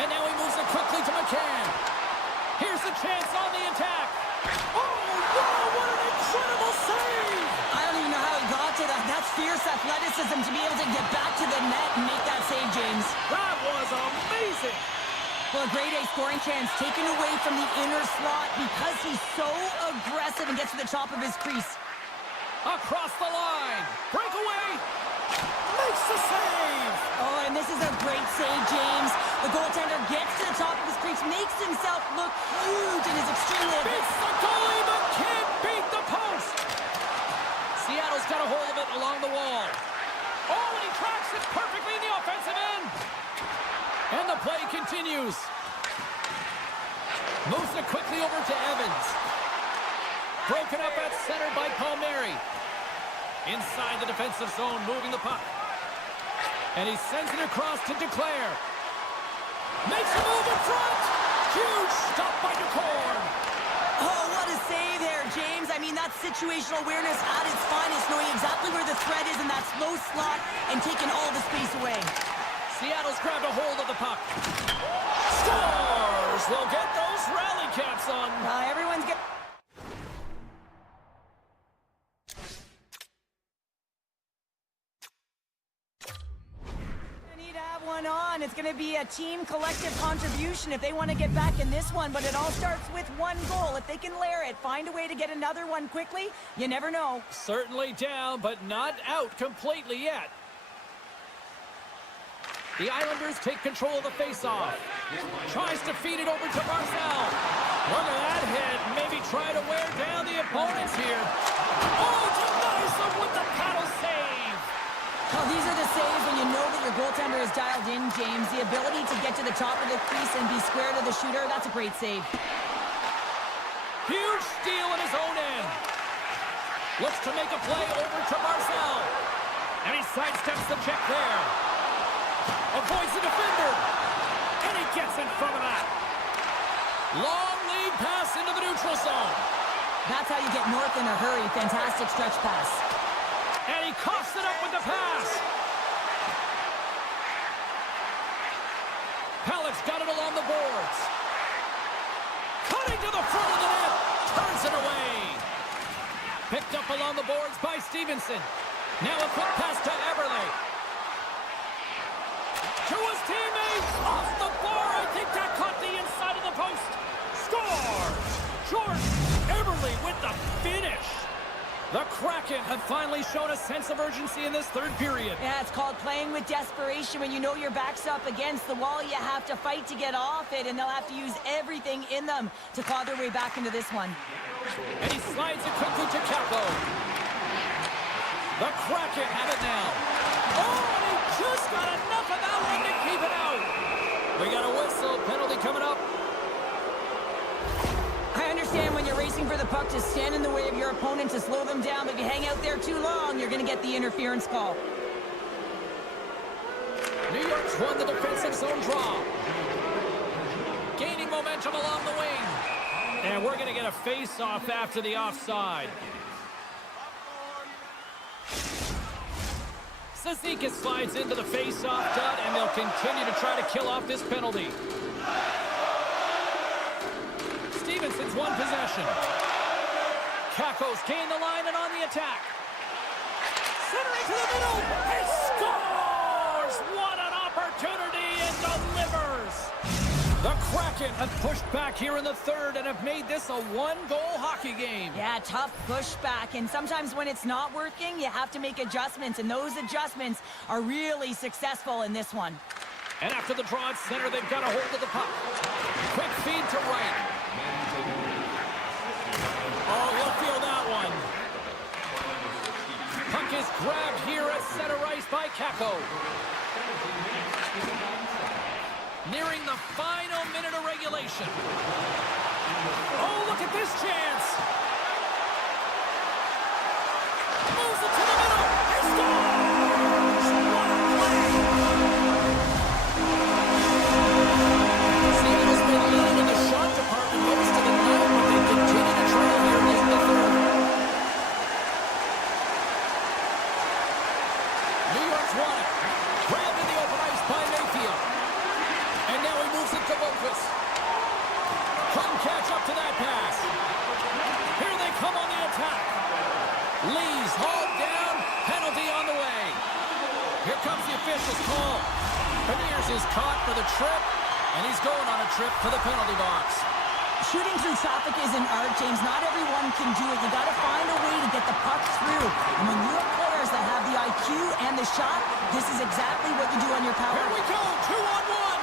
And now he moves it quickly to McCann. Here's the chance on the attack. Oh, wow, what an incredible save. I don't even know how he got to that. That's fierce athleticism to be able to get back to the net and make that save, James. That was amazing. Well, a grade A scoring chance taken away from the inner slot because he's so aggressive and gets to the top of his crease. Across the line. Breakaway. Makes the save. Oh, and this is a great save, James. The goaltender gets to the top of his crease, makes himself look huge and is extremely aggressive. Beats the goalie, but can't beat the post. Seattle's got a hold of it along the wall. Oh, and he tracks it perfectly in the offensive end. And the play continues. Moves it quickly over to Evans. Broken up at center by Palmieri. Inside the defensive zone, moving the puck. And he sends it across to Declare. Makes a move in front. Huge stop by Kraken. Oh, what a save there, James. I mean, that's situational awareness at its finest, knowing exactly where the threat is in that slow slot and taking all the space away. Seattle's grabbed a hold of the puck. Scores! We'll get those rally caps on. Everyone's getting... I need to have one on. one. It's going to be a team collective contribution if they want to get back in this one, but it all starts with one goal. If they can layer it, find a way to get another one quickly, you never know. Certainly down, but not out completely yet. The Islanders take control of the faceoff. Tries to feed it over to Barzal. Look at that hit. Maybe try to wear down the opponents here. Oh, denies them with the paddle save. Well, these are the saves when you know that your goaltender is dialed in, James. The ability to get to the top of the crease and be square to the shooter, that's a great save. Huge steal in his own end. Looks to make a play over to Barzal. And he sidesteps the check there. Avoids the defender. And he gets in front of that. Long lead pass into the neutral zone. That's how you get north in a hurry. Fantastic stretch pass. And he coughs it up with the pass. Halleck's got it along the boards. Cutting to the front of the net. Turns it away. Picked up along the boards by Stevenson. Now a quick pass to Eberle. To his teammate. Off the bar. I think that caught the inside of the post. Scores! Jordan Eberle with the finish. The Kraken have finally shown a sense of urgency in this third period. Yeah, it's called playing with desperation. When you know your back's up against the wall, you have to fight to get off it, and they'll have to use everything in them to claw their way back into this one. And he slides it quickly to Capo. The Kraken have it now. Oh, and he just got enough of that one to keep it out. We got a whistle. Penalty coming up. I understand when you're racing for the puck to stand in the way of your opponent to slow them down, but if you hang out there too long, you're going to get the interference call. New York's won the defensive zone draw. Gaining momentum along the wing. And we're going to get a face-off after the offside. Cizikas slides into the face-off dot, and they'll continue to try to kill off this penalty. Stevenson's won possession. Kakos gain the line and on the attack. Centering to the middle. He scores! What an opportunity, and delivers! The Kraken have pushed back here in the third and have made this a one-goal hockey game. Yeah, tough pushback, and sometimes when it's not working, you have to make adjustments, and those adjustments are really successful in this one. And after the draw at center, they've got a hold of the puck. Quick feed to right. Oh, he'll feel that one. Puck is grabbed here at center ice by Kako. Nearing the final minute of regulation. Oh, look at this chance. Moves it to the middle. He scores! What a play! See, has been leading in the shot department most of the night, but they continue to trail here late in the third. New York's won it. Grabbed in the open ice by Mayfield. And now he moves it to Boqvist. Couldn't catch up to that pass. Here they come on the attack. Lee's hauled down. Penalty on the way. Here comes the official's call. Beniers is caught for the trip, and he's going on a trip to the penalty box. Shooting through traffic is an art, James. Not everyone can do it. You got to find a way to get the puck through. And when you have players that have the IQ and the shot, this is exactly what you do on your power. Here we go, 2-on-1.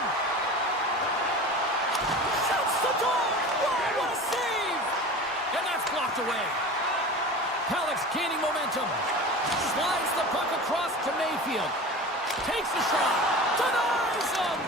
Shoots the goal. Wow, what a save. And that's blocked away. Halleck's gaining momentum. Slides the puck across to Mayfield. Takes a shot. Denies him.